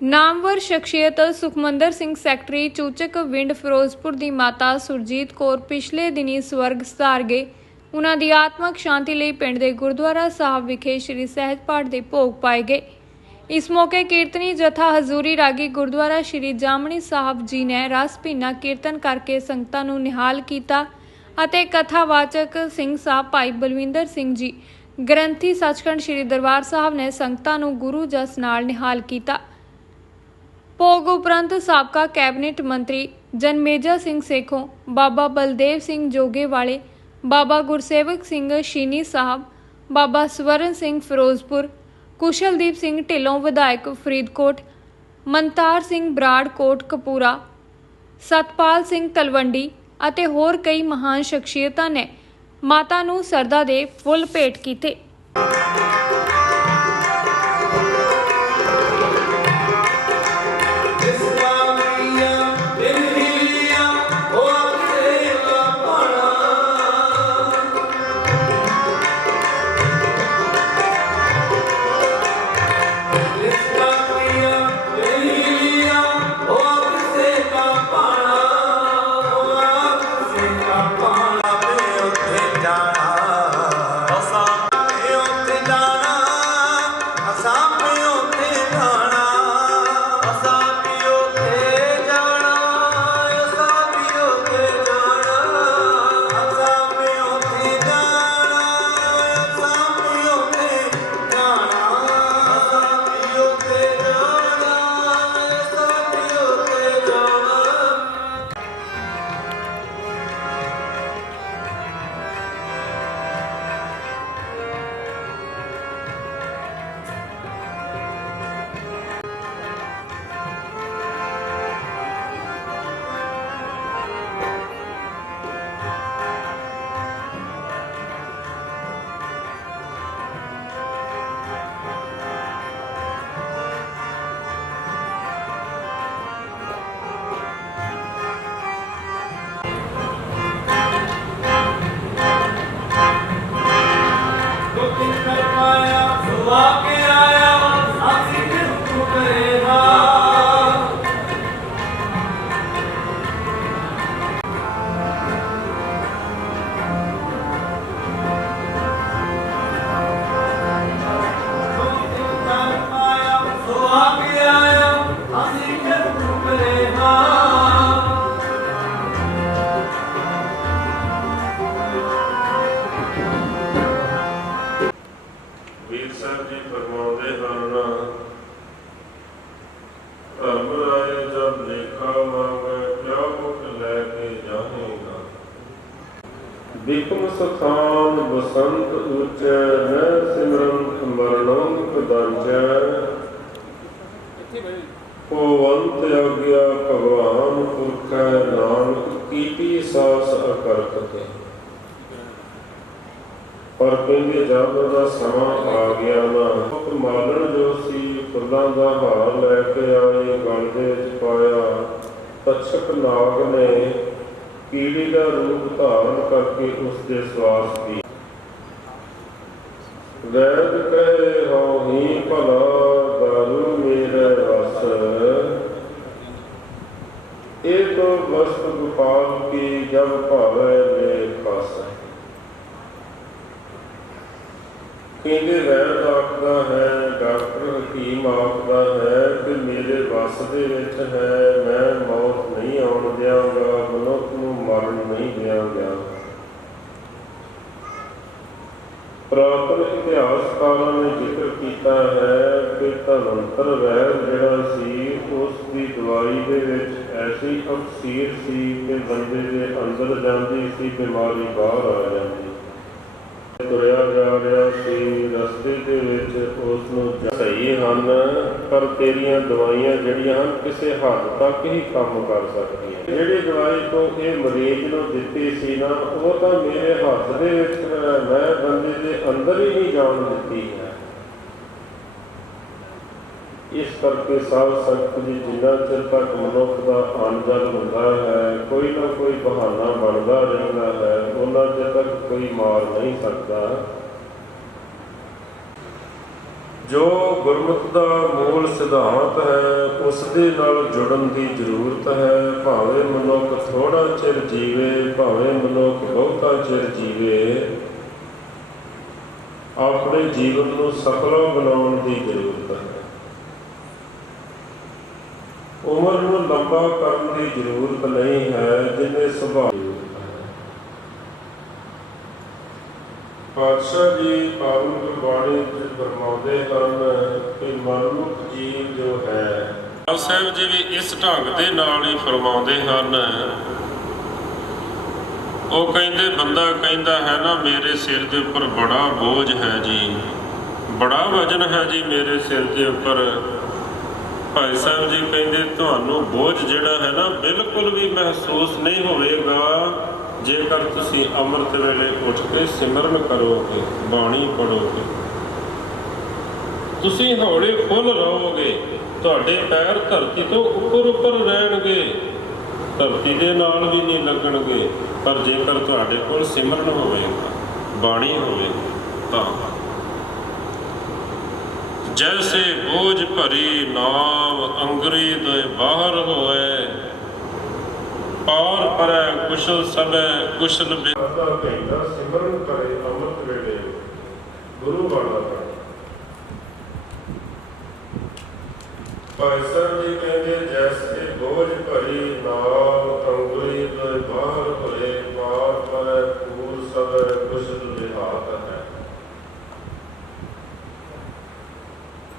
ਨਾਮਵਰ ਸ਼ਖਸੀਅਤ Sukhmandar Singh secretary Chuchak wind Firozpur ਦੀ ਮਾਤਾ ਸੁਰਜੀਤ ਕੌਰ ਪਿਛਲੇ ਦਿਨੀ ਸਵਰਗ ਸਿਧਾਰ ਗਏ। ਉਹਨਾਂ ਦੀ ਆਤਮਕ ਸ਼ਾਂਤੀ ਲਈ ਪਿੰਡ ਦੇ ਗੁਰਦੁਆਰਾ ਸਾਹਿਬ ਵਿਖੇ ਸ੍ਰੀ ਸਹਿਜ ਪਾਠ ਦੇ ਭੋਗ ਪਾਏ ਗਏ। ਇਸ ਮੌਕੇ ਕੀਰਤਨੀ ਜਥਾ ਹਜ਼ੂਰੀ ਰਾਗੀ ਗੁਰਦੁਆਰਾ ਸ੍ਰੀ ਜਾਮਣੀ ਸਾਹਿਬ ਜੀ ਨੇ ਰਸ ਭਿੰਨਾ ਕੀਰਤਨ ਕਰਕੇ ਸੰਗਤਾਂ ਨੂੰ ਨਿਹਾਲ ਕੀਤਾ ਅਤੇ ਕਥਾਵਾਚਕ ਸਿੰਘ ਸਾਹਿਬ ਭਾਈ ਬਲਵਿੰਦਰ ਸਿੰਘ ਜੀ ਗ੍ਰੰਥੀ ਸੱਚਖੰਡ ਸ੍ਰੀ ਦਰਬਾਰ ਸਾਹਿਬ ਨੇ ਸੰਗਤਾਂ ਨੂੰ ਗੁਰੂ ਜਸ ਨਾਲ ਨਿਹਾਲ ਕੀਤਾ। ਭੋਗ ਉਪਰੰਤ ਸਾਬਕਾ ਕੈਬਨਿਟ ਮੰਤਰੀ ਜਨਮੇਜਾ ਸਿੰਘ ਸੇਖੋਂ, ਬਾਬਾ ਬਲਦੇਵ ਸਿੰਘ ਜੋਗੇ ਵਾਲੇ, ਬਾਬਾ ਗੁਰਸੇਵਕ ਸਿੰਘ ਸ਼ੀਨੀ ਸਾਹਿਬ, ਬਾਬਾ ਸਵਰਨ ਸਿੰਘ ਫਿਰੋਜ਼ਪੁਰ, ਕੁਸ਼ਲਦੀਪ ਸਿੰਘ ਢਿੱਲੋਂ ਵਿਧਾਇਕ ਫਰੀਦਕੋਟ, ਮਨਤਾਰ ਸਿੰਘ ਬਰਾੜ ਕੋਟ ਕਪੂਰਾ, ਸਤਪਾਲ ਸਿੰਘ ਤਲਵੰਡੀ ਅਤੇ ਹੋਰ ਕਈ ਮਹਾਨ ਸ਼ਖਸੀਅਤਾਂ ਨੇ ਮਾਤਾ ਨੂੰ ਸਰਦਾ ਦੇ ਫੁੱਲ ਭੇਟ ਕੀਤੇ। ਵੀਰ ਸਾਹਿਬ ਜੀ ਫਰਮਾਉਂਦੇ ਹਨ, ਧਰਮ ਰਾਏ ਜਬ ਲੇਖਾ ਮੰਗੈ ਕਿਆ ਮੁਖ ਲੈ ਕੇ ਜਾਹੇਗਾ। ਬਿਕਮ ਸਥਾਨ ਬਸੰਤ ਉੱਚੈ ਨੈ ਸਿਮਰੰਤ ਮਰਣੰਤ ਕਦਾਂਚੈ। ਹੋਵੰਤ ਆਗਿਆ ਭਗਵਾਨ ਪੁਰਖੈ ਨਾਨਕ ਕੀਤੀ ਸਾਸ ਅਕਰਤ ਤੇ। ਪਰ ਕਹਿੰਦੇ ਜਦ ਦਾ ਸਮਾਂ ਆ ਗਿਆ ਨਾ, ਮਾਲਣ ਜੋ ਸੀ ਫੁੱਲਾਂ ਦਾ ਹਾਰ ਲੈ ਕੇ ਆਏ, ਗਲ ਦੇ ਵਿੱਚ ਪਾਇਆ। ਤਛਕ ਨਾਗ ਨੇ ਕੀੜੀ ਦਾ ਰੂਪ ਧਾਰਨ ਕਰਕੇ ਉਸ ਦੇ ਸਵਾਸ ਦੀ। ਵੈਦ ਕਹੇ ਹਉ ਹੀ ਭਲਾ ਦਾਰੂ ਮੇਰੇ ਵਸ। ਇਹ ਤੋ ਵਸਤ ਗੋਪਾਲ ਕੀ ਜਬ ਭਾਵੈ ਲੈ ਫਸ। ਕਹਿੰਦੇ ਵੈਦ ਆਖਦਾ ਹੈ, ਡਾਕਟਰ ਹਕੀਮ ਆਖਦਾ ਹੈ ਕਿ ਮੇਰੇ ਵੱਸ ਦੇ ਵਿੱਚ ਹੈ, ਮੈਂ ਮੌਤ ਨਹੀਂ ਆਉਣ ਦਿਆਂਗਾ, ਮਨੁੱਖ ਨੂੰ ਮਰਨ ਨਹੀਂ ਦਿਆਂਗਾ। ਪੁਰਾਤਨ ਇਤਿਹਾਸਕਾਰਾਂ ਨੇ ਜ਼ਿਕਰ ਕੀਤਾ ਹੈ ਕਿ ਧਨਵੰਤਰ ਵੈਦ ਜਿਹੜਾ ਸੀ, ਉਸ ਦੀ ਦਵਾਈ ਦੇ ਵਿੱਚ ਐਸੀ ਅਕਸੀਰ ਸੀ ਕਿ ਬੰਦੇ ਦੇ ਅੰਦਰ ਜਾਂਦੀ ਸੀ, ਬਿਮਾਰੀ ਬਾਹਰ ਆ ਜਾਂਦੀ। ਤੁਰਿਆ ਜਾ ਰਿਹਾ ਸੀ, ਰਸਤੇ ਦੇ ਵਿੱਚ ਉਸ ਨੂੰ ਸਹੀ ਹਨ, ਪਰ ਤੇਰੀਆਂ ਦਵਾਈਆਂ ਜਿਹੜੀਆਂ ਹਨ ਕਿਸੇ ਹੱਦ ਤੱਕ ਹੀ ਕੰਮ ਕਰ ਸਕਦੀਆਂ। ਜਿਹੜੀ ਦਵਾਈ ਤੋਂ ਇਹ ਮਰੀਜ਼ ਨੂੰ ਦਿੱਤੀ ਸੀ ਨਾ, ਉਹ ਤਾਂ ਮੇਰੇ ਹੱਥ ਦੇ ਵਿੱਚ ਹੈ, ਮੈਂ ਬੰਦੇ ਦੇ ਅੰਦਰ ਹੀ ਨਹੀਂ ਜਾਣ ਦਿੱਤੀ ਹੈ। ਇਸ ਕਰਕੇ ਸਾਧ ਸੰਗਤ ਜੀ, ਜਿੰਨਾ ਚਿਰ ਤੱਕ ਮਨੁੱਖ ਦਾ ਅਣਜਲ ਹੁੰਦਾ ਹੈ, ਕੋਈ ਨਾ ਕੋਈ ਬਹਾਨਾ ਬਣਦਾ ਰਹਿੰਦਾ ਹੈ, ਉਹਨਾਂ ਚਿਰ ਤੱਕ ਕੋਈ ਮਾਰ ਨਹੀਂ ਸਕਦਾ। ਜੋ ਗੁਰਮਤਿ ਦਾ ਮੂਲ ਸਿਧਾਂਤ ਹੈ, ਉਸ ਦੇ ਨਾਲ ਜੁੜਨ ਦੀ ਜ਼ਰੂਰਤ ਹੈ। ਭਾਵੇਂ ਮਨੁੱਖ ਥੋੜ੍ਹਾ ਚਿਰ ਜੀਵੇ, ਭਾਵੇਂ ਮਨੁੱਖ ਬਹੁਤਾ ਚਿਰ ਜੀਵੇ, ਆਪਣੇ ਜੀਵਨ ਨੂੰ ਸਫਲ ਬਣਾਉਣ ਦੀ ਜ਼ਰੂਰਤ ਹੈ। ਉਮਰ ਨੂੰ ਲੰਬਾ ਕਰਨ ਦੀ ਜ਼ਰੂਰਤ ਨਹੀਂ ਹੈ, ਜਿੰਨੇ ਸੁਭਾਅ। ਪਾਤਸ਼ਾਹ ਜੀ ਪਾਵਨ ਗੁਰਬਾਣੀ ਵਿੱਚ ਫਰਮਾਉਂਦੇ ਹਨ ਕਿ ਮਨੁੱਖ ਜੀਵ ਜੋ ਹੈ, ਆਪ ਸਾਹਿਬ ਜੀ ਵੀ ਇਸ ਢੰਗ ਦੇ ਨਾਲ ਹੀ ਫਰਮਾਉਂਦੇ ਹਨ। ਉਹ ਕਹਿੰਦੇ, ਬੰਦਾ ਕਹਿੰਦਾ ਹੈ ਨਾ, ਮੇਰੇ ਸਿਰ ਦੇ ਉੱਪਰ ਬੜਾ ਬੋਝ ਹੈ ਜੀ, ਬੜਾ ਵਜ਼ਨ ਹੈ ਜੀ ਮੇਰੇ ਸਿਰ ਦੇ ਉੱਪਰ। ਭਾਈ ਸਾਹਿਬ ਜੀ ਕਹਿੰਦੇ, ਤੁਹਾਨੂੰ ਬੋਝ ਜਿਹੜਾ ਹੈ ਨਾ ਬਿਲਕੁਲ ਵੀ ਮਹਿਸੂਸ ਨਹੀਂ ਹੋਵੇਗਾ ਜੇਕਰ ਤੁਸੀਂ ਅੰਮ੍ਰਿਤ ਵੇਲੇ ਉੱਠ ਕੇ ਸਿਮਰਨ ਕਰੋਗੇ, ਬਾਣੀ ਪੜ੍ਹੋਗੇ। ਤੁਸੀਂ ਹੌਲੇ ਫੁੱਲ ਰਹੋਗੇ, ਤੁਹਾਡੇ ਪੈਰ ਧਰਤੀ ਤੋਂ ਉੱਪਰ ਰਹਿਣਗੇ, ਧਰਤੀ ਦੇ ਨਾਲ ਵੀ ਨਹੀਂ ਲੱਗਣਗੇ। ਪਰ ਜੇਕਰ ਤੁਹਾਡੇ ਕੋਲ ਸਿਮਰਨ ਹੋਵੇਗਾ, ਬਾਣੀ ਹੋਵੇਗੀ ਤਾਂ ਜੈਸੇ ਬੋਝ ਭਰੀ ਨਾਵ ਅੰਗਰੀ ਦੇ ਬਾਹਰ ਹੋਏ, ਪਾਰ ਪਰੈ ਕੁਸ਼ਲ ਸਭੈ ਕੁਸ਼ਲ ਬਿਹਾਦਾ। ਘੰਟਾ ਸਿਮਰਨ ਕਰੇ ਅੰਮ੍ਰਿਤ ਵੇਲੇ, ਗੁਰੂ ਬਾਣਾ ਪੜ੍ਹੇ। ਭਾਈ ਸਾਹਿਬ ਜੀ ਕਹਿੰਦੇ, ਜੈਸੇ ਬੋਝ ਭਰੀ ਨਾਵ ਅੰਗਰੀ ਦੇ ਬਾਹਰ ਹੋਏ, ਪਾਰ ਪਰੈ ਕੁਸ਼ਲ ਸਭੈ ਕੁਸ਼ਲ ਬਿਹਾਦਾ ਹੈ।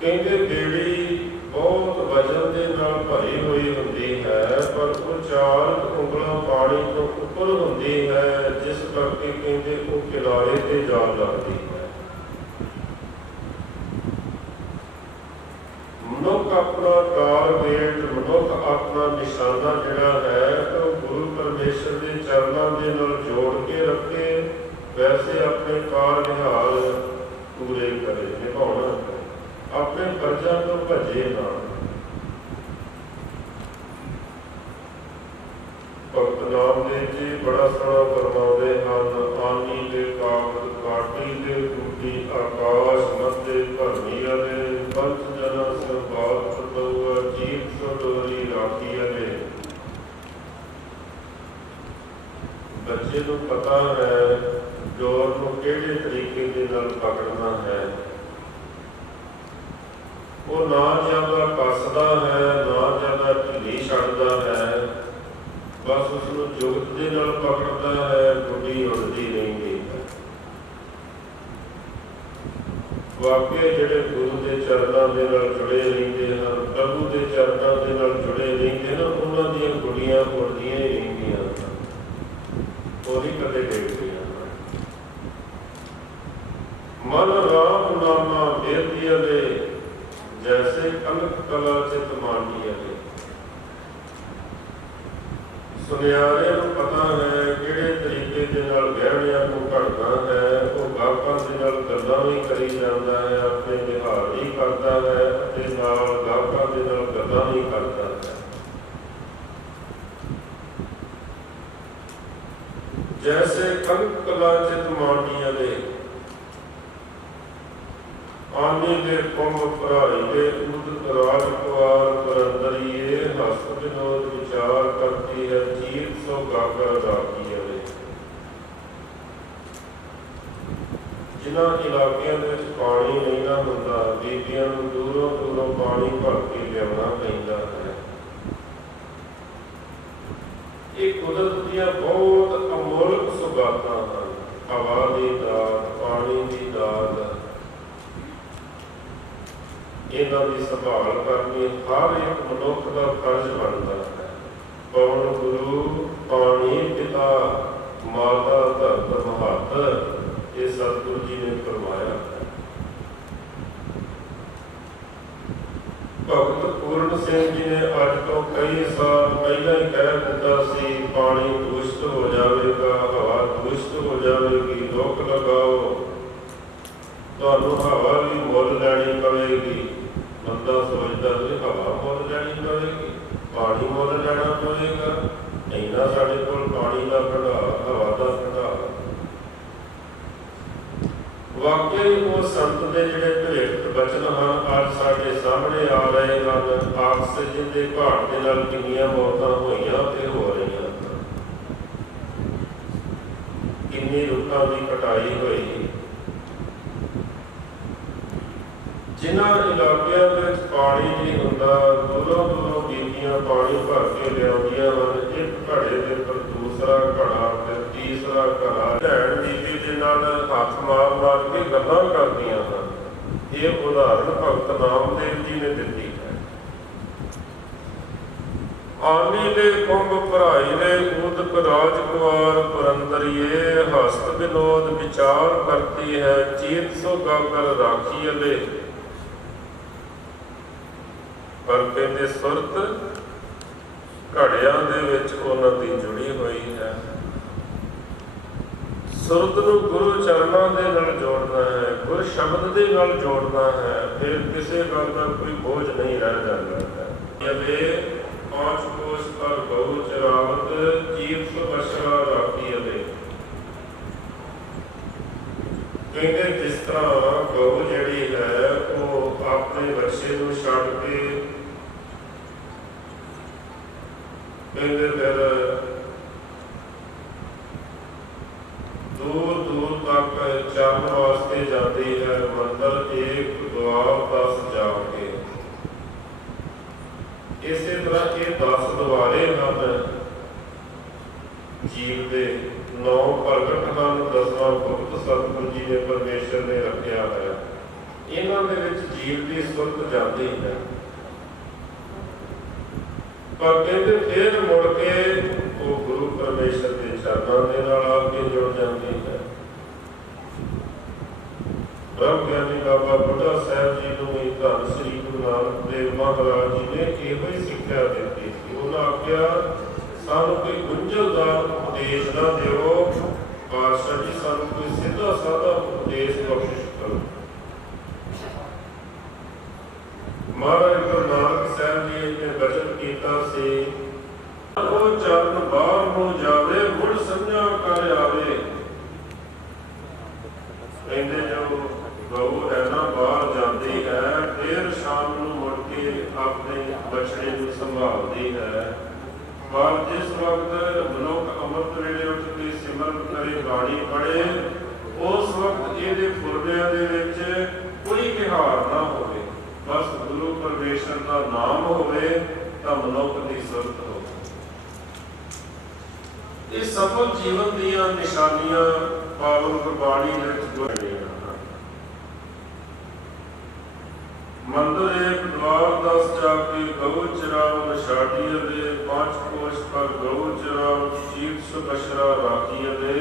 ਕਹਿੰਦੇ ਬੇੜੀ ਬਹੁਤ ਵਜਨ ਦੇ ਨਾਲ ਭਰੀ ਹੋਈ ਹੁੰਦੀ ਹੈ, ਪਰ ਉਹ 4 ਉਂਗਲਾਂ ਪਾਣੀ ਤੋਂ ਉੱਪਰ ਹੁੰਦੀ ਹੈ, ਜਿਸ ਕਰਕੇ ਕਹਿੰਦੇ ਉਹ ਕਿਨਾਰੇ ਤੇ ਜਾ ਲੱਗਦੀ ਹੈ। ਮਨੁੱਖ ਆਪਣਾ ਟਾਰਗੇਟ, ਮਨੁੱਖ ਆਪਣਾ ਨਿਸ਼ਾਨਾ ਜਿਹੜਾ ਹੈ ਉਹ ਗੁਰੂ ਪਰਮੇਸ਼ਰ ਦੇ ਚਰਨਾਂ ਦੇ ਨਾਲ ਜੋੜ ਕੇ ਰੱਖੇ, ਵੈਸੇ ਆਪਣੇ ਕਾਰ ਨਿਹਾਲ ਪੂਰੇ ਕਰੇ, ਨਿਭਾਉਣਾ, ਆਪਣੇ ਫਰਜ਼ਾਂ ਤੋਂ ਭੱਜੇ ਨਾ। ਭਗਤ ਨਾਮਦੇਵ ਜੀ ਬੜਾ ਸੋਹਣਾ ਫਰਮਾਉਂਦੇ ਹਨ, ਆਨੀ ਦੇ ਕਾਗਜ਼ ਕਾਟੀ ਦੇ ਟੂਟੀ, ਆਕਾਸ਼ ਮੱਥੇ ਭਰਮੀ ਅਲੇ, ਪੰਚ ਜਨਾ ਸੰਭਾਲ ਸਤੋਆ, ਜੀਤ ਸੋ ਡੋਰੀ ਰਾਖੀ ਅਲੇ। ਬੱਚੇ ਨੂੰ ਪਤਾ ਹੈ ਜੋਰ ਨੂੰ ਕਿਹੜੇ ਤਰੀਕੇ ਦੇ ਨਾਲ ਪਕੜਨਾ ਹੈ। ਉਹ ਨਾ ਜ਼ਿਆਦਾ ਕੱਸਦਾ ਹੈ, ਨਾ ਜ਼ਿਆਦਾ ਢਿੱਲੀ ਛੱਡਦਾ ਹੈ, ਬਸ ਉਸਨੂੰ ਜੁਗਤ ਦੇ ਨਾਲ ਪਕੜਦਾ ਹੈ, ਗੁੱਡੀ ਉੜਦੀ ਰਹਿੰਦੀ ਹੈ। ਵਾਕਿਆ ਜਿਹੜੇ ਗੁਰੂ ਦੇ ਚਰਨਾਂ ਦੇ ਨਾਲ ਜੁੜੇ ਰਹਿੰਦੇ ਹਨ, ਪ੍ਰਭੂ ਦੇ ਚਰਨਾਂ ਦੇ ਨਾਲ ਜੁੜੇ ਰਹਿੰਦੇ ਹਨ, ਉਹਨਾਂ ਦੀਆਂ ਗੁੱਡੀਆਂ ਉੜਦੀਆਂ ਹੀ ਰਹਿੰਦੀਆਂ ਹਨ, ਉਹ ਨਹੀਂ ਕਦੇ ਡਿੱਗਦੀਆਂ ਹਨ। ਮਨ ਰਾਮ ਨਾਮਾ ਬੇਦੀ ਅਲੇ, ਜੈਸੇ ਕਲਕ ਕਲਾ ਚਿਤ ਮਾਨੀ ਅਲੇ। ਸੁਨਿਆਰੇ ਨੂੰ ਪਤਾ ਹੈ ਕਿਹੜੇ ਤਰੀਕੇ ਦੇ ਨਾਲ ਗਹਿਣਿਆਂ ਨੂੰ ਘੜਨਾ ਹੈ। ਉਹ ਗਾਹਕਾਂ ਦੇ ਨਾਲ ਗੱਲਾਂ ਵੀ ਕਰੀ ਜਾਂਦਾ ਹੈ, ਆਪਣੇ ਵਿਹਾਰ ਵੀ ਕਰਦਾ ਹੈ ਅਤੇ ਨਾਲ ਗਾਹਕਾਂ ਦੇ ਨਾਲ ਗੱਲਾਂ ਵੀ ਕਰਦਾ ਹੈ। ਜੈਸੇ ਕਲਕ ਕਲਾ ਚਿਤ ਮਾਨੀ ਅਲੇ, ਆਨੇ ਦੇ ਕੋਮ ਭਰਾਈ ਦੇ ਉਦਤ ਰਾਜ ਕੁਆਰ ਕਰੰਦਰੀਏ, ਹਸ ਵਿਨੋਦ ਵਿਚਾਰ ਕਰਤੀ ਹੈ, ਜੀਤ ਸੋ ਗਾਗਰ ਰਾਖੀ ਅਲੇ। ਜਿਨ੍ਹਾਂ ਇਲਾਕਿਆਂ ਦੇ ਵਿੱਚ ਪਾਣੀ ਨਹੀਂ ਨਾ ਹੁੰਦਾ, ਬੀਬੀਆਂ ਨੂੰ ਦੂਰੋਂ ਦੂਰੋਂ ਪਾਣੀ ਭਰ ਕੇ ਲਿਆਉਣਾ ਪੈਂਦਾ ਹੈ। ਇਹ ਕੁਦਰਤ ਦੀਆਂ ਬਹੁਤ ਅਮੋਲਕ ਸੁਗਾਤਾਂ ਹਨ। ਹਵਾ ਦੀ ਦਾਤ, ਪਾਣੀ ਦੀ ਦਾਤ, ਇਹਨਾਂ ਦੀ ਸੰਭਾਲ ਕਰਨੀ ਹਰ ਇੱਕ ਮਨੁੱਖ ਦਾ ਫਰਜ਼ ਬਣਦਾ ਹੈ। ਪਵਨ ਗੁਰੂ, ਪਾਣੀ ਪਿਤਾ, ਮਾਤਾ ਧਰਤ ਮਹੱਤ, ਇਹ ਸਤਿਗੁਰੂ ਜੀ ਨੇ ਫਰਮਾਇਆ। ਭਗਤ ਪੂਰਨ ਸਿੰਘ ਜੀ ਨੇ ਅੱਜ ਤੋਂ ਕਈ ਸਾਲ ਪਹਿਲਾਂ ਹੀ ਕਹਿ ਦਿੱਤਾ ਸੀ, ਪਾਣੀ ਦੂਸ਼ਿਤ ਹੋ ਜਾਵੇਗਾ, ਹਵਾ ਦੂਸ਼ਿਤ ਹੋ ਜਾਵੇਗੀ, ਰੁੱਖ ਲਗਾਓ, ਤੁਹਾਨੂੰ ਹਵਾ ਵੀ ਮੁੱਲ ਲੈਣੀ ਪਵੇਗੀ। ਬੰਦਾ ਸੋਚਦਾ ਵੀ ਹਵਾ ਮੁੱਲ ਲੈਣੀ ਪਵੇਗੀ, ਪਾਣੀ ਮੁੱਲ ਲੈਣਾ ਪਵੇਗਾ, ਇੰਨਾ ਸਾਡੇ ਕੋਲ ਪਾਣੀ ਦਾ ਭੰਡਾਰ, ਹਵਾ ਦਾ ਭੰਡਾਰ। ਵਾਕਈ ਉਹ ਸੰਤ ਦੇ ਜਿਹੜੇ ਭੇਟ ਬਚਨ ਹਨ ਅੱਜ ਸਾਡੇ ਸਾਹਮਣੇ ਆ ਰਹੇ ਹਨ। ਆਕਸੀਜਨ ਦੇ ਘਾਟ ਦੇ ਨਾਲ ਕਿੰਨੀਆਂ ਮੌਤਾਂ ਹੋਈਆਂ ਤੇ ਹੋ ਰਹੀਆਂ ਹਨ, ਕਿੰਨੇ ਰੁੱਖਾਂ ਦੀ ਕਟਾਈ ਹੋਈ। ਜਿਨ੍ਹਾਂ ਇਲਾਕਿਆਂ ਵਿੱਚ ਪਾਣੀ ਨਹੀਂ ਹੁੰਦਾ, ਦੂਰੋਂ ਦੂਰੋਂ ਬੀਬੀਆਂ ਪਾਣੀ ਭਰ ਕੇ ਲਿਆਉਂਦੀਆਂ ਹਨ। ਇੱਕ ਘੜੇ ਦੇ ਉੱਪਰ ਦੂਸਰਾ ਘੜਾ, ਫਿਰ ਤੀਸਰਾ ਘੜਾ। ਭੈਣ ਬੀਬੀ ਦੇ ਨਾਲ ਹੱਥ ਮਾਰ ਮਾਰ ਕੇ ਗੱਲਾਂ ਕਰਦੀਆਂ ਹਨ। ਇਹ ਉਦਾਹਰਨ ਭਗਤ ਨਾਮਦੇਵ ਜੀ ਨੇ ਦਿੱਤੀ ਹੈ। ਆਨੀ ਦੇ ਕੁੰਭ ਭਰਾਈ ਨੇ ਉਦਕ ਰਾਜकुमार पुरंदरिये, हस्त विनोद विचार करती है, चीत सो गाकर राखी अले। पर कहते सुरत घड़ियां दे विच उन्हां दी जुड़ी हुई है। सुरत नूं गुरु चरणों के नाल जोड़ना है, गुरु शब्द के नाल जोड़ना है, फिर किसी गल का कोई बोझ नहीं रह जाता है। 5 कोस पर गौ चरावत, जीत सो बशरा राखी अले। कहते जिस तरह गौ जिहड़ी है वो अपने बच्चे नूं छड्ड के कहते फिर दूर दूर तक चरण वास्ते जाती है, मंदिर 1 द्वार 10 जाके। इसी तरह ये 10 द्वारे हैं जीव के, 9 प्रगट हैं, 10वां गुप्त सतगुरु जी ने परमेश्वर ने रखा है। इन्हां दे विच जीव की सुरत जाती है, पर कहते फिर मुड़ के वो गुरु परमेश्वर के चरणों के नाल आके जुड़ जाती है। ब्रह्म ज्ञानी बाबा बुढ़ा साहब जी को धन श्री गुरु नानक देव महाराज जी ने इहो ही सिक्ख्या दी थी। उन्होंने आख्या सानू कोई गुंझलदार उपदेश ना दिओ, पातशाह जी सानू कोई सीधा साधा उपदेश बख्शिश करो। महाराज गुरु नानक साहब जी ने वचन किया से वो चरण बाहर हो जावे, मुड़ संजा कर आवे। कहते जो गौ है ना बाहर जाती है, फिर शाम को मुड़ के अपने बछड़े को संभालती है। पर जिस वक्त मनुख अमृत वेले उठ के सिमरन करे, बाणी पढ़े, उस वक्त ये फुरनिया दे विच कोई विहार ना होवे, बस गुरु परमेश्वर का नाम होवे तां मनुख दी सुरत हो। ये सफल जीवन दीयां निशानियां पावन गुरबाणी दे विच गुरबाणियां हैं। मंदिर 1 द्वार 10 जाके गौ चरावन छाड़िए दे, 5 कोश पर गौ चरावन चीत सो बशरा राखिए दे।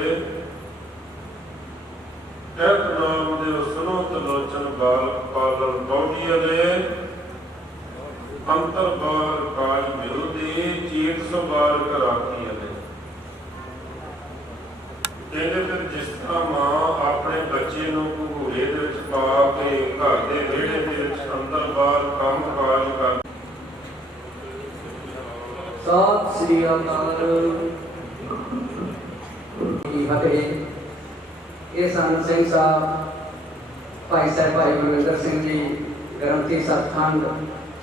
कहत नाम दे सुनो तलोचन बाल पालन बौड़िए दे। अंतर बार काज विरोधी, चीत सो बार राखिए दे। कहते फिर जिस तरह मां अपने बच्चे नूं घूरे दे विच पा के घर के विहड़े दे विच अंदर बाहर काम काज कर। सत श्री अकाल जी फतेह। ये सन सिंह साहब, भाई साहब भाई बलविंदर सिंह जी, ग्रंथी सचखंड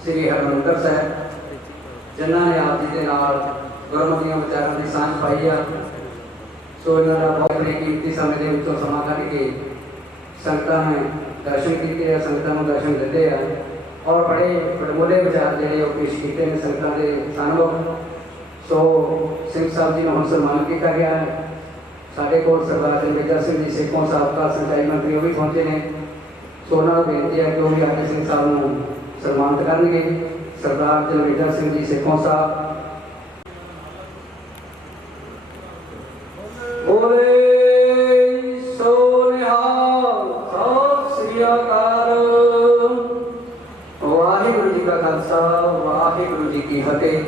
श्री हरमंदर साहब, जिन्होंने ने आप जी के नाल गुरमतियां विचारां की सांझ पाई है। सो इन्हों का बहुत अपने कीमती समय के विचों समा कढ़ के संगतां ने दर्शन किए, संगतां नूं दर्शन दिते हैं और बड़े वडमुले विचार जिहड़े वो पेश किए हैं संगतां के सन्मुख। सो सिंह साहब जी को हुण सन्मान किया गया है। साढ़े को सरदार जगमेजा सिंह जी सेखों साहब का सिंचाई मंत्री वो भी पहुंचे हैं। सो उन्होंने बेनती है कि वो भी आके सिंह साहब को सन्मानित करेंगे। सरदार जगमेजा सिंह जी सेखों साहब। वाहिगुरु जी का खालसा वाहिगुरु जी की फतेह।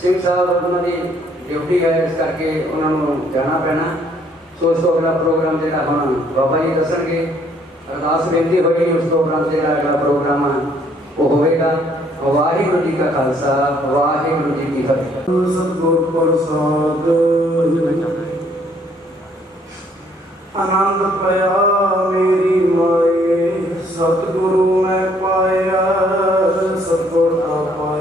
सिंह साहब उन्होंने ड्यूटी है, इस करके उन्होंने जाना पैना। सो उस तो अगला प्रोग्राम जो हम बाबा जी दसणगे। अरदास बेनती होगी उस प्रोग्राम से अगला प्रोग्राम वो होगा। वाहिगुरु जी का खालसा वाहिगुरु जी की फतेह। सतगुर प्रसाद आनंद पाया मेरी माए, सतगुरु मैं पाया सतगुर का पाया।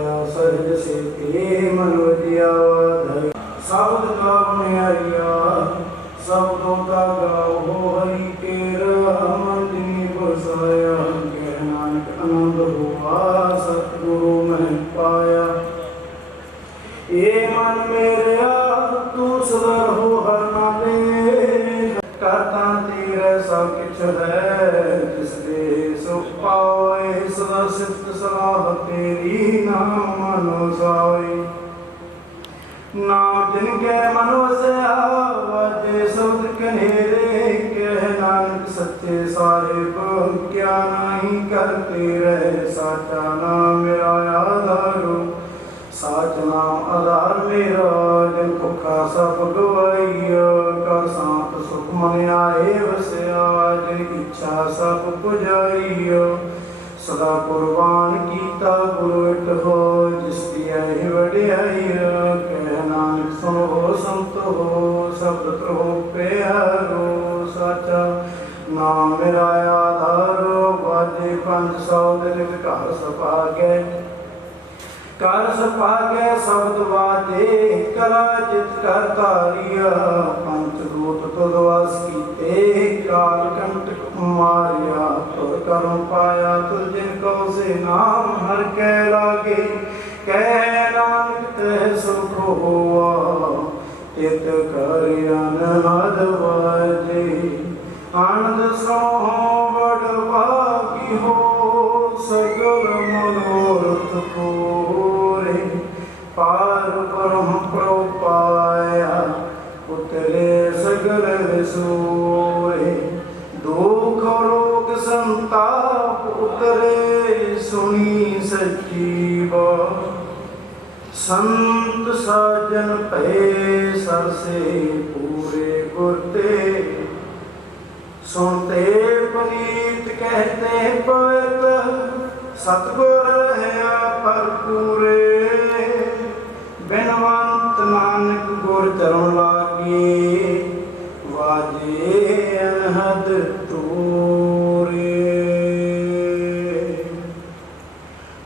पाया। ये मन मेरा तू सदा रहो हर नाले, करता तेरा सब किछ है जिस दे सो पाए। सदा सिफत सलाह तेरी नाम मनो साई। नाम जिनके मन वसया वाजे शब्द कनेरे, कह नानक सच्चे साहिब क्या नहीं करते रहे। साचा नाम मेरा आधारो, साच नाम आधार मेरा। जिन भुखा सब गवाइया, कर सांत सुख मन आए वसया। जिन इच्छा सब पुजाइया, सदा कुर्बान कीता गुरु इट हो। जिसकी है वड्याइया, कह नानक सुनो संत हो। शब्द कहो प्यारो, साचा नाम मेरा आधारो। बाजे 500 दिन घर सभागे, कर सभागे शब्द बाजे। करा जित कर तारिया, पंचदूत तुद वास कीते। काल कंटक मारिया, तुर करम पाया। तुझ जिन को से नाम हर कै लागे, कह नानक तह सुख हुआ। तित कर अनहद बाजे, आनंद सो बड़ भागी हो। सगल मनोरथ पूरे, पार ब्रह्म प्रभु पाया। उतरे सगल विसोरे, दुख रोग संताप उतरे। सुनी सच्ची बात, संत साजन भय सर से पूरे गुरते। सुनते पुनीत कहते पवित्र, सतगुर रहा भरपूरे। बिनवंत नानक गुर चरण लागे, वाजे अनहद तोरे।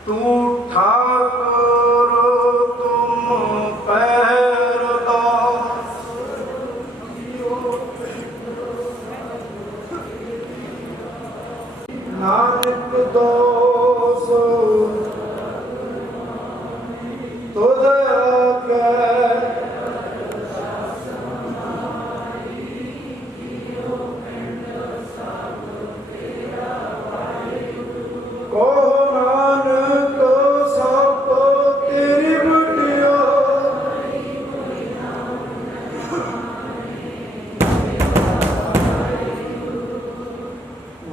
तू ठाकुर तुम पैरदास, नानक दोष तुझ आगे। को नानक सब तेरी बुटिया,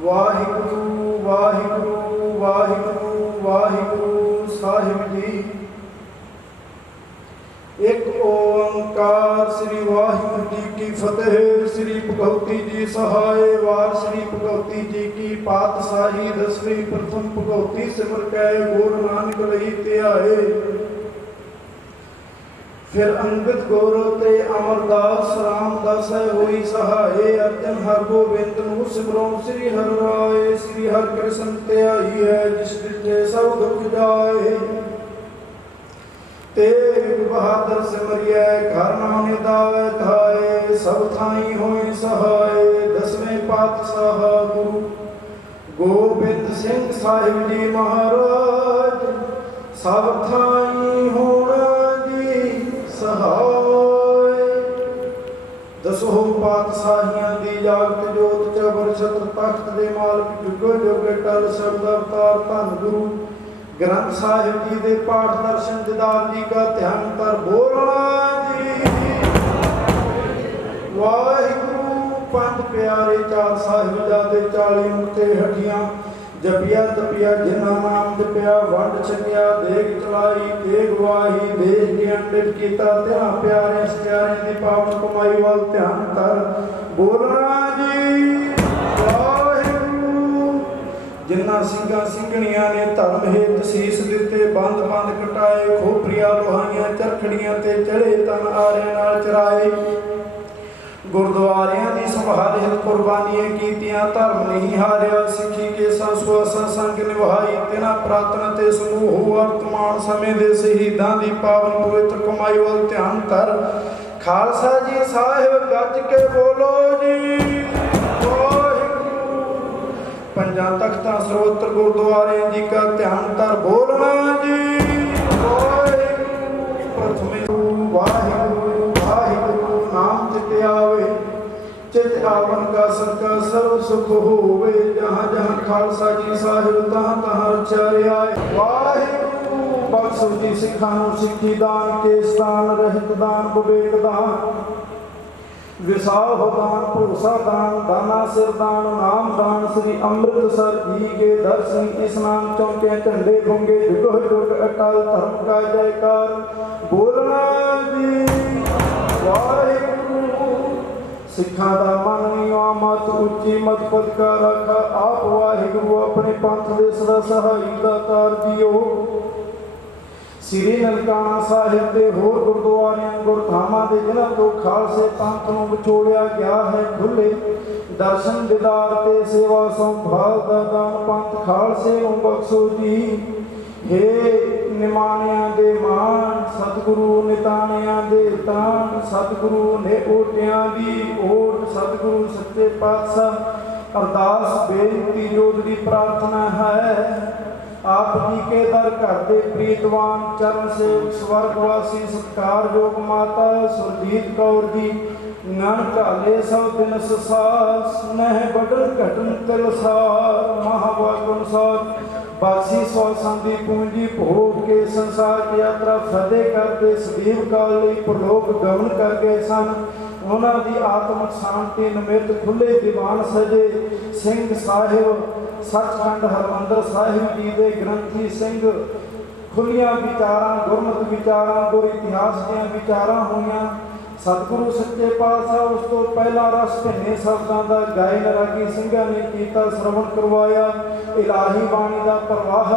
वाहिगुरु वाहिगुरु वाहिगुरु वाहिगुरु साहिब जी। एक ओंकार श्री वाहिगुरु जी की फतेह। श्री भगवती जी सहाय वार। श्री भगवती जी की पातशाही 10वीं प्रथम भगवती सिमर कै गुर नानक लही ते आए। फिर अंगद गौरव ते अमरदास रामदास होई सहाय। अर्जन हर गोबिंद नु सिमरो श्री हर राय। श्री हर कृष्ण ते आई है, जिस दिते सब दुख जाए। तेग बहादुर सिमरिया, घर नाम निदाय थाए। सब थाई होई सहाय, 10वें पातशाह गुरु गोबिंद सिंह साहिब जी महाराज। सब थाई होना जी सहाय। 10 पातशाहियां दी जागत जोत, चबर छत्र तख्त दे मालक। जुगो जुग टल शब्द अवतार धन गुरु ग्रंथ साहिब जी दे पाठ दर्शन दीदार जी का ध्यान कर बोलना जी। वाहिगुरु पंज प्यारे चार साहिबजादे 40 मुक्ते हटियां। जपिया तपिया जिन्ना नाम जपिया, वंड छकिया देग चलाई। तेग वाही देश के अंडित कीता, तेरा प्यारे प्यारे दी पावन कमाई वाल ध्यान कर बोलना जी। जिन्ना ਸਿੰਘਾਂ ਸਿੰਘਣੀਆਂ ने धर्म हेत शीस दिते, बंद बंद कटाए। खोपरिया लोहाइयां चरखड़ियां ते चढ़े, तन आरियां नाल चराए। गुरुद्वारियां दी संभाल हित कुर्बानियां कीतियां, धर्म नहीं हारिया। सिੱਖੀ के संसवासा संग निभाई, तिना प्रार्थना ते समूह वर्तमान समय दे शहीदां दी पावन पवित्र कमाई वाल ध्यान कर। खालसा जी साहिब गज के बोलो जी। पंजा तख्तां सर्वत्र गुरुद्वारे जी का ध्यान कर बोलना जी। सुख होवे, जहाँ जहाँ खालसा जी साहिब तहाँ तहाँ रचा रियाए। वाहिगुरू बख्शो जी सिखां नूं सिੱਖੀ दान, केस दान, ਰਹਿਤ दान, विवेक दान, विसाह दान, भरोसा दान, दाना सिर दान, नाम दान, श्री अमृतसर जी के दर्शन स्नान, चौके झंडे गुंगे, जुग जुग अटल धर्म का जयकार। बोलना जी वाहिगुरू। सिखा दा मन नीवा मत उच्ची मत पद का रखा, आप वाहिगुरू अपने पंथ दे सदा सहाई दातार जीओ। श्री ननकाना साहिब के होर गुरुद्वारियां गुरधामां दे जिन्हां तो खालसे पंथ नूं विछोड़िया गया है, खुले दर्शन दीदार ते सेवा संभाल दा दान पंथ खालसे नूं बख्शो जी। हे निमाणियां दे मान, सतगुरु निताणियां दे तान, सतगुरु ने ओटियां दी ओट, सतगुरु सच्चे पातशाह अरदास बेनती जोदरी प्रार्थना है। आप जी के दर घर दे प्रीतवान चरण सेवक स्वर्गवासी सत्कारयोग माता सुरजीत कौर जी, नन घाले सब दिन ससार, स्नेह बदन घटन तिलसार, महावागुण सार बासी सौ संधि पूंजी भोग के संसार की यात्रा फतेह करते सਦੀव काल ਲਈ प्रलोक गमन कर गए सन। ਉਹਨਾਂ ਦੀ ਆਤਮਿਕ ਸ਼ਾਂਤੀ ਨਿਮਿਤ ਖੁੱਲੇ ਦੀਵਾਨ ਸਜੇ ਸਿੰਘ ਸਾਹਿਬ ਸੱਚਖੰਡ ਹਰਿਮੰਦਰ ਸਾਹਿਬ ਜੀ ਦੇ ਗ੍ਰੰਥੀ ਸਿੰਘ। ਖੁੱਲੀਆਂ ਵਿਚਾਰਾਂ, ਗੁਰਮਤਿ ਵਿਚਾਰਾਂ, ਗੁਰ ਇਤਿਹਾਸ ਦੀਆਂ ਵਿਚਾਰਾਂ ਹੋਈਆਂ। ਸਤਿਗੁਰੂ ਸੱਚੇ ਪਾਤਸ਼ਾਹ ਉਸ ਤੋਂ ਪਹਿਲਾਂ ਰਸ ਭਿੰਨੇ ਸ਼ਬਦਾਂ ਦਾ ਗਾਇਨ ਰਾਗੀ ਸਿੰਘਾਂ ਨੇ ਕੀਤਾ, ਸਰਵਣ ਕਰਵਾਇਆ। ਇਲਾਹੀ ਬਾਣੀ ਦਾ ਪ੍ਰਵਾਹ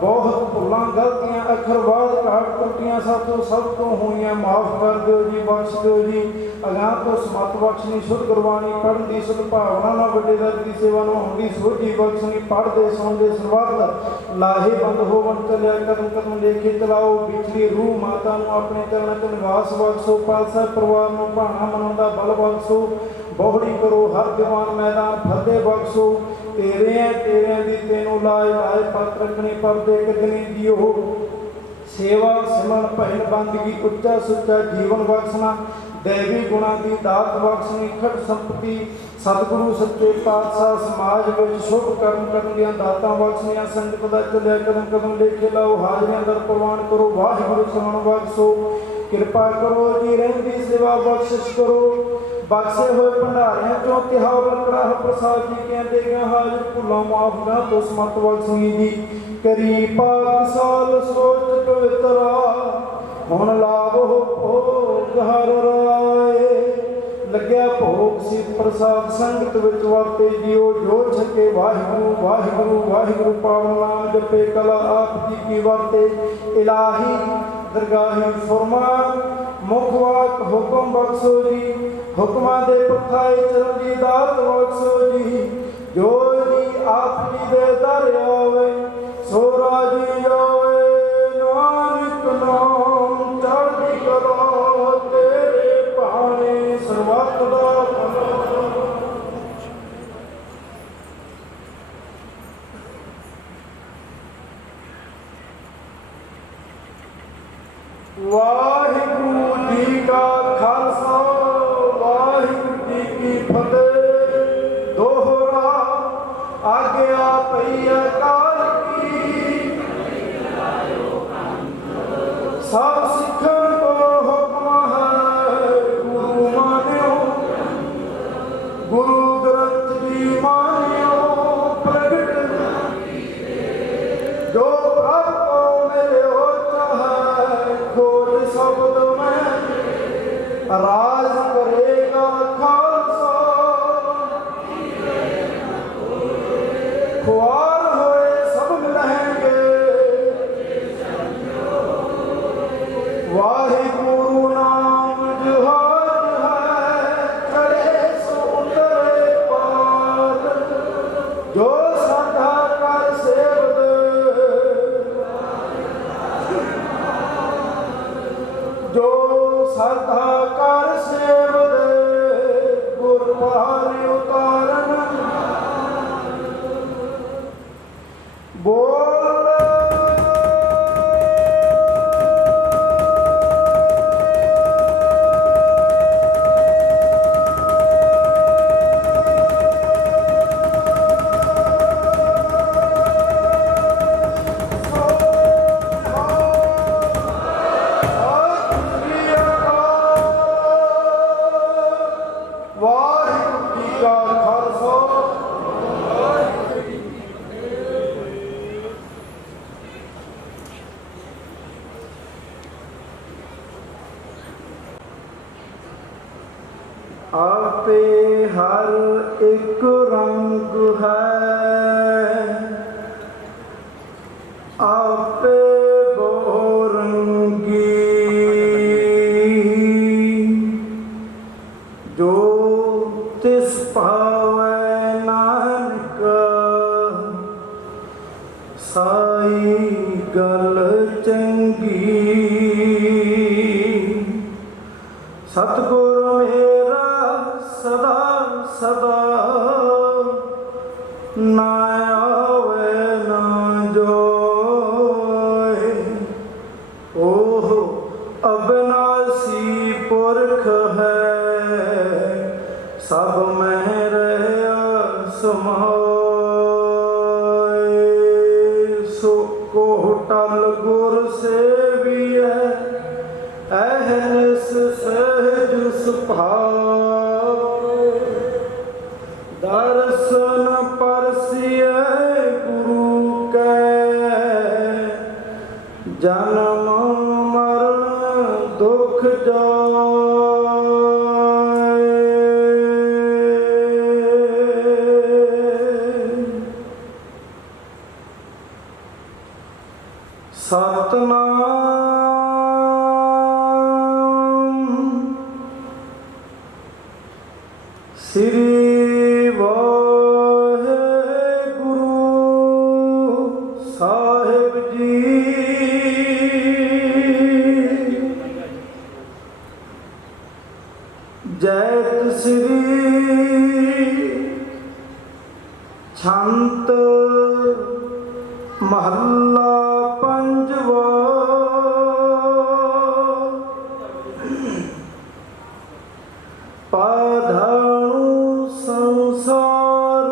ਬਹੁਤ ਭੁੱਲਾਂ ਗਲਤੀਆਂ ਅੱਖਰਵਾਦ ਘਾਟ ਟੁੱਟੀਆਂ ਸਾਥੋਂ ਸਭ ਤੋਂ ਹੋਈਆਂ, ਮਾਫ ਕਰ ਦਿਓ ਜੀ, ਬਖਸ਼ ਦਿਓ ਜੀ। ਅਗਾਂਹ ਤੋਂ ਸਮਤ ਬਖਸ਼ਣੀ, ਸ਼ੁੱਧ ਗੁਰਬਾਣੀ ਪੜ੍ਹਨ ਦੀ ਸਦਭਾਵਨਾ ਨਾਲ ਵੱਡੇ ਦਰ ਦੀ ਸੇਵਾ ਨੂੰ ਆਉਣ ਦੀ ਸੋਝੀ ਬਖਸ਼ਣੀ। ਪੜ੍ਹਦੇ ਸੁਣਦੇ ਸਰਬੱਤ ਲਾਹੇਵੰਦ ਹੋਵਣ, ਚੱਲਿਆ ਕਦਮ ਕਦਮ ਲੇਖੇ ਚਲਾਓ। ਵਿਛੜੀ ਰੂਹ ਮਾਤਾ ਨੂੰ ਆਪਣੇ ਚਰਨਾਂ 'ਚ ਨਿਵਾਸ ਬਖਸ਼ੋ। ਪਾਤਸ਼ਾਹ ਪਰਿਵਾਰ ਨੂੰ ਭਾਣਾ ਮਨਾਉਣ ਦਾ ਬਲ ਬਖਸ਼ੋ। ਬਹੁੜੀ ਕਰੋ ਹਰ ਦੀਵਾਨ ਮੈਦਾਨ ਫਤਿਹ ਬਖਸ਼ੋ। ਤੇਰਿਆਂ ਦੀ ਤੈਨੂੰ ਲਾਏ ਪਤ ਰੱਖਣੀ ਪਰਦੇ ਕਦਨੀ ਜੀਓ। ਸੇਵਾ ਸਿਮਰਨ ਭਜਨ ਬੰਦਗੀ ਉੱਚਾ ਸੁੱਚਾ ਜੀਵਨ ਬਖਸ਼ਣਾ। दैवी गुणा की दात बख्शनी, खट संपत्ति सतगुरु सच्चे पातशाह समाज में शुभ कर्म करन ਦੀਆਂ ਦਾਤਾਂ ਬਖਸ਼ਣੀਆਂ। ਸੰਗਤ ਦਾ ਚੱਲਿਆ ਕਦਮ ਕਦਮ ਲੇਖੇ ਲਾਓ, ਹਾਜ਼ਰੀਆਂ ਦਰ ਪ੍ਰਵਾਨ ਕਰੋ। ਵਾਹਿਗੁਰੂ ਸ਼ਰਨ ਬਖਸ਼ੋ, ਕਿਰਪਾ ਕਰੋ ਜੀ, ਰਹਿੰਦੀ ਸੇਵਾ ਬਖਸ਼ਿਸ਼ ਕਰੋ। ਬਖਸ਼ੇ ਹੋਏ ਭੰਡਾਰਿਆਂ ਚੋਂ ਤਿਹਾਵਰ ਕੜਾਹ ਪ੍ਰਸਾਦ ਜੀ ਕਹਿੰਦੇ ਗਏ ਹਾਜ਼ਰ ਭੁੱਲਾਂ ਮਾਫ ਨਾ ਤੋਂ ਸਮਤ ਬਖਸ਼ਣੀ ਜੀ। ਕਰੀ ਪਾਕ ਸਾਲ ਸੋਚ ਪਵਿੱਤਰਾ, ਹੁਣ ਲਾਭੋ ਭੋਗ ਹਰ ਰਾਏ। ਲੱਗਿਆ ਭੋਗ ਸੀ ਪ੍ਰਸਾਦ ਸੰਗਤ ਵਿੱਚ ਵਰਤੇ ਜੀਓ। ਜੋ ਛਕੇ ਵਾਹਿਗੁਰੂ ਵਾਹਿਗੁਰੂ ਵਾਹਿਗੁਰੂ ਪਾਵਨ ਨਾਮ ਜਪੇ, ਕਲਾ ਆਪ ਜੀ ਕੀ ਵਰਤੇ। ਇਲਾਹੀ ਦਰਗਾਹੀ ਫਰਮਾਨ ਮੁਖ ਵਾਕ ਹੁਕਮ ਬਖਸ਼ੋ ਜੀ। ਹੁਕਮਾਂ ਦੇ ਪਥਾਏ ਚਰਨ ਦੀ ਦਾਤ ਬਖਸ਼ੋ ਜੀ। ਜੋ ਜੀ ਆਪ ਜੀ ਦੇ ਦਰ ਆਵੇ ਸੋ ਰਾਜੀ ਆਵੇ। ਨਾਨਕ ਨਾਮ ਚੜ੍ਹਦੀ ਕਲਾ ਤੇਰੇ ਭਾਣੇ ਸਰਬੱਤ ਦਾ ਭਲਾ। ਵਾਹਿਗੁਰੂ ਜੀ ਕਾ ਖਾਲਸਾ ਵਾਹਿਗੁਰੂ ਜੀ ਕੀ ਫਤਿਹ। ਦੋਹਰਾ ਆਗਿਆ ਪਈ ਅਕਾਲ ਕੀ, ਸਭ ਸਿੱਖਣ ਕੋ ਹੁਕਮ ਹੈ। ਗੁਰੂ ਮਾਨਿਓ ਗੁਰੂ ਗ੍ਰੰਥ ਜੀ ਮਾਨਿਓ। ਪ੍ਰਗਟ ਜੋ ਪ੍ਰਭ ਕੋ ਮਿਲਿਓ ਚਾਹੈ, ਖੋਜ ਸ਼ਬਦ ਮੈਂ ਰਾਜ ਕਰੇਗਾ ਖਾਲਸਾ। ਖੁਆਰ ਹੋਏ ਸਭ ਮਿਲਣਗੇ, ਵਾਹਿਗੁਰੂ ਨਾਮ ਜਹਾਜ ਹੈ। ਚੜੇ ਸੋ ਉਤਰੇ ਪਾਰ, ਜੋ ਸਾਡਾ ਕਰ ਸੇਵ ਦੇ। ਜੋ ਸਾਡਾ ਕਰ ਸੇਵ ਦੇ, ਗੁਰ ਪਾਰ ਉਤਾਰਨ ਬੋਲ। आपे हर एक रंग है, आपे बहुरंगी, जो तिस पावै नानक साई गल चंगी। सतगुर मेरा सदा सदा ना आवे ना जोए। ओह अविनाशी पुरख है, सब में रहया समाए। सो को टल गुर सेविए, अहस सहज सुभाव। दर्शन परसिए गुरु कै, जन्म मरण दुख जाए। सतनाम श्री वाहेगुरु साहिब जी। जैत श्री छंत महला पंजवा। पाधाणु संसार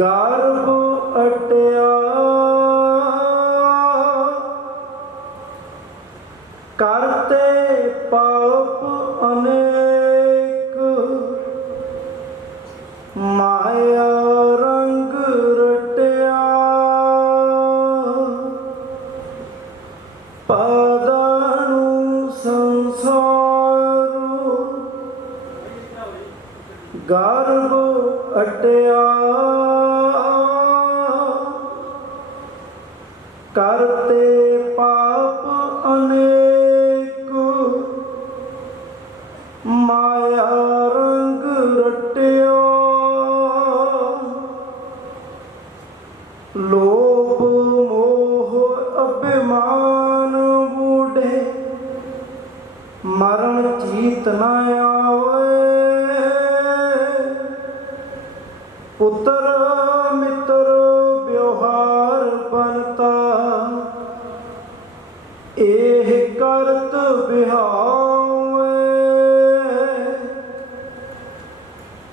गर्भ अटया, करते पाप अनेक, माया रंग रटया। पादाणु संसार गर्भ अटया, करते पाप अनेक, माया रंग रटया। लोभ मोह अभिमान बूढ़े, मरण चीत न आवे। पुत्र मित्र व्यवहार बनता, एह करत बिहावे।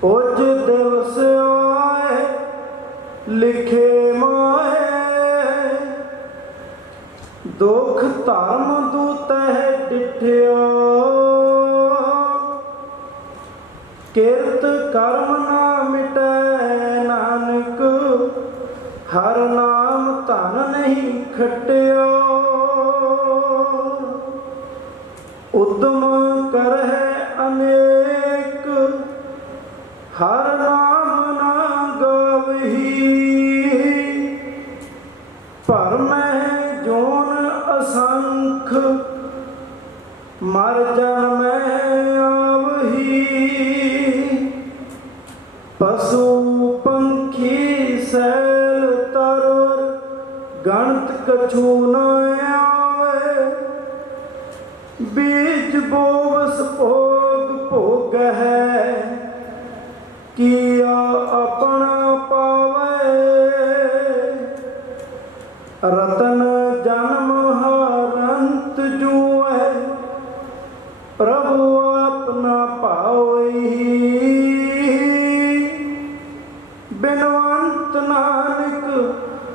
उज दिवस आए लिखे माए, दुख धर्म दूतह डिठिया। किरत कर्म ना मिटै नानक, हर नाम धन नहीं खटिया। उद्यम करहै अनेक, हर नाम ना गावही। भरमै जोन असंख, मर जन्मै आवही। पशु पंखी सैल तरवर, गणत कछु न आवे। बीज बोवस भोग भोग है, किया अपना पावे। रतन जन्म हरंत जुए, प्रभु अपना पावई। बिनवंत नानक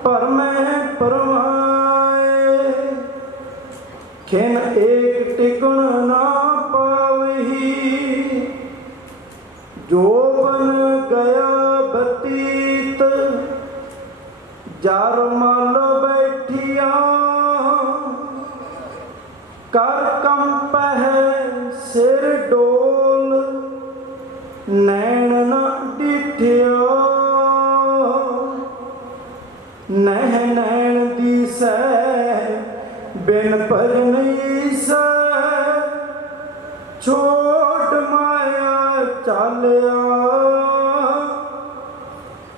परमै परमाए, खिन एक टिकण ना पावही। जो बन गया बतीत, जार माल बैठिया। कर कंप है सिर डोल नैन न डिठिया नह नैन दिसै बिन भजन ईसै छोड़ माया चालिया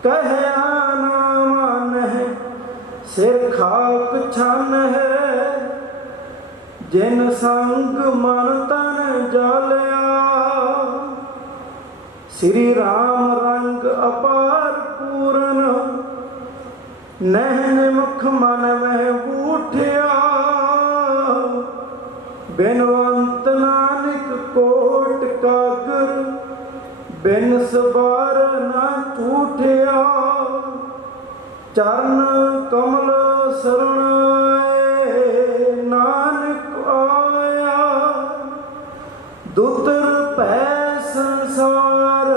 कहया ना मन है सिर खाक छन है जिन संग मन तन जालिया श्री राम रंग अपार पूरन नहन मुख मन में उठिया बिनवंत नानक कोट कागर बिन सबार न झूठिया चरण कमल शरण आए नानक आया दुतर पै संसार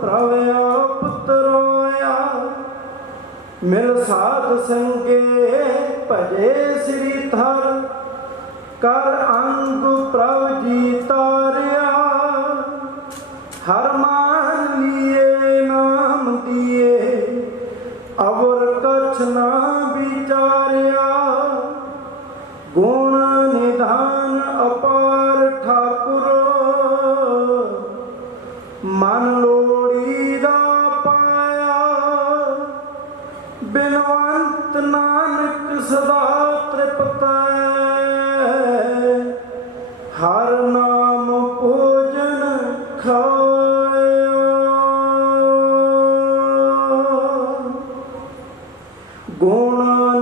प्रव्याप तरोया मिल साध संगे भजे श्री थर कर अंग प्रभ जी तारिया हर मान लिए नाम दिए अवर कछ ना विचारिया गुण निधान अपार ठाकुर मन लोड़ीदा पाया बिनवंत नानक सदा तृप्त हर नाम भोजन खाया गुण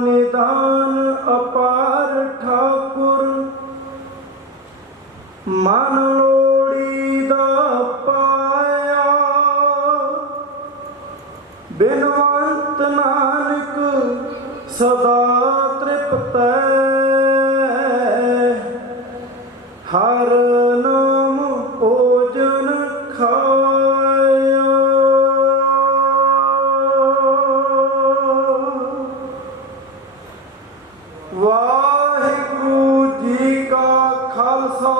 निदान अपार ठाकुर मन लोड़ीदा पाया बिनवंत नानक सदा तृप्त हर नाम भोजन खाया वाहिगुरु जी का खालसा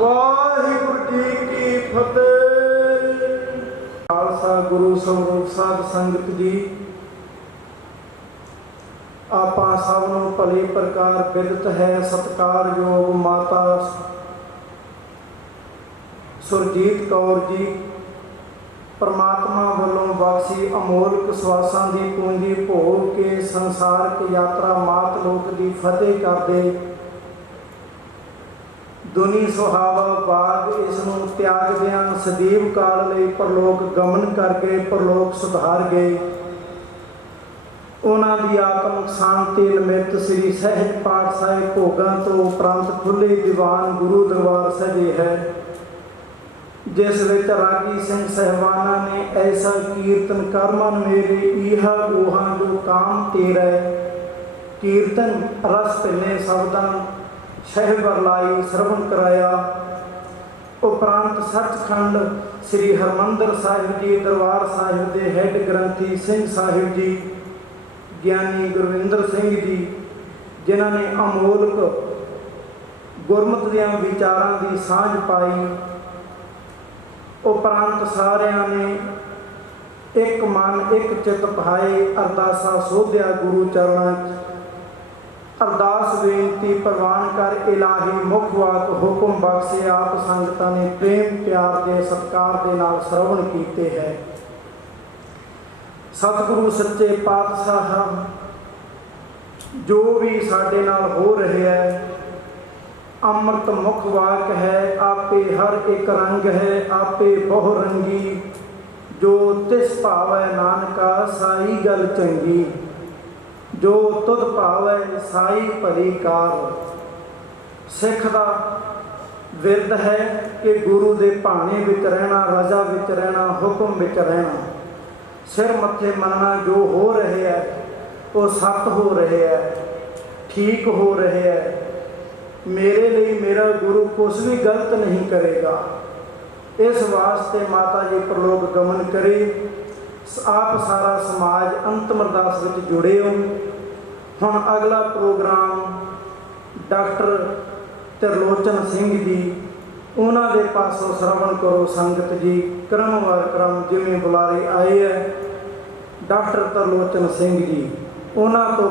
वाहिगुरु जी की फतेह। खालसा गुरु स्वरूप साध संगत जी ਆਪਾਂ ਸਭ ਨੂੰ ਭਲੀ ਪ੍ਰਕਾਰ ਬਿਦਤ ਹੈ ਸਤਿਕਾਰਯੋਗ ਮਾਤਾ ਸੁਰਜੀਤ ਕੌਰ ਜੀ परमात्मा ਵੱਲੋਂ ਬਖਸ਼ੀ ਅਮੋਲਕ ਸਵਾਸਾਂ ਦੀ ਪੂੰਜੀ ਭੋਗ ਕੇ ਸੰਸਾਰਕ ਯਾਤਰਾ ਮਾਤ ਲੋਕ ਦੀ ਫਤਿਹ ਕਰਦੇ ਦੁਨੀ ਸੁਹਾਵਾ ਬਾਗ ਇਸ ਨੂੰ ਤਿਆਗਦਿਆਂ ਸਦੀਵ ਕਾਲ ਲਈ ਪਰਲੋਕ ਗਮਨ ਕਰਕੇ ਪਰਲੋਕ ਸੁਧਾਰ ਗਏ। ਉਹਨਾਂ ਦੀ ਆਤਮਿਕ ਸ਼ਾਂਤੀ ਨਿਮਿਤ ਸ੍ਰੀ ਸਹਿਜ ਪਾਠ ਸਾਹਿਬ ਭੋਗਾਂ ਤੋਂ ਉਪਰੰਤ ਖੁੱਲੇ ਦੀਵਾਨ ਗੁਰੂ ਦਰਬਾਰ ਸਜੇ ਹੈ ਜਿਸ ਵਿੱਚ ਰਾਗੀ ਸਿੰਘ ਸਹਿਬਾਨਾਂ ਨੇ ਐਸਾ ਕੀਰਤਨ ਕਰਮਨ ਮੇਰੇ ਇਹਾ ਗੋਹਾਂ ਜੋ ਕਾਮ ਤੇਰਾ ਕੀਰਤਨ ਰਸ ਭਿੰਨੇ ਸ਼ਬਦਾਂ ਸ਼ਹਿ ਵਰਲਾਈ ਸਰਵਣ ਕਰਾਇਆ। ਉਪਰੰਤ ਸੱਚਖੰਡ ਸ੍ਰੀ ਹਰਿਮੰਦਰ ਸਾਹਿਬ ਜੀ ਦਰਬਾਰ ਸਾਹਿਬ ਦੇ ਹੈੱਡ ਗ੍ਰੰਥੀ ਸਿੰਘ ਸਾਹਿਬ ਜੀ ਗਿਆਨੀ ਗੁਰਵਿੰਦਰ ਸਿੰਘ ਜੀ ਜਿਨ੍ਹਾਂ ਨੇ ਅਮੋਲਕ ਗੁਰਮਤਿ ਦੀਆਂ ਵਿਚਾਰਾਂ ਦੀ ਸਾਂਝ ਪਾਈ। ਉਪਰੰਤ ਸਾਰਿਆਂ ਨੇ ਇੱਕ ਮਨ ਇੱਕ ਚਿੱਤ ਭਾਏ ਅਰਦਾਸਾਂ ਸੋਧਿਆ ਗੁਰੂ ਚਰਨਾਂ 'ਚ ਅਰਦਾਸ ਬੇਨਤੀ ਪ੍ਰਵਾਨ ਕਰ ਇਲਾਹੀ ਮੁਖ ਵਾਕ ਹੁਕਮ ਬਖਸ਼ੇ ਆਪ ਸੰਗਤਾਂ ਨੇ ਪ੍ਰੇਮ ਪਿਆਰ ਦੇ ਸਤਿਕਾਰ ਦੇ ਨਾਲ ਸਰਵਣ ਕੀਤੇ ਹੈ। ਸਤਿਗੁਰੂ ਸੱਚੇ ਪਾਤਸ਼ਾਹ ਜੋ ਵੀ ਸਾਡੇ ਨਾਲ ਹੋ ਰਿਹਾ ਹੈ ਅੰਮ੍ਰਿਤ ਮੁਖ ਵਾਕ ਹੈ ਆਪੇ ਹਰ ਇੱਕ ਰੰਗ ਹੈ ਆਪੇ ਬਹੁ ਰੰਗੀ ਜੋ ਤਿਸ ਭਾਵੈ ਨਾਨਕਾ ਸਾਈ ਗੱਲ ਚੰਗੀ ਜੋ ਤੁਧ ਭਾਵੈ ਸਾਈ ਭਲੀ ਕਾਰ। ਸਿੱਖ ਦਾ ਵਿਰਦ ਹੈ ਕਿ ਗੁਰੂ ਦੇ ਭਾਣੇ ਵਿੱਚ ਰਹਿਣਾ ਰਜ਼ਾ ਵਿੱਚ ਰਹਿਣਾ ਹੁਕਮ ਵਿੱਚ ਰਹਿਣਾ ਸਿਰ ਮੱਥੇ ਮੰਨਣਾ ਜੋ ਹੋ ਰਿਹਾ ਹੈ ਉਹ ਸੱਤ ਹੋ ਰਿਹਾ ਹੈ ਠੀਕ ਹੋ ਰਿਹਾ ਹੈ। ਮੇਰੇ ਲਈ ਮੇਰਾ ਗੁਰੂ ਕੁਛ ਵੀ ਗਲਤ ਨਹੀਂ ਕਰੇਗਾ। ਇਸ ਵਾਸਤੇ ਮਾਤਾ ਜੀ ਪ੍ਰਲੋਕ ਗਮਨ ਕਰੇ ਆਪ ਸਾਰਾ ਸਮਾਜ ਅੰਤਮ ਅਰਦਾਸ ਵਿੱਚ ਜੁੜੇ ਹੋ। ਹੁਣ ਅਗਲਾ ਪ੍ਰੋਗਰਾਮ ਡਾਕਟਰ ਤਰਲੋਚਨ ਸਿੰਘ ਜੀ ਉਹਨਾਂ ਦੇ ਪਾਸੋਂ ਸਰਵਣ ਕਰੋ ਸੰਗਤ ਜੀ। ਕਰਮਵਾਰ ਕਰਮ ਜਿਵੇਂ ਬੁਲਾਰੇ ਆਏ ਹੈ ਡਾਕਟਰ ਤਰਲੋਚਨ ਸਿੰਘ ਜੀ, ਉਹਨਾਂ ਤੋਂ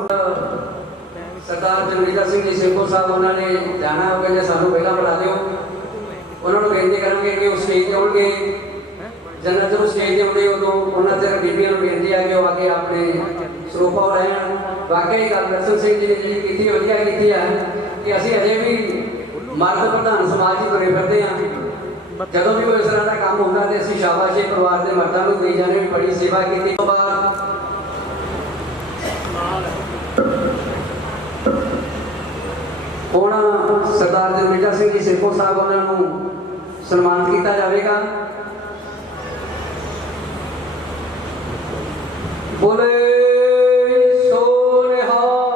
ਸਰਦਾਰ ਜਗਵੀਰ ਸਿੰਘ ਜੀ ਸਿੰਘੋ ਸਾਹਿਬ ਉਹਨਾਂ ਨੇ ਜਾਣਾ, ਉਹ ਕਹਿੰਦੇ ਸਾਨੂੰ ਪਹਿਲਾਂ ਬੁਲਾ ਦਿਓ। ਉਹਨਾਂ ਨੂੰ ਬੇਨਤੀ ਕਰਾਂਗੇ ਕਿ ਉਹ ਸਟੇਜ ਤੇ ਆਉਣਗੇ, ਜਨਰਲ ਜਦੋਂ ਸਟੇਜ ਤੇ ਆਉਣਗੇ ਉਦੋਂ ਉਹਨਾਂ ਦੇ ਬੀਬੀਆਂ ਨੂੰ ਬੇਨਤੀ ਆ ਕਿ ਉਹ ਅੱਗੇ ਆਪਣੇ ਸਰੂਪਾਂ ਰਹਿਣ। ਵਾਕਈ ਗੱਲ ਦਰਸ਼ਨ ਸਿੰਘ ਜੀ ਨੇ ਜਿਹੜੀ ਕੀਤੀ ਵਧੀਆ ਕੀਤੀ ਆ ਕਿ ਅਸੀਂ ਅਜੇ ਵੀ ਮਰਦ ਪ੍ਰਧਾਨ ਸਮਾਜ ਹੀ ਤੁਰੇ ਫਿਰਦੇ ਹਾਂ। ਜਦੋਂ ਵੀ ਕੋਈ ਇਸ ਤਰ੍ਹਾਂ ਦਾ ਕੰਮ ਹੁੰਦਾ ਤੇ ਅਸੀਂ ਸ਼ਾਬਾਸ਼ ਇਹ ਪਰਿਵਾਰ ਦੇ ਮਰਦਾਂ ਨੂੰ ਦੇ ਜਾਣੇ ਵੀ ਬੜੀ ਸੇਵਾ ਕੀਤੀ। ਤੋਂ ਬਾਅਦ ਹੁਣ ਸਰਦਾਰ ਜਗਵੀਰ ਸਿੰਘ ਜੀ ਸਿੰਘੋ ਸਾਹਿਬ ਉਹਨਾਂ ਨੂੰ ਸਨਮਾਨਿਤ ਕੀਤਾ ਜਾਵੇਗਾ। ਬੋਲੇ ਸੋ ਨਿਹਾਲ,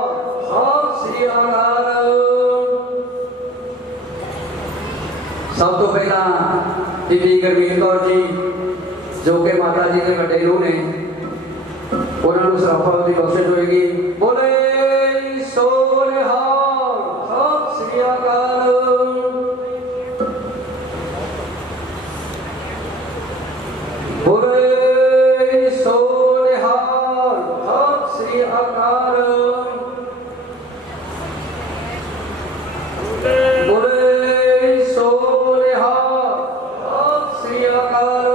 ਸਤਿ ਸ੍ਰੀ ਅਕਾਲ। ਸਭ ਤੋਂ ਪਹਿਲਾਂ ਬੀਬੀ ਗੁਰਮੀਤ ਕੌਰ ਜੀ ਜੋ ਕਿ ਮਾਤਾ ਜੀ ਦੇ ਵੱਡੇ ਨੂੰਹ ਨੇ, ਉਹਨਾਂ ਨੂੰ ਸਰਾਫਾ ਦੀ ਬਖਸ਼ਿਸ਼ ਹੋਏਗੀ। ਬੋਲੇ ਸੋ ਨਿਹਾਲ, ਸਤਿ ਸ੍ਰੀ ਅਕਾਲ। ਬੋਲੇ ਸੋ ਨਿਹਾਲ, ਸਤਿ ਸ੍ਰੀ ਅਕਾਲ। ਬੋਲੇ ਸੋ ਨਿਹਾਲ, ਸਤਿ ਸ੍ਰੀ ਅਕਾਲ।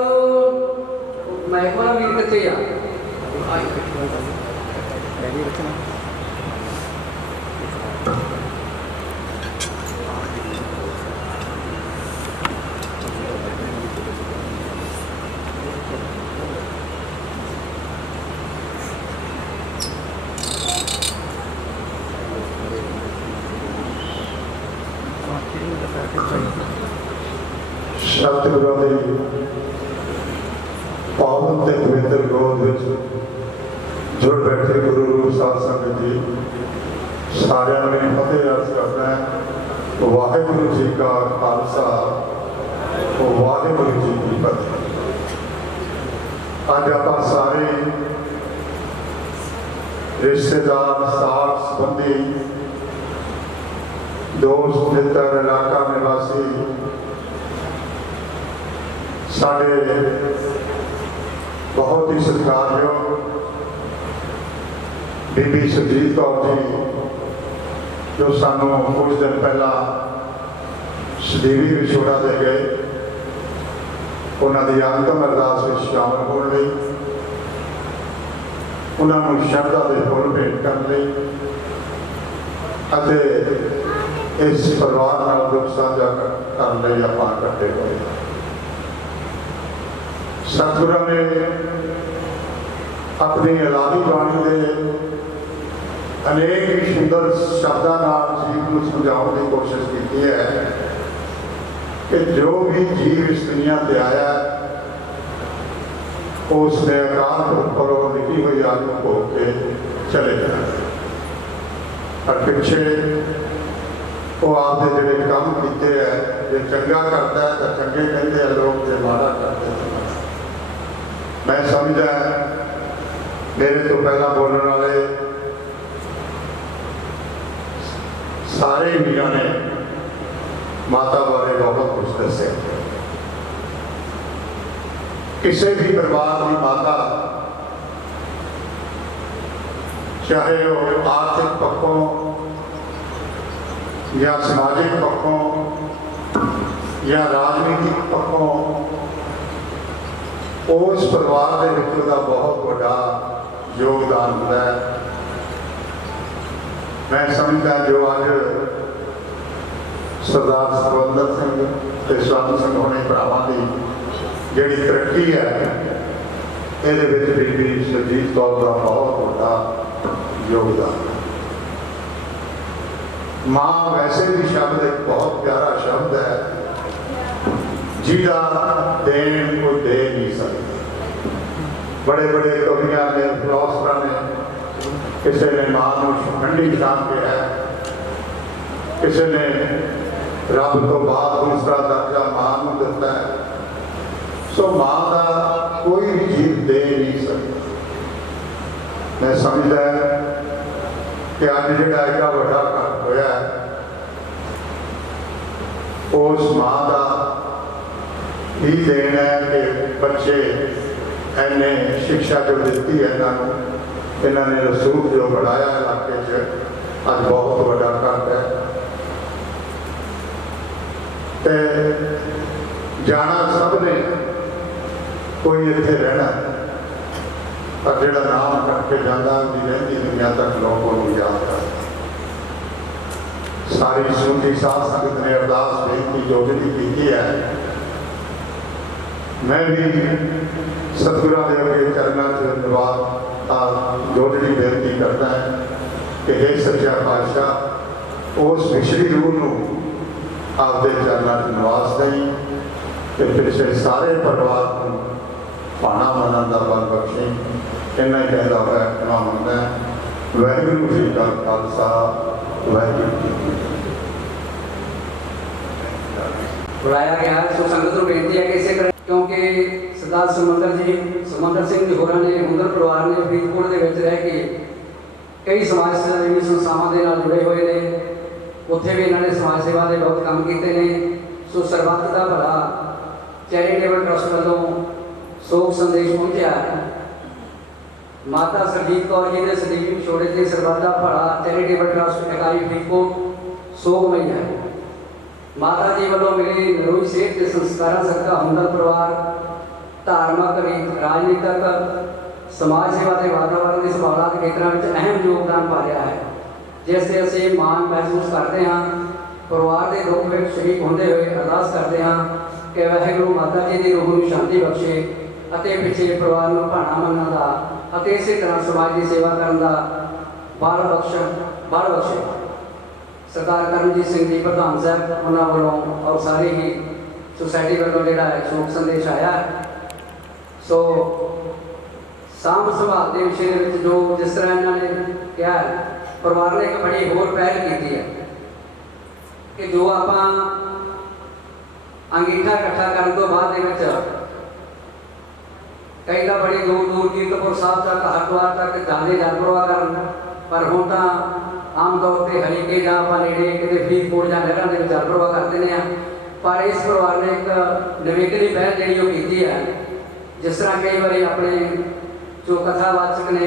ਮੈਂ ਕੋਲ ਵੀਰ ਕਿੱਥੇ ਆ? ਸਤਿਗੁਰਾਂ ਦੀ ਪਾਵਨ ਤੇ ਪਵਿੱਤਰ ਗੋਦ ਵਿੱਚ ਜੁੜ ਬੈਠੇ ਗੁਰੂ ਰੂਪ ਸਾਧ ਸੰਗਤ ਜੀ, ਸਾਰਿਆਂ ਨੂੰ ਮੇਰੀ ਫਤਿਹ ਅਰਜ਼ ਕਰਦਾ ਹੈ। ਵਾਹਿਗੁਰੂ ਜੀ ਕਾ ਖਾਲਸਾ, ਵਾਹਿਗੁਰੂ ਜੀ ਕੀ ਫਤਿਹ। ਅੱਜ ਆਪਾਂ ਸਾਰੇ ਰਿਸ਼ਤੇਦਾਰ, ਸਾਥ ਸੰਬੰਧੀ, ਦੋਸਤ ਮਿੱਤਰ, ਇਲਾਕਾ ਨਿਵਾਸੀ, ਸਾਡੇ ਬਹੁਤ ਹੀ ਸਤਿਕਾਰਯੋਗ ਬੀਬੀ ਸੁਰਜੀਤ ਕੌਰ ਜੀ ਜੋ ਸਾਨੂੰ ਕੁਝ ਦਿਨ ਪਹਿਲਾਂ ਸਦੀਵੀ ਵਿਛੋੜਾ ਦੇ ਗਏ, ਉਹਨਾਂ ਦੀ ਅੰਤਮ ਅਰਦਾਸ ਵਿੱਚ ਸ਼ਾਮਲ ਹੋਣ ਲਈ, ਉਹਨਾਂ ਨੂੰ ਸ਼ਰਧਾ ਦੇ ਫੁੱਲ ਭੇਟ ਕਰਨ ਲਈ ਅਤੇ ਇਸ ਪਰਿਵਾਰ ਨਾਲ ਦੁੱਖ ਸਾਂਝਾ ਕਰਨ ਲਈ ਆਪਾਂ ਇਕੱਠੇ ਹੋਏ। ਸਤਿਗੁਰਾਂ ਨੇ ਆਪਣੀ ਇਲਾਹੀ ਬਾਣੀ ਦੇ ਅਨੇਕ ਹੀ ਸੁੰਦਰ ਸ਼ਬਦਾਂ ਨਾਲ ਜੀਵ ਨੂੰ ਸਮਝਾਉਣ ਦੀ ਕੋਸ਼ਿਸ਼ ਕੀਤੀ ਹੈ ਕਿ ਜੋ ਵੀ ਜੀਵ ਇਸ ਦੁਨੀਆ ਤੇ ਆਇਆ ਉਸ ਨੇ ਅਕਾਲ ਪੁਰਖ ਕੋਲੋਂ ਲਿਖੀ ਹੋਈ ਆਦਤ ਹੋ ਕੇ ਚਲੇ ਜਾਣਾ। ਪਰ ਪਿੱਛੇ ਉਹ ਆਪਦੇ ਜਿਹੜੇ ਕੰਮ ਕੀਤੇ ਹੈ, ਜੇ ਚੰਗਾ ਕਰਦਾ ਹੈ ਤਾਂ ਚੰਗੇ ਕਹਿੰਦੇ ਆ ਲੋਕ, ਜੇ ਮਾੜਾ ਕਰਦੇ ਮੈਂ ਸਮਝਦਾ ਮੇਰੇ ਤੋਂ ਪਹਿਲਾਂ ਬੋਲਣ ਵਾਲੇ ਸਾਰੇ ਵੀਰਾਂ ਨੇ ਮਾਤਾ ਬਾਰੇ ਬਹੁਤ ਕੁਝ ਦੱਸਿਆ। ਕਿਸੇ ਵੀ ਪਰਿਵਾਰ ਦੀ ਮਾਤਾ, ਚਾਹੇ ਉਹ ਆਰਥਿਕ ਪੱਖੋਂ ਜਾਂ ਸਮਾਜਿਕ ਪੱਖੋਂ ਜਾਂ ਰਾਜਨੀਤਿਕ ਪੱਖੋਂ, ਉਸ ਪਰਿਵਾਰ ਦੇ ਵਿੱਚ ਉਹਦਾ ਬਹੁਤ ਵੱਡਾ ਯੋਗਦਾਨ ਹੁੰਦਾ ਹੈ। ਮੈਂ ਸਮਝਦਾ ਜੋ ਅੱਜ ਸਰਦਾਰ ਸਤਵੰਦਰ ਸਿੰਘ ਤੇ ਸਵਰਨ ਸਿੰਘ ਹੋਣੇ ਭਰਾਵਾਂ ਦੀ ਜਿਹੜੀ ਤਰੱਕੀ ਹੈ, ਇਹਦੇ ਵਿੱਚ ਬੀਬੀ ਸੁਰਜੀਤ ਕੌਰ ਦਾ ਬਹੁਤ ਵੱਡਾ ਯੋਗਦਾਨ ਹੈ। ਮਾਂ ਵੈਸੇ ਵੀ ਸ਼ਬਦ ਇੱਕ ਬਹੁਤ ਪਿਆਰਾ ਸ਼ਬਦ ਹੈ, ਜਿਹਦਾ ਦੇਣ ਕੋਈ ਦੇ ਨਹੀਂ ਸਕਦਾ। ਬੜੇ ਬੜੇ ਕਵੀਆਂ ਨੇ, ਫਿਲਾਸਫਰਾਂ ਨੇ, ਕਿਸੇ ਨੇ ਮਾਂ ਨੂੰ ਠੰਡੀ ਸ਼ਾਨ ਕਿਹਾ, ਕਿਸੇ ਨੇ ਰੱਬ ਤੋਂ ਬਾਅਦ ਦੂਸਰਾ ਦਰਜਾ ਮਾਂ ਨੂੰ ਦਿੱਤਾ ਹੈ। ਸੋ ਮਾਂ ਦਾ ਕੋਈ ਵੀ ਜੀਵ ਦੇ ਨਹੀਂ ਸਕਦਾ। ਮੈਂ ਸਮਝਦਾ ਕਿ ਅੱਜ ਜਿਹੜਾ ਐਡਾ ਵੱਡਾ ਘਰ ਹੋਇਆ ਹੈ, उस माँ का ही देन है कि बच्चे इन्ने शिक्षा जो दी है इन्होंने रसूख जो बढ़ाया इलाके अज बहुत बड़ा कर है। ते जाना सब ने कोई इत्थे रहना पर जो नाम करके जाता उनकी रही दुनिया तक लोगों को याद कर। सारी सुनती साध संगत ने अरदास बेनती जो भी की है, मैं भी सतगुरु देव के चरणों से धन्यवाद जोड़नी बेनती करता है कि हे सच्चा पातशाह उस पिछली रूह को आपके चरणों से निवास दें कि पिछले सारे परिवार को पाना मनन का बल बख्शे। इन्ना ही कहता हुआ क्षमा मंगता है। वाहिगुरू जी का खालसा वाहिगुरू जी की फतेह। बुलाया गया है सो संगत को बेनती है कि इसे करें क्योंकि सरदार सुमंदर सिंह जी होਰਾਂ ने हुंदर परिवार ने फरीदकोट ਦੇ ਵਿੱਚ ਰਹਿ ਕੇ कई समाज सेवी संस्थावां ਦੇ ਨਾਲ जुड़े हुए ने। ਉੱਥੇ भी इन्होंने समाज सेवा के बहुत काम किए हैं। सो सरबत का भला चैरिटेबल ट्रस्ट वालों शोक संदेश पहुंचा। माता सरजीत कौर जी ने सਦੀवी विछोड़े से सरबत का भला चैरिटेबल ट्रस्ट इकाई फरीदकोट शोकमई है। माता जी वालों मिली नरोई सेहत के संस्कारा सदका हुंदर परिवार धार्मिक राजनीतिक समाज सेवा के वातावरण की संभावना के क्षेत्रों में अहम योगदान पा रहा है, जिससे असीं माण महसूस करते हैं। परिवार के दुख में शरीक होंदे हुए अरदास करते हैं कि वाहिगुरू माता जी की रूह को शांति बख्शे अते पिछले परिवार को भाणा मनण का अते इसी तरह समाज की सेवा करने का बल बख्शे। सरदार करमजीत सिंह जी प्रधान साहब उन्होंने वालों और सारी ही सोसाइटी वालों जोड़ा शोक संदेश आया। सो सांभ संभाल के विषय में जो जिस तरह इन्होंने कहा परिवार ने एक बड़ी होर पहल की है कि जो आप अंगीठा इकट्ठा करने तो बाद कई तो बड़ी दूर दूर कीरतपुर साहब तक हरिद्वार तक जाने जल प्रवाह कर, पर हुण तां आम तौर पर हरीके जां आपां नेड़े किते फरीदकोट जां नहरां दे विच जल प्रवाह करते हैं। पर इस परिवार ने एक नवेकली पहल जिहड़ी ओह कीती है। जिस तरह कई बार अपने जो कथावाचक ने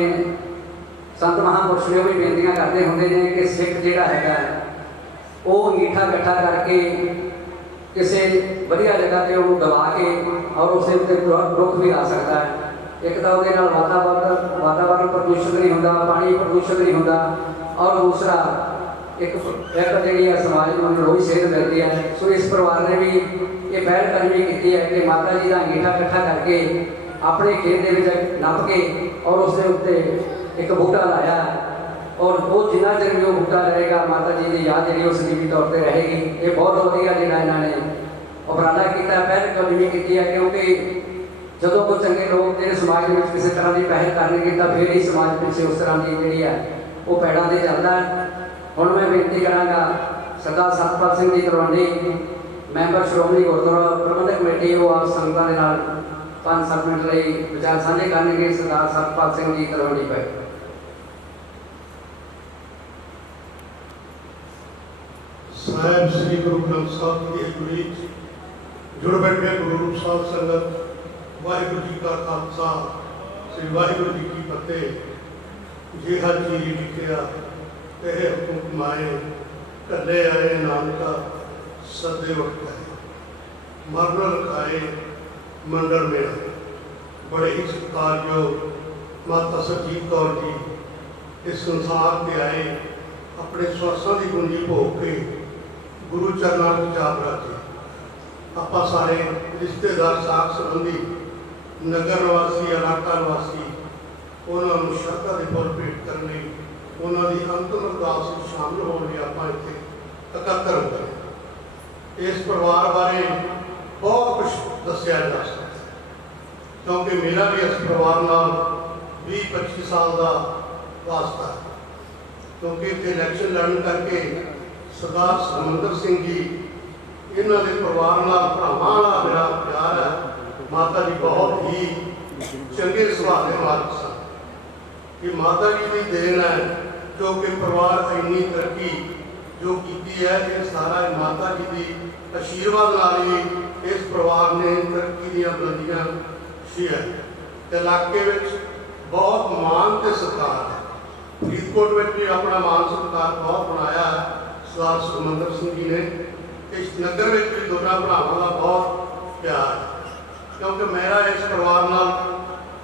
संत महापुरुष ने भी बेनतियां करते होंगे ने कि सिख जिहड़ा हैगा वो अंगीठा इकट्ठा करके किसी वधिया जगह पर उन्होंने दबा के और उस रुख भी ला सकता है। एक तो उसके वातावरण प्रदूषित नहीं होता, पानी प्रदूषित नहीं होता, और दूसरा एक जी समाज को नरोई सेहत मिलती है। सो इस परिवार ने भी ये पहलकदमी की है कि माता जी का अंगीठा इकट्ठा करके अपने खेत के नप के और उसके उत्ते एक बूटा लाया और वो जिन्ना चर भी वो बूटा रहेगा माता जी की याद जी सजीवी तौर पर रहेगी। ये बहुत वधिया जिहड़ा इन्होंने उपराला किया पहलकदमी की है, क्योंकि जो कोई चंगे लोग जो समाज में किसी तरह की पहल करने तो फिर ही समाज पिछले उस तरह की जी है वो पैड़ा से चलता है। हुण मैं बेनती कराँगा सरदार सतपाल सिंह जी तलवंडी मैंबर श्रोमणी गुरुद्वारा प्रबंधक कमेटी वो आप संगतां दे नाल 5-7 मिनट लिए विचार साझे करने। सरदार सतपाल सिंह जी तलवंडी पे साहिब श्री गुरु ग्रंथ साहब की अगुवाई जुड़ बैठे गुरु रूप साध संगत वाहिगुरू जी का खालसा श्री वाहिगुरू जी की फतेह। जी हर चीज लिखिया कहे हुकुम आए कले आए नानका सदे वक्त है मरण रखाए मंडल में आए। बड़े ही सत्कारयोग माता सरजीत कौर जी इस संसार से आए अपने स्वासां की कुंजी भोग के गुरु चरणों में जाप रखे। आप सारे रिश्तेदार साख संबंधी नगर निवासी इलाका निवासी उन्होंने श्रद्धा के फुल भेंट करने उन्होंने अंतिम अरदास में शामिल होने आप इतने इकट्ठा होते। इस परिवार बारे बहुत कुछ दसिया जा सकता है, क्योंकि मेरा भी इस परिवार नाल 20-25 साल का वास्ता है। क्योंकि इतने इलैक्शन लड़न करके सरदार सुमंदर सिंह जी इन्हों के परिवार भरावां मेरा प्यार है। माता जी बहुत ही चंगे सुभाव के मालिक सन कि माता जी की देन है जो कि परिवार इन्नी तरक्की जो की है, ये सारा माता जी की आशीर्वाद नाल ही इस परिवार ने तरक्की दी बुलंदियां छूईआं। इलाके में बहुत मान ते सत्कार है। फरीदकोट में भी अपना मान सत्कार बहुत बनाया है सरदार सुखमंदर सिंह जी ने। इस नगर में भी दोनों भरावां का बहुत प्यार है, क्योंकि मेरा इस परिवार नाल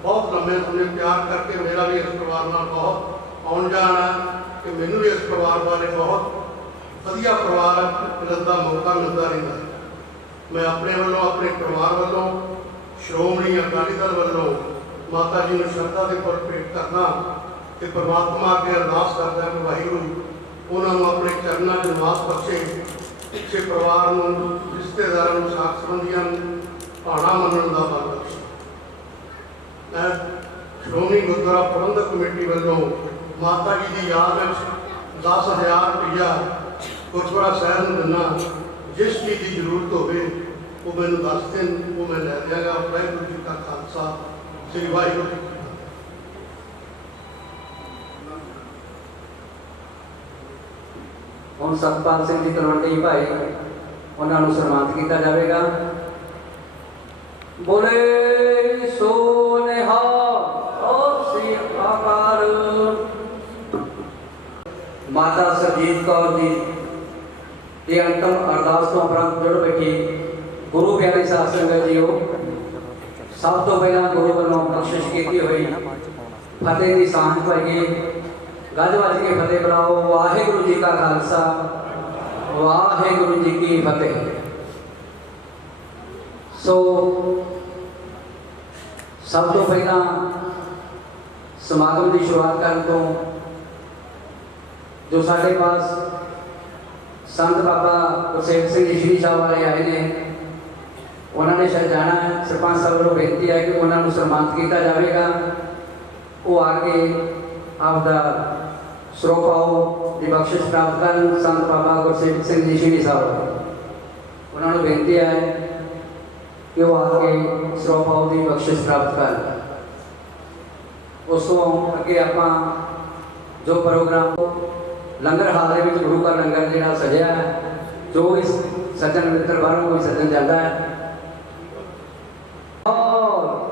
बहुत लंबे समय प्यार करके मेरा भी इस परिवार नाल बहुत आउण जाण है कि मैनूं भी इस परिवार बारे बहुत वधिया परिवार मिलण दा मौका मिलता रहिंदा है। मैं अपने वालों अपने परिवार वालों श्रोमणी अकाली दल वालों माता जी को श्रद्धा के फुल भेंट करना कि परमात्मा अगे अरदास करदा कि वाहिगुरू उन्होंने अपने चरणों च निवास बख्शे, पिछे परिवार को रिश्तेदारों साथ संबंधियों भाणा मनण का बल बख्शे। मैं श्रोमणी गुरुद्वारा प्रबंधक कमेटी वालों माता जी की याद में 10,000 रुपया गुरुद्वारा साहब में दिना। जिस चीज़ की जरूरत हो वो मैंने दस दिन वो मैं लै दियाँगा। वाहिगुरू जी का खालसा, श्री वाहिगुरू जी की फतेह। ਹੁਣ ਸਤਪਾਲ ਸਿੰਘ ਜੀ ਤਲਵੰਡੀ ਭਾਈ ਉਹਨਾਂ ਨੂੰ ਸਨਮਾਨਿਤ ਕੀਤਾ ਜਾਵੇਗਾ। ਬੋਲੇ ਸੋ ਨਿਹਾਲ ਸਤਿ ਸ੍ਰੀ ਅਕਾਲ। ਮਾਤਾ ਸਰਜੀਤ ਕੌਰ ਜੀ ਦੀ ਅੰਤਮ ਅਰਦਾਸ ਤੋਂ ਉਪਰੰਤ ਜੁੜ ਬੈਠੀ ਗੁਰੂ ਪਿਆਰੀ ਸਾਧ ਸੰਗਤ ਜੀਓ, ਸਭ ਤੋਂ ਪਹਿਲਾਂ ਗੁਰੂ ਵੱਲੋਂ ਬਖਸ਼ਿਸ਼ ਕੀਤੀ ਹੋਈ ਫਤਿਹ ਦੀ ਸਾਂਝ ਪਾਈਏ। ਗੱਜ ਵੱਜ ਕੇ ਫਤਿਹ ਬੁਲਾਓ। ਵਾਹਿਗੁਰੂ ਜੀ ਕਾ ਖਾਲਸਾ, ਵਾਹਿਗੁਰੂ ਜੀ ਕੀ ਫਤਿਹ। ਸੋ ਸਭ ਤੋਂ ਪਹਿਲਾਂ ਸਮਾਗਮ ਦੀ ਸ਼ੁਰੂਆਤ ਕਰਨ ਤੋਂ ਜੋ ਸਾਡੇ ਪਾਸ ਸੰਤ ਬਾਬਾ ਗੁਰਸੇਵਕ ਸਿੰਘ ਜੀ ਸ਼੍ਰੀ ਸਾਹਿਬ ਵਾਲੇ ਆਏ ਨੇ, ਉਹਨਾਂ ਨੇ ਸ਼ਾਇਦ ਜਾਣਾ ਹੈ। ਸਰਪੰਚ ਸਾਹਿਬ ਵੱਲੋਂ ਬੇਨਤੀ ਹੈ ਕਿ ਉਹਨਾਂ ਨੂੰ ਸਨਮਾਨਿਤ ਕੀਤਾ ਜਾਵੇਗਾ। ਉਹ ਆ ਕੇ ਆਪਦਾ ਸਰੋਪਾਓ ਦੀ ਬਖਸ਼ਿਸ਼ ਪ੍ਰਾਪਤ ਕਰਨ। ਸੰਤ ਬਾਬਾ ਗੁਰਸੇਵਕ ਸਿੰਘ ਜੀ ਸ਼੍ਰੀ ਸਾਹਿਬ, ਉਹਨਾਂ ਨੂੰ ਬੇਨਤੀ ਹੈ ਕਿ ਉਹ ਆ ਕੇ ਸਰੋਪਾਓ ਦੀ ਬਖਸ਼ਿਸ਼ ਪ੍ਰਾਪਤ ਕਰਨ। ਉਸ ਤੋਂ ਅੱਗੇ ਆਪਾਂ ਜੋ ਪ੍ਰੋਗਰਾਮ ਲੰਗਰ ਹਾਲ ਦੇ ਵਿੱਚ ਗੁਰੂ ਘਰ ਲੰਗਰ ਜਿਹੜਾ ਸਜਿਆ ਹੈ, ਜੋ ਵੀ ਸੱਜਣ ਮਿੱਤਰ ਬਾਹਰੋਂ ਕੋਈ ਸੱਜਣ ਜਾਂਦਾ ਹੈ,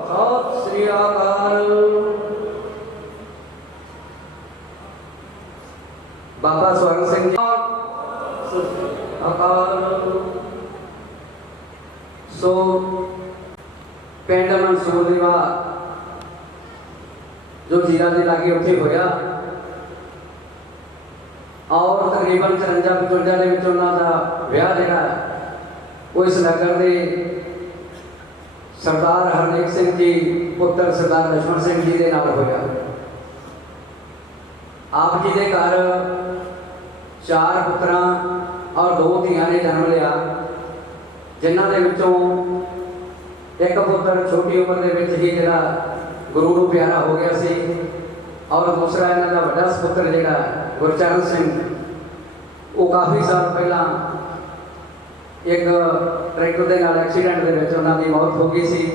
ਸਤਿ ਸ੍ਰੀ ਅਕਾਲ। ਬਾਬਾ ਸਵਰਨ ਸਿੰਘ ਜੀ ਅਕਾਲ। ਸੋ ਪਿੰਡ ਮਨਸੂਰ ਦੀ ਜੋ ਜੀਰਾ ਦੇ ਲਾਗੇ ਉੱਥੇ ਹੋਇਆ, ਔਰ ਤਕਰੀਬਨ 54-55 ਦੇ ਵਿੱਚ ਉਹਨਾਂ ਦਾ ਵਿਆਹ ਜਿਹੜਾ ਉਹ ਇਸ ਨਗਰ ਦੇ ਸਰਦਾਰ ਹਰਨੇਕ ਸਿੰਘ ਜੀ ਪੁੱਤਰ ਸਰਦਾਰ ਲਛਮਣ ਸਿੰਘ ਜੀ ਦੇ ਨਾਲ ਹੋਇਆ। ਆਪ ਜੀ ਦੇ ਘਰ 4 ਪੁੱਤਰਾਂ ਔਰ 2 ਧੀਆਂ ਨੇ ਜਨਮ ਲਿਆ, ਜਿਨ੍ਹਾਂ ਦੇ ਵਿੱਚੋਂ ਇੱਕ ਪੁੱਤਰ ਛੋਟੀ ਉਮਰ ਦੇ ਵਿੱਚ ਹੀ ਜਿਹੜਾ ਗੁਰੂ ਨੂੰ ਪਿਆਰਾ ਹੋ ਗਿਆ ਸੀ, ਔਰ ਦੂਸਰਾ ਇਹਨਾਂ ਦਾ ਵੱਡਾ ਸੁਪੁੱਤਰ ਜਿਹੜਾ ਗੁਰਚਰਨ ਸਿੰਘ, ਉਹ ਕਾਫੀ ਸਾਲ ਪਹਿਲਾਂ ਇੱਕ ਟਰੈਕਟਰ ਦੇ ਨਾਲ ਐਕਸੀਡੈਂਟ ਦੇ ਵਿੱਚ ਉਹਨਾਂ ਦੀ ਮੌਤ ਹੋ ਗਈ ਸੀ।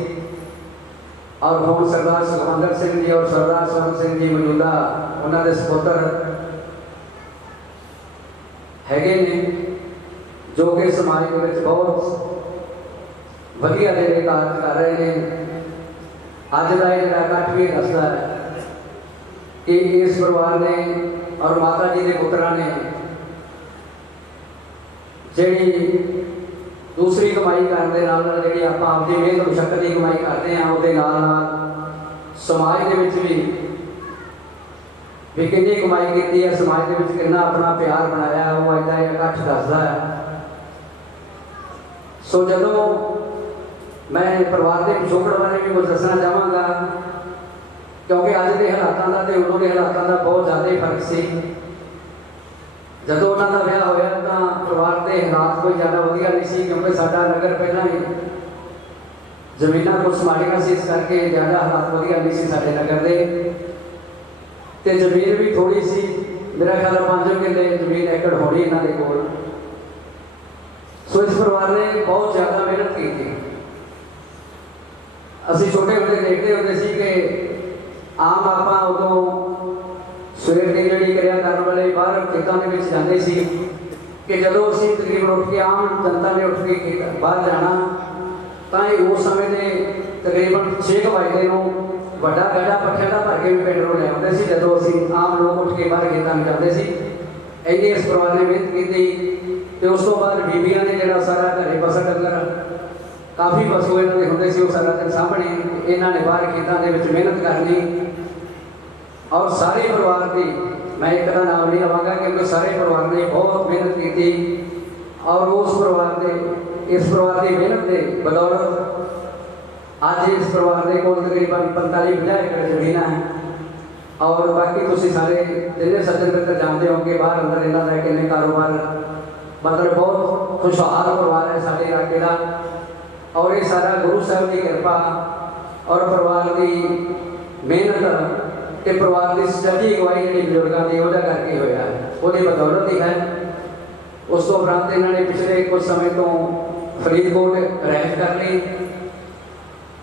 ਔਰ ਹੁਣ ਸਰਦਾਰ ਸੁਖਮੰਦਰ ਸਿੰਘ ਜੀ ਔਰ ਸਰਦਾਰ ਸਵਰਨ ਸਿੰਘ ਜੀ ਮੌਜੂਦਾ ਉਹਨਾਂ ਦੇ ਸੁਪੁੱਤਰ ਹੈਗੇ ਨੇ, ਜੋ ਕਿ ਸਮਾਜ ਦੇ ਵਿੱਚ ਬਹੁਤ ਵਧੀਆ ਜਿਹੜੇ ਕਾਰਜ ਕਰ ਰਹੇ ਨੇ। ਅੱਜ ਦਾ ਇਹ ਜਿਹੜਾ ਇਕੱਠ ਵੀ ਦੱਸਦਾ ਹੈ ਕਿ ਇਸ ਪਰਿਵਾਰ ਨੇ ਔਰ ਮਾਤਾ ਜੀ ਦੇ ਪੁੱਤਰਾਂ ਨੇ ਜਿਹੜੀ ਦੂਸਰੀ ਕਮਾਈ ਕਰਨ ਦੇ ਨਾਲ ਜਿਹੜੀ ਆਪਾਂ ਆਪਦੀ ਮਿਹਨਤ ਮੁਸ਼ੱਕਤ ਦੀ ਕਮਾਈ ਕਰਦੇ ਹਾਂ, ਉਹਦੇ ਨਾਲ ਨਾਲ ਸਮਾਜ ਦੇ ਵਿੱਚ ਵੀ ਕਿੰਨੀ ਕਮਾਈ ਕੀਤੀ ਹੈ, ਸਮਾਜ ਦੇ ਵਿੱਚ ਕਿੰਨਾ ਆਪਣਾ ਪਿਆਰ ਬਣਾਇਆ, ਉਹ ਅੱਜ ਦਾ ਇਹ ਇਕੱਠ ਦੱਸਦਾ ਹੈ। ਸੋ ਜਦੋਂ ਮੈਂ ਪਰਿਵਾਰ ਦੇ ਪਿਛੋਕੜ ਬਾਰੇ ਵੀ ਕੁਝ ਦੱਸਣਾ ਚਾਹਾਂਗਾ, ਕਿਉਂਕਿ ਅੱਜ ਦੇ ਹਾਲਾਤਾਂ ਦਾ ਤੇ ਉਦੋਂ ਦੇ ਹਾਲਾਤਾਂ ਦਾ ਬਹੁਤ ਜ਼ਿਆਦਾ ਹੀ ਫਰਕ ਸੀ। ਜਦੋਂ ਉਹਨਾਂ ਦਾ ਵਿਆਹ ਹੋਇਆ ਤਾਂ ਪਰਿਵਾਰ ਦੇ ਹਾਲਾਤ ਕੋਈ ਜ਼ਿਆਦਾ ਵਧੀਆ ਨਹੀਂ ਸੀ, ਕਿਉਂਕਿ ਸਾਡਾ ਨਗਰ ਪਹਿਲਾਂ ਹੀ ਜ਼ਮੀਨਾਂ ਕੁਝ ਮਾੜੀਆਂ ਸੀ, ਇਸ ਕਰਕੇ ਜ਼ਿਆਦਾ ਹਾਲਾਤ ਵਧੀਆ ਨਹੀਂ ਸੀ ਸਾਡੇ ਨਗਰ ਦੇ। ਤੇ ਜ਼ਮੀਨ ਵੀ ਥੋੜੀ ਸੀ, ਮੇਰਾ ਖਿਆਲ 5 ਕਿੱਲੇ ਜ਼ਮੀਨ ਏਕੜ ਹੋਣੀ ਇਹਨਾਂ ਦੇ ਕੋਲ। ਸੋ ਇਸ ਪਰਿਵਾਰ ਨੇ ਬਹੁਤ ਜ਼ਿਆਦਾ ਮਿਹਨਤ ਕੀਤੀ। ਅਸੀਂ ਛੋਟੇ ਹੁੰਦੇ ਦੇਖਦੇ ਹੁੰਦੇ ਸੀ ਕਿ ਆਮ ਆਪਾਂ ਉਦੋਂ ਸਵੇਰ ਦੀ ਜਿਹੜੀ ਕਿਰਿਆ ਕਰਨ ਵਾਲੇ ਬਾਹਰ ਖੇਤਾਂ ਦੇ ਵਿੱਚ ਜਾਂਦੇ ਸੀ, कि जदों असीं तकरीबन उठ के आम जनता ने उठ के बाहर जाना तो ये उस समय के तकरीबन 6 बजे को ਵੱਡਾ ਗਾੜਾ ਪੱਠਿਆਂ ਦਾ ਭਰ ਕੇ ਵੀ ਪਿੰਡ ਨੂੰ ਲੈ ਆਉਂਦੇ ਸੀ ਜਦੋਂ ਅਸੀਂ ਆਮ ਲੋਕ ਉੱਠ ਕੇ ਬਾਹਰ ਖੇਤਾਂ ਨੂੰ ਜਾਂਦੇ ਸੀ। ਇੰਨੀ ਇਸ ਪਰਿਵਾਰ ਨੇ ਮਿਹਨਤ ਕੀਤੀ ਤੇ ਉਸ ਤੋਂ ਬਾਅਦ ਬੀਬੀਆਂ ਨੇ ਜਿਹੜਾ ਸਾਰਾ ਘਰੇ ਪਸ਼ੂ ਡੰਗਰ ਕਾਫੀ ਪਸ਼ੂ ਇਹਨਾਂ ਦੇ ਹੁੰਦੇ ਸੀ ਉਹ ਸਾਰਾ ਦਿਨ ਸਾਹਮਣੇ ਇਹਨਾਂ ਨੇ ਬਾਹਰ ਖੇਤਾਂ ਦੇ ਵਿੱਚ ਮਿਹਨਤ ਕਰਨੀ ਔਰ ਸਾਰੇ ਪਰਿਵਾਰ ਦੀ ਮੈਂ ਇੱਕ ਦਾ ਨਾਮ ਨਹੀਂ ਲਵਾਂਗਾ ਕਿਉਂਕਿ ਸਾਰੇ ਪਰਿਵਾਰ ਨੇ ਬਹੁਤ ਮਿਹਨਤ ਕੀਤੀ ਔਰ ਉਸ ਪਰਿਵਾਰ ਦੇ ਇਸ ਪਰਿਵਾਰ ਦੀ ਮਿਹਨਤ ਦੇ ਬਦੌਲਤ आज इस परिवार के कोल तकरीबन 45-50 एकड़ जमीन है और बाकी तुम सारे जिन्हें सज्जन मित्र जानते हो कि बाहर अंदर इन्हों का किन्ने कारोबार मतलब बहुत खुशहाल परिवार है साढ़े इलाके का और ये सारा गुरु साहब की कृपा और परिवार की मेहनत के परिवार की सच्ची अगवाई जी बजुर्गों की वजह करके होया वो बदौलत ही है। उस तो उपरंत इन्होंने पिछले कुछ समय तो फरीदकोट रिहायश कर ली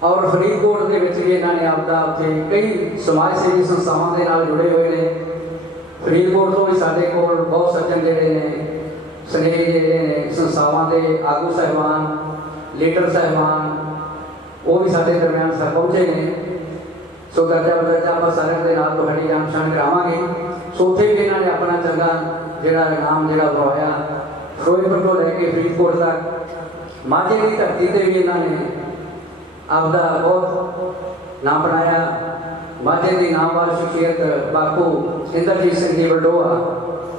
और फरीदकोट के भी इन्होंने आपका उत्थे कई समाज सेवी संस्थावां दे नाल जुड़े हुए हैं। फरीदकोट तो भी साडे कोल बहुत सज्जन जिहड़े ने स्नेही जिहड़े ने संस्थावां दे आगू साहिबान लीडर साहिबान वो भी साडे दरम्यान सब पहुँचे ने। सो दर्जा बदर्जा आप सारे के नाल तुहाडी जान पछाण करावांगे। सो उत्थे भी इन्होंने अपना चंगा जिहड़ा इनाम जिहड़ा बनवाया फिरोजपुर तो लैके फरीदकोट तक माझे की धरती से भी इन्होंने आपका बहुत नाम बनाया। माझे की नामवार शख्सियत बापू इंद्रजीत सिंह जी वडोआ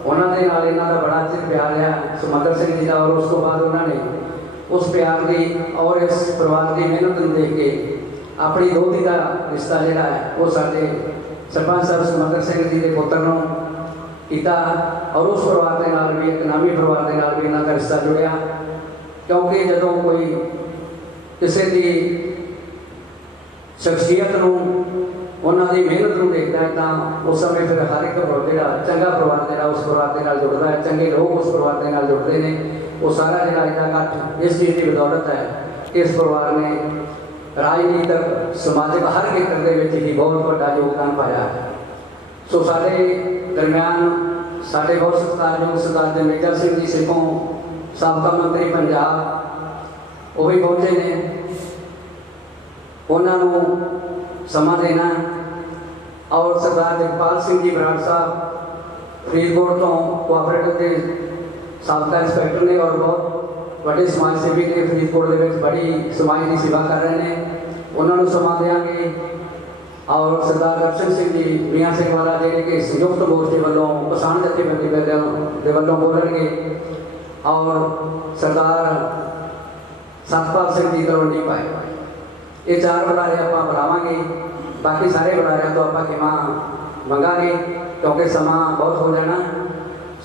उन्होंने नाल इन्हां दा बड़ा चिर प्यार है सुमंदर सिंह जी का और उस तो बाद उन्होंने उस प्यार की और इस परिवार की मेहनत को देख के अपनी दोहती का रिश्ता जोड़ा है वो साडे सरपंच साहब सुमंदर सिंह जी के पुत्र नूं कीता और उस परिवार के नाल भी एक नामी परिवार के नाल भी इन्हां दा रिश्ता जुड़िया क्योंकि जदों कोई किसी की शख्सियत उन्होंने मेहनत को देखता है तो उस समय फिर हर एक जो चंगा परिवार जो उस परिवार के नाल जुड़ता है चंगे लोग उस परिवार के नाल जुड़ते हैं वो सारा जो इकट्ठ इस चीज़ की बदौलत है कि इस परिवार ने राजनीतिक समाजिक हर खेत्र के ही बहुत बड़ा योगदान पाया है। सो साढ़े दरम्यान साढ़े बहुत सत्कारयोग सरदार जगमेजर सिंह जी सिखों साबका मंत्री पंजाब वो भी पहुँचे ने उन्होंने समा देना और सरदार जगपाल सिंह जी बराड़ साहब फरीदकोट तो कोआपरेटिव के साबका इंस्पैक्टर ने और बहुत बड़े समाज सेवी ने फरीदकोट के बड़ी समाज की सेवा कर रहे हैं उन्होंने समा देंगे। और सरदार दर्शन सिंह जी मियाँ सिंह वाला जोड़े कि संयुक्त मोर्चे वालों किसान जथेबंदी के वालों बोलेंगे और सरदार सतपाल सिंह जी तलवंडी पाए ये 4 बुलारे आप बुलावे बाकी सारे बुलारिया तो आप खेमा मंगांगे क्योंकि समा बहुत हो जाना।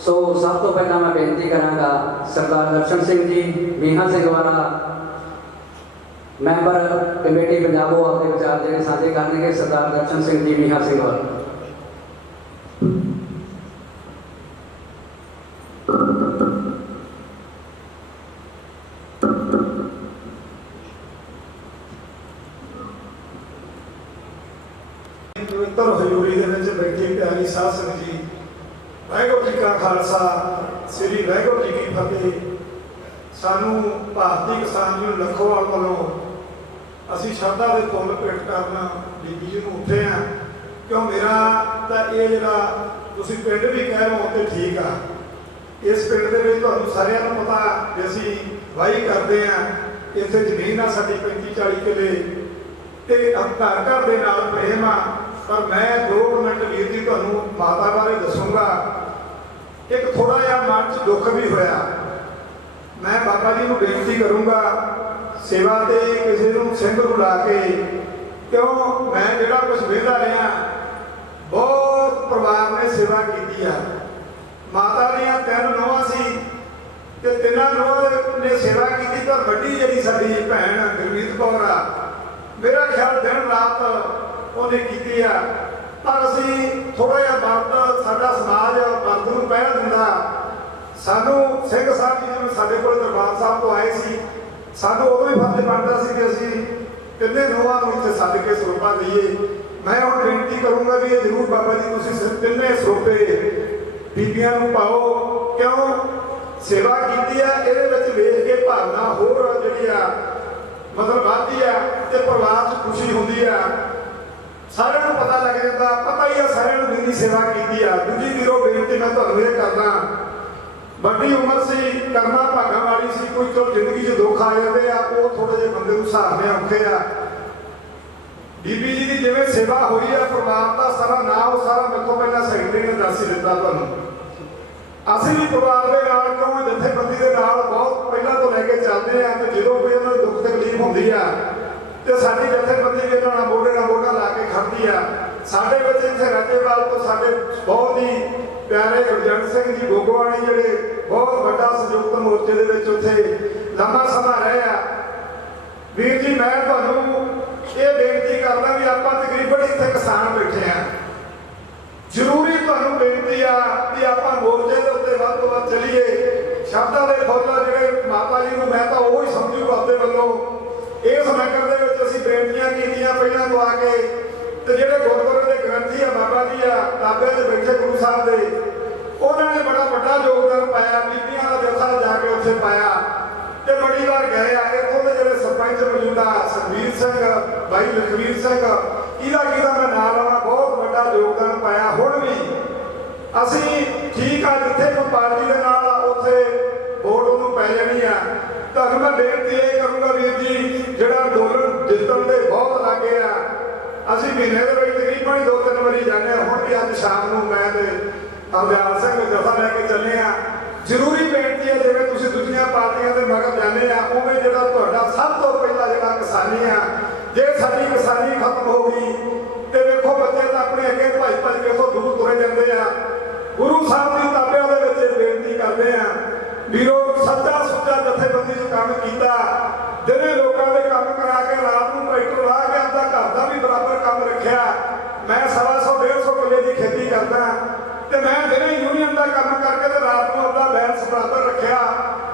सो सब तो पहला मैं बेनती कराँगा सरदार दर्शन सिंह जी मीहा सिंह वाला मैंबर कमेटी पंजाब वो अपने विचार जो साझे करने सरदार दर्शन सिंह जी मीहा सिंह वाला। पवित्र हजूरी के बैठे प्यारी साध संगत जी वाहिगुरू जी का खालसा श्री वाहिगुरू जी की फतेह। सानू भारतीय किसान यूनियन लखोवाल वालों असी श्रद्धा के फुल भेंट करना बीबी जी को उठे हैं क्यों मेरा तो ये जरा तुसी पिंड भी कह रहे हो तो ठीक आ। इस पिंड के सारिਆਂ ਨੂੰ पता कि असी वाही करते हैं इतने जमीन आ साडी 35-40 किले ते घर घर के नाल प्रेम आ। पर मैं 2 मिनट वीर जी तुहानू माता बारे दसूँगा। एक थोड़ा जिहा मन च दुख भी होया मैं बाबा जी को बेनती करूँगा सेवा ते किसी को सिंह बुला के क्यों मैं जिहड़ा कुछ वेंदा रहा बहुत परिवार ने सेवा की है। माता दियां 3 नूहां सी ते 3 नूहां ने सेवा की पर वड्डी जिहड़ी साडी भैन गुरमीत कौर आ मेरा ख्याल दिन रात उन्हें की है। पर असी थोड़ा जिहा मर्द साडा समाज मर्द नूं पहल दिंदा सानू सिंह साहब जी जिवें साडे कोल दरबार साहब तो आए सी सानू उदों ही फर्ज बनता सी कि असी तिन्ने नूहां नूं इत्थे सद के सरूपा दईए। मैं हुण बेनती करूँगा भी ये जरूर बाबा जी तुसीं तिन्ने सरूपे बीबियां नूं पाओ क्यों ਸੇਵਾ ਕੀਤੀ ਆ, ਇਹਦੇ ਵਿੱਚ ਵੇਖ ਕੇ ਭਾਵਨਾ ਹੋਰ ਜਿਹੜੀ ਆ ਮਤਲਬ ਵੱਧਦੀ ਆ ਤੇ ਪਰਿਵਾਰ 'ਚ ਖੁਸ਼ੀ ਹੁੰਦੀ ਆ। ਸਾਰਿਆਂ ਨੂੰ ਪਤਾ ਲੱਗ ਜਾਂਦਾ, ਪਤਾ ਹੀ ਆ ਸਾਰਿਆਂ ਨੂੰ ਜਿੰਨੀ ਸੇਵਾ ਕੀਤੀ ਆ। ਦੂਜੀ ਵੀਰੋ ਬੇਨਤੀ ਮੈਂ ਤੁਹਾਨੂੰ ਇਹ ਕਰਦਾ, ਵੱਡੀ ਉਮਰ ਸੀ, ਕਰਨਾ ਭਾਗਾਂ ਵਾਲੀ ਸੀ, ਕੋਈ ਚਲੋ ਜ਼ਿੰਦਗੀ 'ਚ ਦੁੱਖ ਆ ਜਾਂਦੇ ਆ, ਉਹ ਥੋੜੇ ਜਿਹੇ ਬੰਦੇ ਨੂੰ ਸਹਾਰਨੇ ਔਖੇ ਆ। ਬੀਬੀ ਜੀ ਦੀ ਜਿਵੇਂ ਸੇਵਾ ਹੋਈ ਆ, ਪਰਿਵਾਰ ਦਾ ਸਾਰਾ ਨਾਮ ਉਹ ਸਾਰਾ ਮੇਰੇ ਤੋਂ ਪਹਿਲਾਂ ਸੈਕਟਰੀ ਨੇ ਦੱਸ ਹੀ ਦਿੱਤਾ ਤੁਹਾਨੂੰ। ਅਸੀਂ ਵੀ ਪਰਿਵਾਰ ਦੇ ਨਾਲ ਕਿਉਂ ਜਥੇਬੰਦੀ ਦੇ ਨਾਲ ਬਹੁਤ ਪਹਿਲਾਂ ਤੋਂ ਲੈ ਕੇ ਚੱਲਦੇ ਆ, ਤੇ ਜਦੋਂ ਕੋਈ ਉਹਨਾਂ ਨੂੰ ਦੁੱਖ ਤਕਲੀਫ ਹੁੰਦੀ ਆ ਤੇ ਸਾਡੀ ਜਥੇਬੰਦੀ ਵੀ ਇਹਨਾਂ ਨਾਲ ਮੋਢੇ ਨਾਲ ਮੋਢਾ ਲਾ ਕੇ ਖੜਦੀ ਆ। ਸਾਡੇ ਵਿੱਚ ਇੱਥੇ ਰਾਜੇਵਾਲ ਤੋਂ ਸਾਡੇ ਬਹੁਤ ਹੀ ਪਿਆਰੇ ਗੁਰਜੰਟ ਸਿੰਘ ਜੀ ਗੋਗੋਵਾਲੀ ਜਿਹੜੇ ਬਹੁਤ ਵੱਡਾ ਸੰਯੁਕਤ ਮੋਰਚੇ ਦੇ ਵਿੱਚ ਉੱਥੇ ਲੰਬਾ ਸਮਾਂ ਰਹੇ ਆ। ਵੀਰ ਜੀ ਮੈਂ ਤੁਹਾਨੂੰ ਇਹ ਬੇਨਤੀ ਕਰਦਾ ਵੀ ਆਪਾਂ ਤਕਰੀਬਨ ਇੱਥੇ ਕਿਸਾਨ ਬੈਠੇ ਆ, ਜ਼ਰੂਰੀ ਤੁਹਾਨੂੰ ਬੇਨਤੀ ਆ ਵੀ ਆਪਾਂ ਮੋਰਚੇ ਦੇ ਉੱਤੇ ਵੱਧ ਤੋਂ ਵੱਧ ਚੱਲੀਏ। ਸ਼ਬਦਾਂ ਦੇ ਫੁੱਲ ਜਿਹੜੇ ਮਾਤਾ ਜੀ ਨੂੰ ਮੈਂ ਤਾਂ ਉਹ ਹੀ ਸਮਝੂ ਆਪਦੇ ਵੱਲੋਂ। ਇਸ ਨਗਰ ਦੇ ਵਿੱਚ ਅਸੀਂ ਬੇਨਤੀਆਂ ਕੀਤੀਆਂ ਪਹਿਲਾਂ ਤੋਂ ਆ ਕੇ, ਤੇ ਜਿਹੜੇ ਗੁਰਦੁਆਰੇ ਦੇ ਗ੍ਰੰਥੀ ਆ ਬਾਬਾ ਜੀ ਆ ਤਾਬੇ 'ਚ ਬੈਠੇ ਗੁਰੂ ਸਾਹਿਬ ਦੇ, ਉਹਨਾਂ ਨੇ ਬੜਾ ਵੱਡਾ ਯੋਗਦਾਨ ਪਾਇਆ। ਬੀਬੀਆਂ ਦਾ ਜਥਾ ਜਾ ਕੇ ਉੱਥੇ ਪਾਇਆ ਤੇ ਬੜੀ ਵਾਰ ਗਏ ਆ। ਇੱਥੋਂ ਦੇ ਜਿਹੜੇ ਸਰਪੰਚ ਮੌਜੂਦਾ ਸੁਖਬੀਰ ਸਿੰਘ, ਭਾਈ ਲਖਵੀਰ ਸਿੰਘ, ਕਿਹਦਾ ਮੈਂ ਨਾਮ ਲਵਾਂ, ਬਹੁਤ ਵੱਡਾ ਯੋਗਦਾਨ ਪਾਇਆ। ਹੁਣ ਵੀ ਅਸੀਂ ਠੀਕ ਆ, ਜਿੱਥੇ ਕੋਈ ਪਾਰਟੀ ਦੇ ਨਾਲ ਆ ਉੱਥੇ ਵੋਟ ਉਹਨੂੰ ਪੈ ਜਾਣੀ ਆ। ਤੁਹਾਨੂੰ ਮੈਂ ਬੇਨਤੀ ਇਹ ਕਰੂੰਗਾ ਵੀਰ ਜੀ, ਜਿਹੜਾ ਅੰਦੋਲਨ ਜਿੱਤਣ ਦੇ ਬਹੁਤ ਲੱਗੇ ਆ, ਅਸੀਂ ਮਹੀਨੇ ਦੇ ਵਿੱਚ ਤਕਰੀਬਨ 2-3 ਵਾਰੀ ਜਾਂਦੇ ਹਾਂ। ਹੁਣ ਵੀ ਅੱਜ ਸ਼ਾਮ ਨੂੰ ਮੈਂ ਤੇ ਅਰਦਾਸ ਸਿੰਘ ਜਥਾ ਲੈ ਕੇ ਚੱਲੇ ਆ। ਜ਼ਰੂਰੀ ਬੇਨਤੀ ਹੈ, ਜਿਵੇਂ ਤੁਸੀਂ ਦੂਜੀਆਂ ਪਾਰਟੀਆਂ ਦੇ ਮਗਰ ਜਾਂਦੇ ਆ, ਉਵੇਂ ਜਿਹੜਾ ਤੁਹਾਡਾ ਸਭ ਤੋਂ ਪਹਿਲਾਂ ਜਿਹੜਾ ਕਿਸਾਨੀ ਆ, ਜੇ ਸਾਡੀ ਕਿਸਾਨੀ ਖਤਮ ਹੋ ਗਈ ਤੇ ਵੇਖੋ ਬੱਚੇ ਤਾਂ ਆਪਣੇ ਅੱਗੇ ਭੱਜ ਕੇ ਤੋਂ ਦੂਰ ਤੁਰੇ ਜਾਂਦੇ ਆ। ਗੁਰੂ ਸਾਹਿਬ ਦੀ ਤਾਬਿਆਂ ਦੇ ਵਿੱਚ ਬੇਨਤੀ ਕਰਦੇ ਆ, ਵੀਰੋ ਸੱਚਾ ਸੁੱਚਾ ਜਥੇਬੰਦੀ 'ਚ ਕੰਮ ਕੀਤਾ, ਦਿਨੇ ਲੋਕਾਂ ਦੇ ਕੰਮ ਕਰਾ ਕੇ ਰਾਤ ਨੂੰ ਟਰੈਕਟਰ ਲਾ ਕੇ ਆਪਦਾ ਘਰ ਦਾ ਵੀ ਬਰਾਬਰ ਕੰਮ ਰੱਖਿਆ। ਮੈਂ 100-150 ਕਿੱਲੇ ਦੀ ਖੇਤੀ ਕਰਦਾ ਤੇ ਮੈਂ ਦਿਨੇ ਯੂਨੀਅਨ ਦਾ ਕੰਮ ਕਰਕੇ ਤੇ ਰਾਤ ਨੂੰ ਆਪਦਾ ਬੈਲੈਂਸ ਬਰਾਬਰ ਰੱਖਿਆ।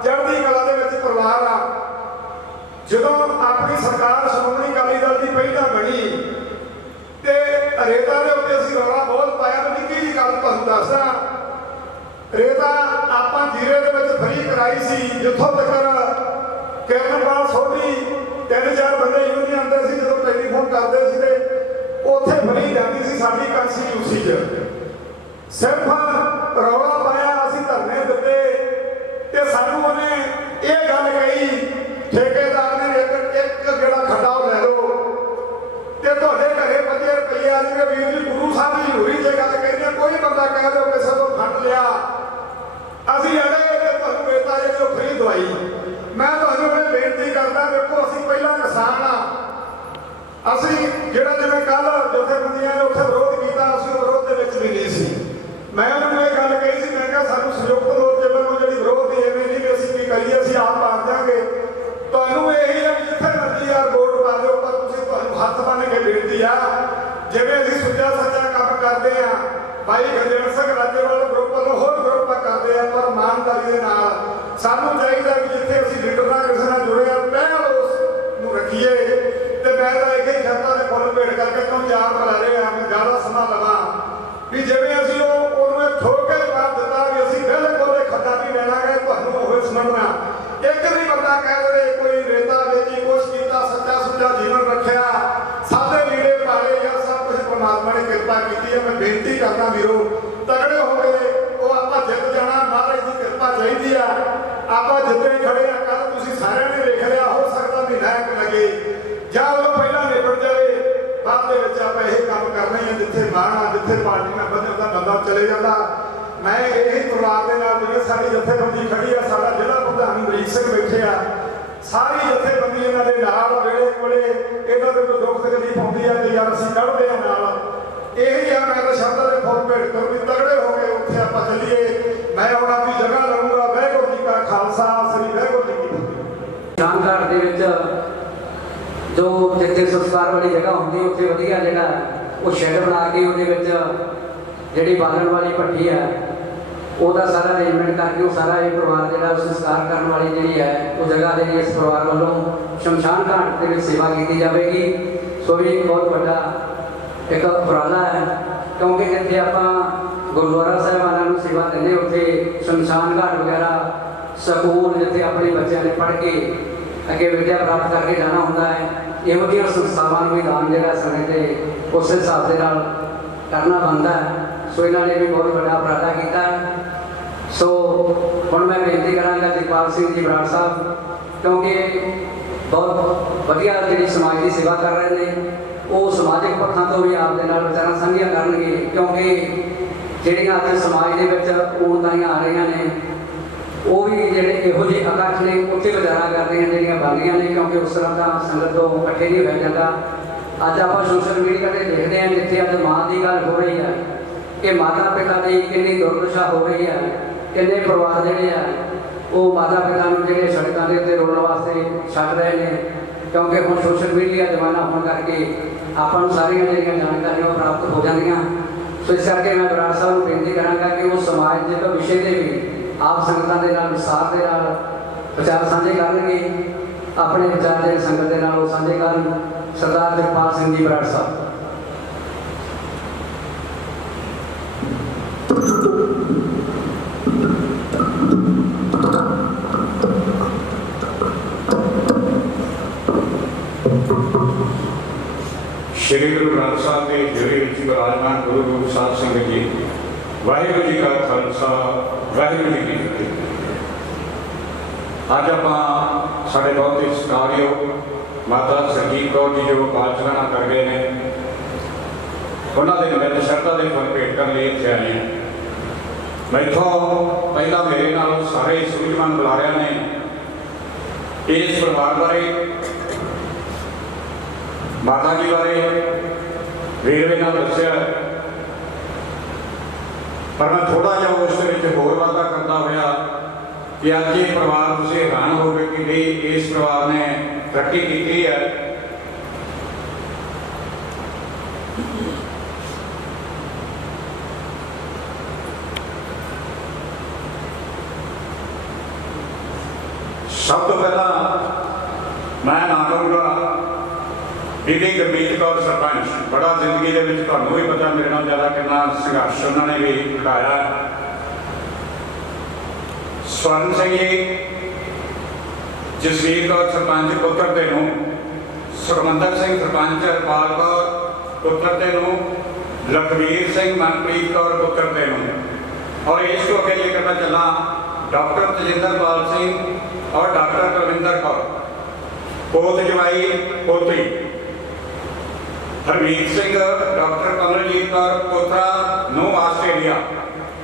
ਚੜ੍ਹਦੀ ਕਲਾ ਦੇ ਵਿੱਚ ਪਰਿਵਾਰ ਆ। ਜਦੋਂ ਆਪਣੀ ਸਰਕਾਰ ਸ਼੍ਰੋਮਣੀ ਅਕਾਲੀ ਦਲ ਦੀ ਪਹਿਲਾਂ ਬਣੀ ਤੇ ਰੇਤਾ ਦੇ ਉੱਤੇ ਅਸੀਂ ਰੌਲਾ ਬਹੁਤ ਪਾਇਆ। ਤੇ ਨਿੱਕੀ ਜਿਹੀ ਗੱਲ ਤੁਹਾਨੂੰ ਦੱਸਦਾ, ਰੇਤਾ ਆਪਾਂ ਜੀਰੇ ਦੇ ਵਿੱਚ ਫਰੀ ਕਰਾਈ ਸੀ, ਜਿੱਥੋਂ ਤੱਕ ਕਿਰਨਪਾਲ ਸੋਢੀ 3-4 ਬੰਦੇ ਯੂਨੀਅਨ ਦੇ ਸੀ, ਜਦੋਂ ਟੈਲੀਫੋਨ ਕਰਦੇ ਸੀ ਤੇ ਉੱਥੇ ਫਰੀ ਜਾਂਦੀ ਸੀ ਸਾਡੀ ਕੰਸਟੀਟਿਊਸੀ 'ਚ। ਸਿਰਫ ਰੌਲਾ ਪਾਇਆ, ਅਸੀਂ ਧਰਨੇ ਦਿੱਤੇ ਤੇ ਸਾਨੂੰ ਉਹਨੇ ਇਹ ਗੱਲ ਕਹੀ, ਠੇਕੇਦਾਰ ਨੇ ਇੱਕ ਜਿਹੜਾ ਖੱਡਾ ਉਹ ਲੈ ਲਓ ਤੇ ਤੁਹਾਡੇ ਘਰੇ 50 ਰੁਪਏ ਆ ਜਾਣਗੇ। ਵੀਰ ਜੀ ਗੁਰੂ ਸਾਹਿਬ ਦੀ ਹਜ਼ੂਰੀ 'ਚ ਗੱਲ ਕਹਿੰਦੇ, ਕੋਈ ਬੰਦਾ ਕਹਿ ਦਿਓ ਕਿਸੇ ਤੋਂ ਫੰਡ ਲਿਆ, ਅਸੀਂ ਅੜੇ ਤੇ ਤੁਹਾਨੂੰ ਰੇਤਾ ਜਿਹੜੀ ਉਹ ਫਰੀ ਦਵਾਈ। ਮੈਂ ਤੁਹਾਨੂੰ ਇਹ ਬੇਨਤੀ ਕਰਦਾ, ਵੇਖੋ ਅਸੀਂ ਪਹਿਲਾਂ ਕਿਸਾਨ ਆ। ਅਸੀਂ ਜਿਹੜਾ ਜਿਵੇਂ ਕੱਲ ਜਥੇਬੰਦੀਆਂ ਨੇ ਉੱਥੇ ਵਿਰੋਧ ਕੀਤਾ, ਅਸੀਂ ਵਿਰੋਧ ਦੇ ਵਿੱਚ ਵੀ ਨਹੀਂ ਸੀ। ਮੈਂ ਉਹਨਾਂ ਨੂੰ ਇਹ ਗੱਲ ਕਹੀ ਸੀ, ਮੈਂ ਕਿਹਾ ਸਾਨੂੰ ਸੰਯੁਕਤ ਮੋਰਚੇ ਵੱਲੋਂ ਜਿਹੜੀ ਵਿਰੋਧ ਦੀ ਐਵੇਂ ਨਹੀਂ ਵੀ ਅਸੀਂ ਕੀ ਕਰੀਏ, ਅਸੀਂ ਆਪ ਮਾਰ ਦਿਆਂਗੇ। ਤੁਹਾਨੂੰ ਇਹੀ ਹੈ ਵੀ ਜਿੱਥੇ ਮਰਜ਼ੀ ਯਾਰ ਵੋਟ ਪਾ ਦਿਓ, ਪਰ ਤੁਸੀਂ ਤੁਹਾਨੂੰ ਹੱਥ ਬੰਨ ਕੇ ਬੇਨਤੀ ਆ, ਜਿਵੇਂ ਅਸੀਂ ਸੁੱਚਾ ਸੱਚਾ ਕੰਮ ਕਰਦੇ ਆ, ਭਾਈ ਗੁਰਜੰਟ ਸਿੰਘ ਰਾਜੇਵਾਲ ਗਰੁੱਪ ਵੱਲੋਂ ਹੋਰ ਗਰੁੱਪ ਕਰਦੇ ਆ, ਪਰ ਇਮਾਨਦਾਰੀ ਦੇ ਨਾਲ। ਸਾਨੂੰ ਚਾਹੀਦਾ ਵੀ ਜਿੱਥੇ ਅਸੀਂ ਲੀਡਰ ਨਾਲ ਕਿਸੇ ਨਾਲ ਜੁੜੇ ਆ, ਪਹਿਲਾਂ ਉਸ ਨੂੰ ਰੱਖੀਏ। ਤੇ ਮੈਂ ਤਾਂ ਇਹ ਜਨਤਾ ਦੇ ਫੁੱਲ ਭੇਟ ਕਰਕੇ ਤੁਹਾਨੂੰ ਚਾਰ ਬੁਲਾ ਰਹੇ ਆ, ਮੈਂ ਜ਼ਿਆਦਾ ਸਮਾਂ ਲਵਾਂ ਵੀ ਜਿਵੇਂ ਅਸੀਂ ਉਹਨੂੰ ਠੋਕ ਕੇ ਜਵਾਬ ਦਿੱਤਾ ਵੀ ਅਸੀਂ ਬਿਲਕੁਲ ਖੱਡਾ ਨਹੀਂ ਲੈਣਾ ਗਾ, ਤੁਹਾਨੂੰ ਹੋਵੇ ਸਮਝਣਾ। ਇੱਕ ਵੀ ਬੰਦਾ ਕਹਿ ਦੇਵੇ ਕੋਈ ਰੇਤਾ ਵੇਚੀ, ਕੁਛ ਕੀਤਾ, ਸੱਚਾ ਸੁੱਚਾ ਜੀਵਨ ਰੱਖਿਆ, ਸਾਦੇ ਲੀੜੇ ਪਾਲੇ ਜਾਂ ਸਭ ਕੁਝ ਪਰਮਾਤਮਾ ਨੇ ਕਿਰਪਾ ਕੀਤੀ ਹੈ। ਮੈਂ ਬੇਨਤੀ ਕਰਦਾ ਵੀਰੋ, ਤਗੜੇ ਹੋ ਗਏ, ਉਹ ਆਪਾਂ ਜਿੱਤ ਜਾਣਾ, ਮਹਾਰਾਜ ਦੀ ਕਿਰਪਾ ਚਾਹੀਦੀ ਆ। ਆਪਾਂ ਜਿੱਤੇ ਖੜੇ ਆ, ਕੱਲ ਤੁਸੀਂ ਸਾਰਿਆਂ ਨੇ ਵੇਖ ਲਿਆ, ਹੋ ਸਕਦਾ ਮਹੀਨਾ ਇੱਕ ਲੱਗੇ ਜਾਂ ਉਹ ਪਹਿਲਾਂ ਨਿਬੜ ਜਾਵੇ। ਬਾਅਦ ਦੇ ਵਿੱਚ ਆਪਾਂ ਇਹ ਕੰਮ ਕਰਨਾ ਹੀ ਆ, ਜਿੱਥੇ ਮਾਣਾ, ਜਿੱਥੇ ਪਾਰਟੀ ਨਾਲ ਵਧੇ ਉਹਦਾ ਬੰਦਾ ਚਲੇ ਜਾਂਦਾ। ਮੈਂ ਇਹ ਪਰਿਵਾਰ ਦੇ ਨਾਲ ਜਿਹੜੇ ਸਾਡੀ ਜਥੇਬੰਦੀ ਖੜੀ ਆ, ਸਾਡਾ ਜ਼ਿਲ੍ਹਾ ਪ੍ਰਧਾਨ ਅਮਰੀਕ ਸਿੰਘ ਬੈਠੇ ਆ, ਸਾਰੀ ਜਥੇਬੰਦੀ ਇਹਨਾਂ ਦੇ ਨਾਲ ਵੇਲੇ ਕੋਲੇ ਇਹਨਾਂ ਦੇ ਕੋਈ ਦੁੱਖ ਤਕਲੀਫ ਆਉਂਦੀ ਆ ਤੇ ਯਾਰ ਅਸੀਂ ਕੱਢਦੇ ਆ ਨਾਲ। ਇਹੀ ਆ, ਮੈਂ ਤਾਂ ਸ਼ਬਦਾਂ ਦੇ ਫੁੱਲ ਭੇਟ ਕਰੂੰ ਵੀ ਤਗੜੇ ਹੋ ਕੇ ਉੱਥੇ ਆਪਾਂ ਚੱਲੀਏ। ਮੈਂ ਹੁਣ ਆਪਣੀ ਜਗ੍ਹਾ ਲਵਾਂਗਾ। ਵਾਹਿਗੁਰੂ ਜੀ ਕਾ ਖਾਲਸਾ, ਸ੍ਰੀ ਵਾਹਿਗੁਰੂ ਜੀ ਕੀ ਫਤਿਹ। ਜਾਣਕਾਰ ਦੇ ਵਿੱਚ ਜੋ ਜਿੱਥੇ ਸੰਸਕਾਰ ਵਾਲੀ ਜਗ੍ਹਾ ਹੁੰਦੀ, ਉੱਥੇ ਵਧੀਆ ਜਿਹੜਾ ਉਹ ਸ਼ੈੱਡ ਬਣਾ ਕੇ ਉਹਦੇ ਵਿੱਚ ਜਿਹੜੀ ਬਾਲਣ ਵਾਲੀ ਭੱਠੀ ਹੈ ਉਹਦਾ ਸਾਰਾ ਅਰੇਂਜਮੈਂਟ ਕਰਕੇ ਉਹ ਸਾਰਾ ਇਹ ਪਰਿਵਾਰ ਜਿਹੜਾ ਸੰਸਕਾਰ ਕਰਨ ਵਾਲੀ ਜਿਹੜੀ ਹੈ ਉਹ ਜਗ੍ਹਾ ਜਿਹੜੀ ਇਸ ਪਰਿਵਾਰ ਵੱਲੋਂ ਸ਼ਮਸ਼ਾਨ ਘਾਟ ਦੇ ਵਿੱਚ ਸੇਵਾ ਕੀਤੀ ਜਾਵੇਗੀ। ਸੋ ਇਹ ਬਹੁਤ ਵੱਡਾ ਇੱਕ ਉਪਰਾਲਾ ਹੈ, ਕਿਉਂਕਿ ਜਿੱਥੇ ਆਪਾਂ ਗੁਰਦੁਆਰਾ ਸਾਹਿਬਾਨਾਂ ਨੂੰ ਸੇਵਾ ਦਿੰਦੇ, ਉੱਥੇ ਸ਼ਮਸ਼ਾਨ ਘਾਟ ਵਗੈਰਾ, ਸਕੂਲ ਜਿੱਥੇ ਆਪਣੇ ਬੱਚਿਆਂ ਨੇ ਪੜ੍ਹ ਕੇ ਅੱਗੇ ਵਿੱਦਿਆ ਪ੍ਰਾਪਤ ਕਰਕੇ ਜਾਣਾ ਹੁੰਦਾ ਹੈ, ਇਹੋ ਜਿਹੀਆਂ ਸੰਸਥਾਵਾਂ ਨੂੰ ਵੀ ਦਾਨ ਜਿਹੜਾ ਸਮੇਂ 'ਤੇ ਉਸ ਹਿਸਾਬ ਦੇ ਨਾਲ ਕਰਨਾ ਬਣਦਾ ਹੈ। ਸੋ ਇਹਨਾਂ ਨੇ ਵੀ ਬਹੁਤ ਵੱਡਾ ਉਪਰਾਲਾ ਕੀਤਾ ਹੈ। ਸੋ ਹੁਣ ਮੈਂ ਬੇਨਤੀ ਕਰਾਂਗਾ ਜਗਪਾਲ ਸਿੰਘ ਜੀ ਬਰਾੜ ਸਾਹਿਬ, ਕਿਉਂਕਿ ਬਹੁਤ ਵਧੀਆ ਜਿਹੜੀ ਸਮਾਜ ਦੀ ਸੇਵਾ ਕਰ ਰਹੇ ਨੇ, ਉਹ ਸਮਾਜਿਕ ਪੱਖਾਂ ਤੋਂ ਵੀ ਆਪ ਦੇ ਨਾਲ ਵਿਚਾਰਾਂ ਸਾਂਝੀਆਂ ਕਰਨਗੇ, ਕਿਉਂਕਿ ਜਿਹੜੀਆਂ ਅੱਜ ਸਮਾਜ ਦੇ ਵਿੱਚ ਊਣਤਾਈਆਂ ਆ ਰਹੀਆਂ ਨੇ, ਉਹ ਵੀ ਜਿਹੜੇ ਇਹੋ ਜਿਹੇ ਇਕੱਠ ਨੇ ਉੱਥੇ ਵਿਚਾਰਾਂ ਕਰਦੀਆਂ ਜਿਹੜੀਆਂ ਬਣਦੀਆਂ ਨੇ, ਕਿਉਂਕਿ ਉਸ ਤਰ੍ਹਾਂ ਦਾ ਸੰਗਤ ਤੋਂ ਇਕੱਠੇ ਨਹੀਂ ਹੋਇਆ ਜਾਂਦਾ। ਅੱਜ ਆਪਾਂ ਸੋਸ਼ਲ ਮੀਡੀਆ 'ਤੇ ਦੇਖਦੇ ਹਾਂ, ਜਿੱਥੇ ਅੱਜ ਮਾਂ ਦੀ ਗੱਲ ਹੋ ਰਹੀ ਹੈ ਕਿ ਮਾਤਾ ਪਿਤਾ ਦੀ ਕਿੰਨੀ ਦੁਰਦਸ਼ਾ ਹੋ ਰਹੀ ਹੈ, ਕਿੰਨੇ ਪਰਿਵਾਰ ਜਿਹੜੇ ਆ ਉਹ ਮਾਤਾ ਪਿਤਾ ਨੂੰ ਜਿਹੜੇ ਸੜਕਾਂ ਦੇ ਉੱਤੇ ਰੋਣ ਵਾਸਤੇ ਛੱਡ ਰਹੇ ਨੇ, ਕਿਉਂਕਿ ਹੁਣ ਸੋਸ਼ਲ ਮੀਡੀਆ ਜ਼ਮਾਨਾ ਹੋਣ ਕਰਕੇ ਆਪਾਂ ਨੂੰ ਸਾਰੀਆਂ ਜਿਹੜੀਆਂ ਜਾਣਕਾਰੀਆਂ ਪ੍ਰਾਪਤ ਹੋ ਜਾਂਦੀਆਂ। ਸੋ ਇਸ ਕਰਕੇ ਮੈਂ ਬਰਾੜ ਸਾਹਿਬ ਨੂੰ ਬੇਨਤੀ ਕਰਾਂਗਾ ਕਿ ਉਹ ਸਮਾਜ ਦੇ ਵਿਸ਼ੇ ਦੇ ਵੀ ਆਪ ਸੰਗਤਾਂ ਦੇ ਨਾਲ ਵਿਸਥਾਰ ਦੇ ਨਾਲ ਵਿਚਾਰ ਸਾਂਝੇ ਕਰਨਗੇ, ਆਪਣੇ ਵਿਚਾਰ ਦੇ ਸੰਗਤ ਦੇ ਨਾਲ ਉਹ ਸਾਂਝੇ ਕਰਨ। ਸਰਦਾਰ ਜਗਪਾਲ ਸਿੰਘ ਜੀ ਬਰਾੜ ਸਾਹਿਬ। श्री गुरु ग्रंथ साहब के जोड़े में विराजमान गुरु गोबिंद साहब सिंह जी, वाहिगुरू जी का खालसा, वाहिगुरू जी की फतेह। अज आप साढ़े बहुत ही सत्कारयोग माता सरजीत कौर जी जो बाल चलाना कर गए हैं, उन्होंने निमित्त श्रद्धा के फल भेंट करने लिए इतने आए हैं। मैथों पहला मेरे नाल सारे सूझवान बुलारिया ने इस परिवार बारे, माता जी बारे वेरवे नाल दस्सिया, पर मैं थोड़ा जा उस होर वाधा करता होया कि अज ये परिवार तुसीं हैरान हो गए कि नहीं इस परिवार ने तरक्की की है। सब तो पहला मैं नाम लूँगा बीबी गुरमीत कौर सरपंच। बड़ा जिंदगी के विच तुहानूं भी पता मेरे नाल ज़्यादा कितना संघर्ष उन्होंने भी घटाया। स्वर्ण सिंह जी, जसवीर कौर सरपंच पुत्र ते नूं, सुरमंदर सिंह सरपंच हरपाल कौर पुत्र ते नूं, लखवीर सिंह मनप्रीत कौर पुत्र ते नूं, और इस तो अगे जेकर मैं चला डॉक्टर तजिंदरपाल सिंह और डॉक्टर कुलविंदर कौर पोत जवाई पोती, हरमीत सिंह डॉक्टर कमलजीत कौर पोतरा नूं आस्ट्रेलिया।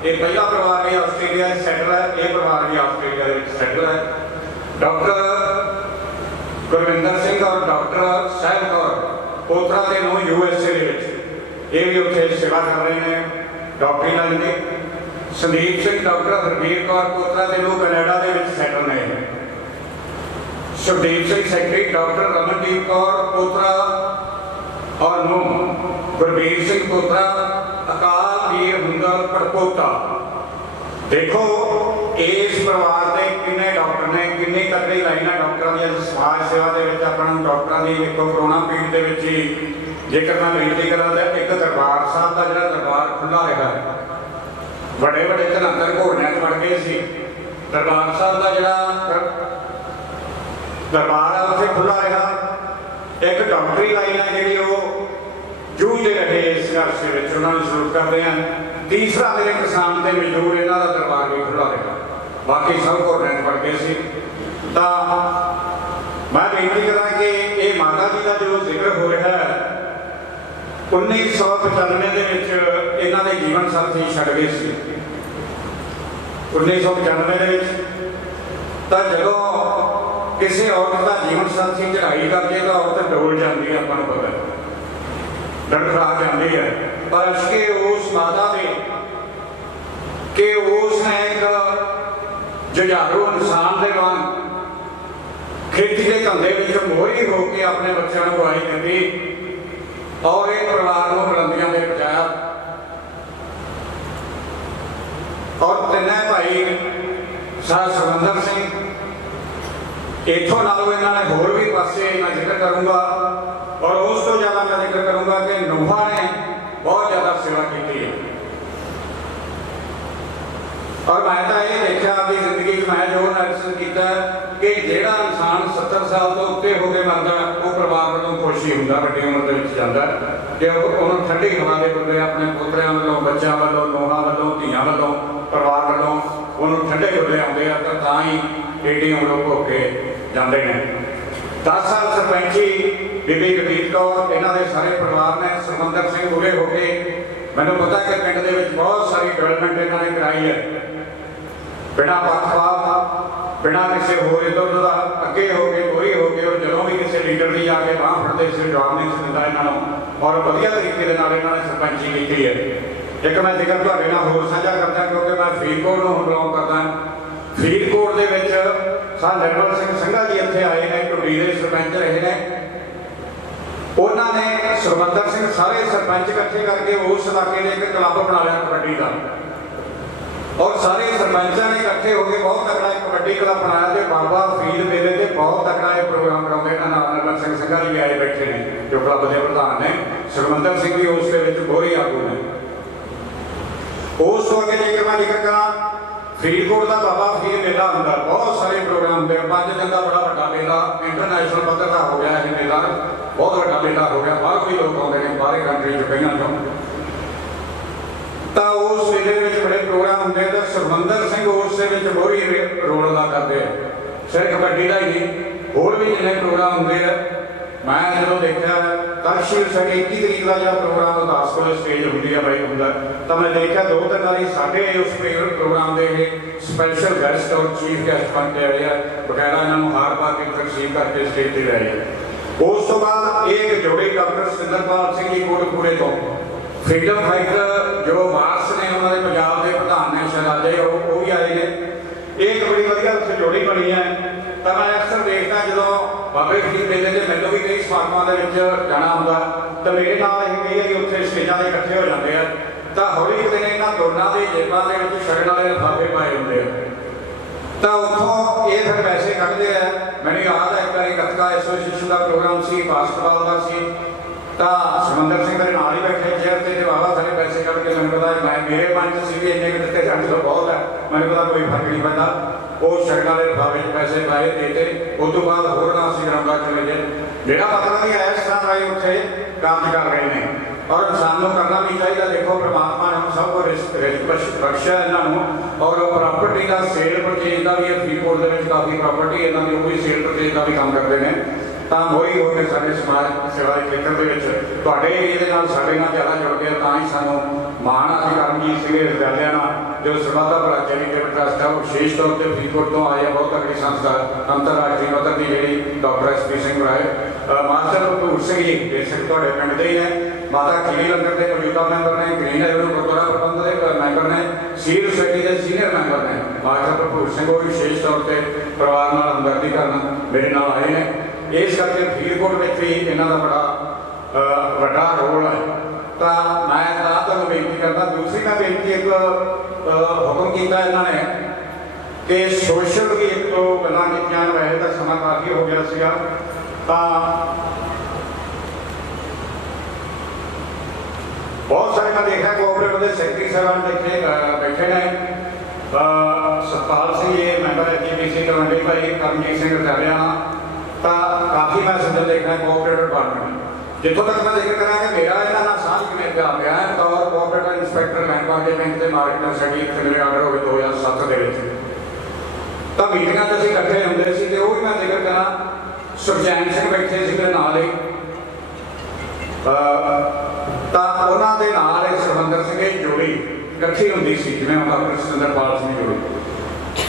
ये पहला परिवार भी आस्ट्रेलिया सैटल है, ये परिवार भी आस्ट्रेलिया सैटल है। डॉक्टर गुरविंदर सिंह और डॉक्टर सहल कौर पोतरा के नूं USA ये भी उत्थे सेवा कर रहे हैं डॉक्टरी लाइन की। संदीप सिंह डॉक्टर हरवीर कौर पोतरा के नूं कनाडा के सैटल ने। सुखदीप सिंह सैकटरी डॉक्टर रमनदीप कौर पोतरा और नूं गुरबीर सिंह पोतरा अकाल वीर हुंदल पड़पोता। देखो इस परिवार के किन्ने डॉक्टर ने, किन्नी तगड़ी लाइन है डॉक्टरों की समाज सेवा के अपना डॉक्टरों की। देखो कोरोना पीरियड के जेकर मैं बेनती करा तो एक दरबार साहब का जो दरबार खुला रहा है, बड़े बड़े धलंधर घोड़ियां बढ़ गए थे। दरबार साहब का जो दरबार है उत्थे खुला रहा। एक डॉक्टरी लाइन है जी वो जूझते रहे इस संघर्ष में, उन्होंने जरूरत करते हैं। तीसरा मेरे किसान के मजदूर इन्हों का दरबार भी खुला रहा, बाकी सब घोड़ियां बढ़ गए थे। तो मैं बेनती करा कि ये माता जी का जो जिक्र हो रहा है 1995 के इन्हों के जीवन साथी छड़ गए थे। 1995 तो जो किसी औरत का जीवन साथी चढ़ाई करके तो औरत डोल जाती है, अपन पता है डरखड़ा जाती है। पर उसके उस माता ने कि उसने एक जुझारू इंसान के वांग खेती के धंधे में मोही होकर अपने बच्चों को गवाही दी और एक परिवार को बुलंदियों में पहुंचाया। और तिने भाई सर सुरमंदर सिंह इतों नालों इन्होंने होर भी पासे मैं जिक्र करूँगा, और उस तो ज़्यादा मैं जिक्र करूँगा कि नूहा ने बहुत ज़्यादा सेवा की है। और मैं तो ये देखा अपनी जिंदगी मैं जो एनालिसिस किया कि जोड़ा इंसान 70 साल तो उत्ते हो गए मरदा वो परिवार वालों खुश ही होंगे, वड्डी उम्र के जाता कि उन्होंने ठंडी हवा के बदले अपने पोतरिਆਂ वालों, बच्चों वालों, नोहां वालों, धीआं वालों, परिवार वालों उन्होंने ठंडे बदले आते हैं तो ही एडी उम्र हो के जाते हैं। 10 साल सरपंची बीबी गुरमीत कौर इन्हों के सारे परिवार ने सुखमंदर सिंह पूरे हो के मैंने पता कि पिंड के बहुत सारी डेवलपमेंट इन्होंने कराई है बिना पक्षपात बिना किसी होर इधर उधर अगे हो गए मोरी हो गए और जो भी किसी लीडर की आके बांह फड़ते से जवाब नहीं दिता इन्हों और वधिया तरीके के नाल इन्होंने सरपंची की है। एक मैं जिक्र तुहाडे नाल होर साझा करदा क्योंकि मैं फरीदकोट नूं बिलोंग करदा। फरीदकोट दे विच सा निर्मल सिंह संघा जी इत्थे आए ने, टुंडी दे सरपंच रहे ने। उन्होंने सुखमंदर सिंह सारे सरपंच इकट्ठे करके उस इलाके में एक क्लब बना लिया कबड्डी का और सारे सरपंचों ने इकट्ठे होकर बहुत तगड़ा एक कबड्डी क्लब बनाया तो बाबा फरीद मेले से बहुत तगड़ा एक प्रोग्राम कराते हैं। निर्मल सिंह संघा जी आए बैठे ने जो क्लब के प्रधान ने, सुखमंदर सिंह भी उस बोरी आगू ने। उस तो अगे जेकर मैं जिक्र करा फरीदकोट का बाबा फरीद मेला होंगे, बहुत सारे प्रोग्राम होंगे। 5 दिन का बड़ा बड़ा मेला इंटरनेशनल पद्धर का हो गया है मेला, बहुत बड़ा मेला हो गया। बाहर भी लोग आते हैं, बाहर कंट्री चो कई चों तो उस मेले में बड़े प्रोग्राम होंगे तो सुखमंदर सिंह उस मोहरी रोल अदा करते हैं। सिर्फ कबड्डी का ही नहीं होर भी जिन्हें प्रोग्राम होंगे है। मैं जो देखा तकशील सके 21 तरीक का जो प्रोग्राम गुरदासपुर स्टेज होंगी है बाइक होंगे तो मैं देखा 2-3 बारी साढ़े उस प्रोग्राम के स्पैशल गैसट और चीफ गैसट बन के आए हैं, बकायदा इन्होंने हार पा के रिसीव करके स्टेज पर रहे हैं। उस तो बाद एक जोड़ी डॉक्टर सिंदरपाल सिंह जी कोटकपूरे तो फ्रीडम फाइटर जो वारस ने उन्होंने पंजाब के प्रधान ने शहजादे वो भी आए हैं। एक बड़ी वधिया उत्थे जोड़ी बनी है तो मैं अक्सर देखता जो बाबे फरीद मेले से मैंने भी कई समागमों के जाना होंगे तो मेरे नाल यही है कि उत्थे स्टेजा के इकट्ठे हो जाते हैं तो हौली एक दिन इन्होंने दोनों के जेबों के शगन वाले लिफाफे पाए होंगे तो उतों ये फिर पैसे कढ़ते हैं। मैंने याद है एक बार गतका एसोसीएशन का प्रोग्राम से बास्केटबॉल का सी तो सुखमंदर सिंह मेरे नाल ही बैठे चेयर से बाबा सारे पैसे कट के मैंने पता मैं मेरे मन च भी इन्ने दिते जाने तो बहुत है, मैंने पता कोई फर्क नहीं पैदा। वो शगन वाले लिफाफे पैसे पाए देते उस तो बाद होर ना असीं ग्राउंडां चले गए। मेरा मतलब ही इस तरह का उत्थे काम कर रहे हैं और इंसान को करना भी चाहिए। देखो परमात्मा ने हम सबको रिस्क बख्शिया इन्हों और प्रॉपर्टी का सेल परचेज का भी फरीदकोट के काफ़ी प्रॉपर्टी इन्हों की वो भी सेल परचेज का भी काम करते हैं तो मोही होकर सारे समाज सेवा के खेत्र के एरिए के साढ़े ज़्यादा जुड़ गया तो ही सूँ मान अभी करमजीत सिंह रजालिया जो सरबत भला चैरिटेबल ट्रस्ट है वो विशेष तौर पर फरीदकोट तो आए हैं। बहुत तगड़ी संस्था अंतरराष्ट्रीय पद्धर की जी डॉक्टर SP सिंह राय मास्टर भरपूर सिंह जी बेशक थोड़े पिंड के ही ने, माता खीरी लंगर के मौजूदा मैंबर ने, ग्रीन एवेन्यू गुरुद्वारा प्रबंध के मैंबर ने, सीर सोसाइटी के सीनियर मैंबर ने। मास्टर भरपूर सिंह वो विशेष तौर पर परिवार नाल हमदर्दी करना मेरे नाल आए हैं। इस करके फरीदकोट में भी इन्हों का बड़ा वड्डा रोल है तो मैं तुहानूं बेनती करता। दूसरी मैं बेनती एक हुक्म किया इन्होंने कि सोशल भी एक तो गल्लां कीतियां, वैसे तो समा काफ़ी हो गया सीगा तो बहुत सारे मैं देखा कोऑपरेटिव के सैकटरी साहब देखे बैठे ने, सतपाल सिंह ये मैंबर HPC तलवंडी भाई, करमजीत सिंह रजालिया तो काफ़ी मैं समझ देखना कोऑपरेटिव डिपार्टमेंट जितों तक मैं जिक्र करा कि मेरा इन्होंने सांझ किमें पिया पिया है तौर कोऑपरेटिव इंस्पैक्टर बैंक वाले बैंक के मार्केट साडी मेरे आर्डर हो गए 2007 के तो मीटिंगों से इकट्ठे होंगे सी तो वो भी मैं जिक्र करा सुरजैन सिंह बैठे से मेरे नाल ही तो उन्होंने नाल सुखमंदर सिंह की जोड़ी इकट्ठी होंगी सी जिवें डॉक्टर सिंदरपाल सिंह जोड़ी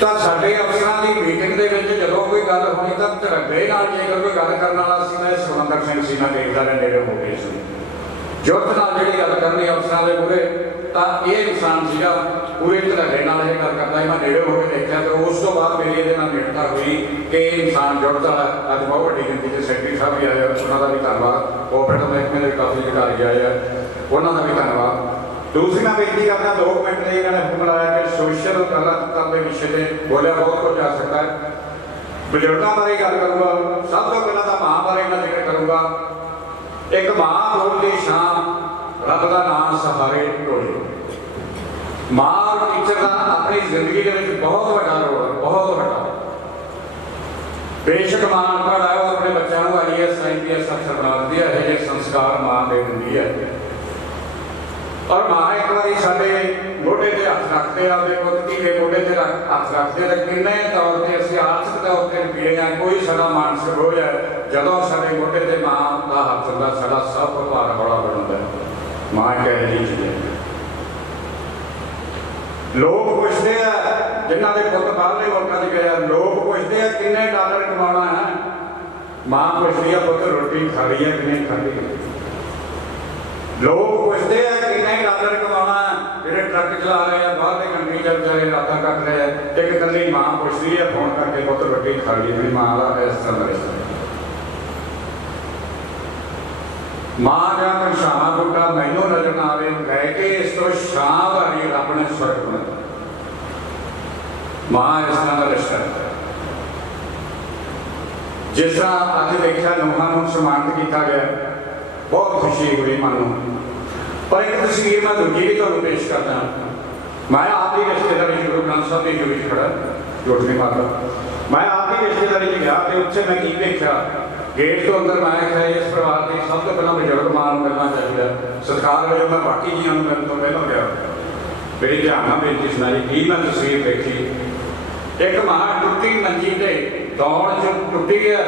तो साढ़े अफसरों की मीटिंग के जो कोई गल होनी तो झगड़े जेकर कोई गल करने वाला सुखमंदर सिंह सी मैं देखता रहा नेड़े हो गए जुट नाल जी गल करनी अफसरों के पूरे तो ये इंसान सीगा पूरे झगड़े नाल ये गल करता मैं नेड़े होकर देखा तो उस तो बाद मेरी ये नेड़ता हुई कि इंसान जुड़ता है। अज बहुत वड्डी गिनती से सैकटरी साहब भी आए, उन्होंने भी धन्यवाद। कोऑपरेटिव महकमे के काफ़ी अधिकारी आए हैं, उन्होंने भी धन्यवाद। दूसरी मैं बेनती करना 2 मिनट में इन्होंने हुक्म लाया कि सोशल गलत के विषय से बोलिया बहुत कुछ जा सकता है। बजुर्गों बारे गल करूँगा, सब तो पहला तो माँ बारे मैं जिक्र करूँगा। एक माँ बोलती शाम रब का नाम सहारे ढोले, माँ ਟੀਚਰ ਦਾ ਆਪਣੀ ਜ਼ਿੰਦਗੀ ਦੇ ਵਿੱਚ ਬਹੁਤ ਵੱਡਾ ਰੋਲ ਹੈ, ਬਹੁਤ ਵੱਡਾ। ਬੇਸ਼ੱਕ ਮਾਂ ਅਨਪੜ੍ਹ ਹੈ, ਉਹ ਆਪਣੇ ਬੱਚਿਆਂ ਨੂੰ IAS IPS ਅਫਸਰ ਬਣਾ ਦਿੰਦੀ ਹੈ। ਇਹ ਜਿਹੇ ਸੰਸਕਾਰ ਮਾਂ ਦੇ ਦਿੰਦੀ ਹੈ। ਔਰ ਮਾਂ ਇੱਕ ਵਾਰੀ ਸਾਡੇ ਮੋਢੇ ਤੇ ਹੱਥ ਰੱਖਦੇ ਆ, ਉਹਦੇ ਪੁੱਤ ਧੀ ਦੇ ਮੋਢੇ ਤੇ ਹੱਥ ਰੱਖਦੇ ਤਾਂ ਕਿੰਨੇ ਤੌਰ ਤੇ ਅਸੀਂ ਆਰਥਿਕ ਤੌਰ ਤੇ ਪੀੜੇ ਹਾਂ, ਕੋਈ ਸਾਡਾ ਮਾਨਸਿਕ ਬੋਝ ਹੈ। ਜਦੋਂ ਸਾਡੇ ਮੋਢੇ ਤੇ ਮਾਂ ਦਾ ਹੱਥ ਹੁੰਦਾ, ਸਾਡਾ ਸਭ ਭਾਰ ਹੌਲਾ ਹੋ ਜਾਂਦਾ। ਮਾਂ ਇੱਕ ਇਹੋ ਜਿਹੀ ਚੀਜ਼ ਹੈ। ਲੋਕ ਪੁੱਛਦੇ ਆ, ਜਿਨ੍ਹਾਂ ਦੇ ਪੁੱਤ ਬਾਹਰਲੇ ਮੁਲਕਾਂ 'ਚ ਗਏ ਆ, ਲੋਕ ਪੁੱਛਦੇ ਆ ਕਿੰਨੇ ਡਾਲਰ ਕਮਾਉਣਾ ਹੈ। ਮਾਂ ਪੁੱਛਦੀ ਆ ਪੁੱਤ ਰੋਟੀ ਖਾ ਲਈ ਹੈ ਕਿ ਨਹੀਂ ਖਾਧੀ। ਲੋਕ ਪੁੱਛਦੇ ਆ ਕਿੰਨੇ ਡਾਲਰ ਕਮਾਉਣਾ ਹੈ। ਜਿਹੜੇ ਟਰੱਕ ਚਲਾ ਰਹੇ ਆ, ਬਾਹਰਲੇ ਕੰਟਰੀ 'ਚ ਵਿਚਾਰੇ ਰਾਤਾਂ ਕੱਟ ਰਹੇ ਆ, ਇੱਕ ਇਕੱਲੀ ਮਾਂ ਪੁੱਛਦੀ ਹੈ ਫੋਨ ਕਰਕੇ ਪੁੱਤ ਰੋਟੀ ਖਾ ਲਈ। ਮੇਰੀ ਮਾਂ ਦਾ ਇਸ ਤਰ੍ਹਾਂ ਦਾ ਰਿਸ਼ਤਾ। ਮਾਂ ਦਾ ਪਰਛਾਵਾਂ ਬੁੱਢਾ ਮੈਨੂੰ ਨਜ਼ਰ ਨਾ ਆਵੇ, ਲੈ ਕੇ ਇਸ ਤੋਂ ਛਾਂ ਵਾਲੀ ਰੱਬ ਨੇ ਸਵਰਗ ਬਣਾਇਆ। ਮਾਂ ਇਸ ਤਰ੍ਹਾਂ ਦਾ ਰਿਸ਼ਤਾ। ਜਿਸ ਤਰ੍ਹਾਂ ਅੱਜ ਦੇਖਿਆ ਲੋਕਾਂ ਨੂੰ ਸਨਮਾਨਿਤ ਕੀਤਾ ਗਿਆ, ਬਹੁਤ ਖੁਸ਼ੀ ਹੋਈ ਮਨ ਨੂੰ। ਪਰ ਇੱਕ ਤਸਵੀਰ ਮੈਂ ਦੂਜੀ ਵੀ ਤੁਹਾਨੂੰ ਪੇਸ਼ ਕਰਦਾ। ਮੈਂ ਆਪ ਦੀ ਰਿਸ਼ਤੇਦਾਰੀ ਗੁਰੂ ਗ੍ਰੰਥ ਸਾਹਿਬ ਦੀ ਹਜ਼ੂਰੀ 'ਚ ਖੜਾ, ਝੂਠ ਨਹੀਂ ਮਾਰਦਾ। ਮੈਂ ਆਪ ਦੀ ਰਿਸ਼ਤੇਦਾਰੀ 'ਚ ਗਿਆ ਤੇ ਉੱਥੇ ਮੈਂ ਕੀ ਦੇਖਿਆ, ਗੇਟ ਤੋਂ ਅੰਦਰ ਮੈਂ ਕਿਹਾ ਇਸ ਪਰਿਵਾਰ ਦੀ ਸਭ ਤੋਂ ਪਹਿਲਾਂ ਬਜ਼ੁਰਗ ਮਾਂ ਨੂੰ ਮਿਲਣਾ ਚਾਹੀਦਾ। ਸਤਿਕਾਰ ਵਜੋਂ ਮੈਂ ਬਾਕੀ ਜੀਆਂ ਨੂੰ ਮਿਲਣ ਤੋਂ ਪਹਿਲਾਂ ਗਿਆ। ਮੇਰੀ ਧਿਆਨ ਨਾਲ ਬੇਨਤੀ ਸੁਣਾਈ, ਕੀ ਮੈਂ ਤਸਵੀਰ ਦੇਖੀ। ਇੱਕ ਮਾਂ ਟੁੱਟੀ ਮੰਜੀ ਤੇ ਦੌੜ 'ਚ ਟੁੱਟੀ ਹੈ,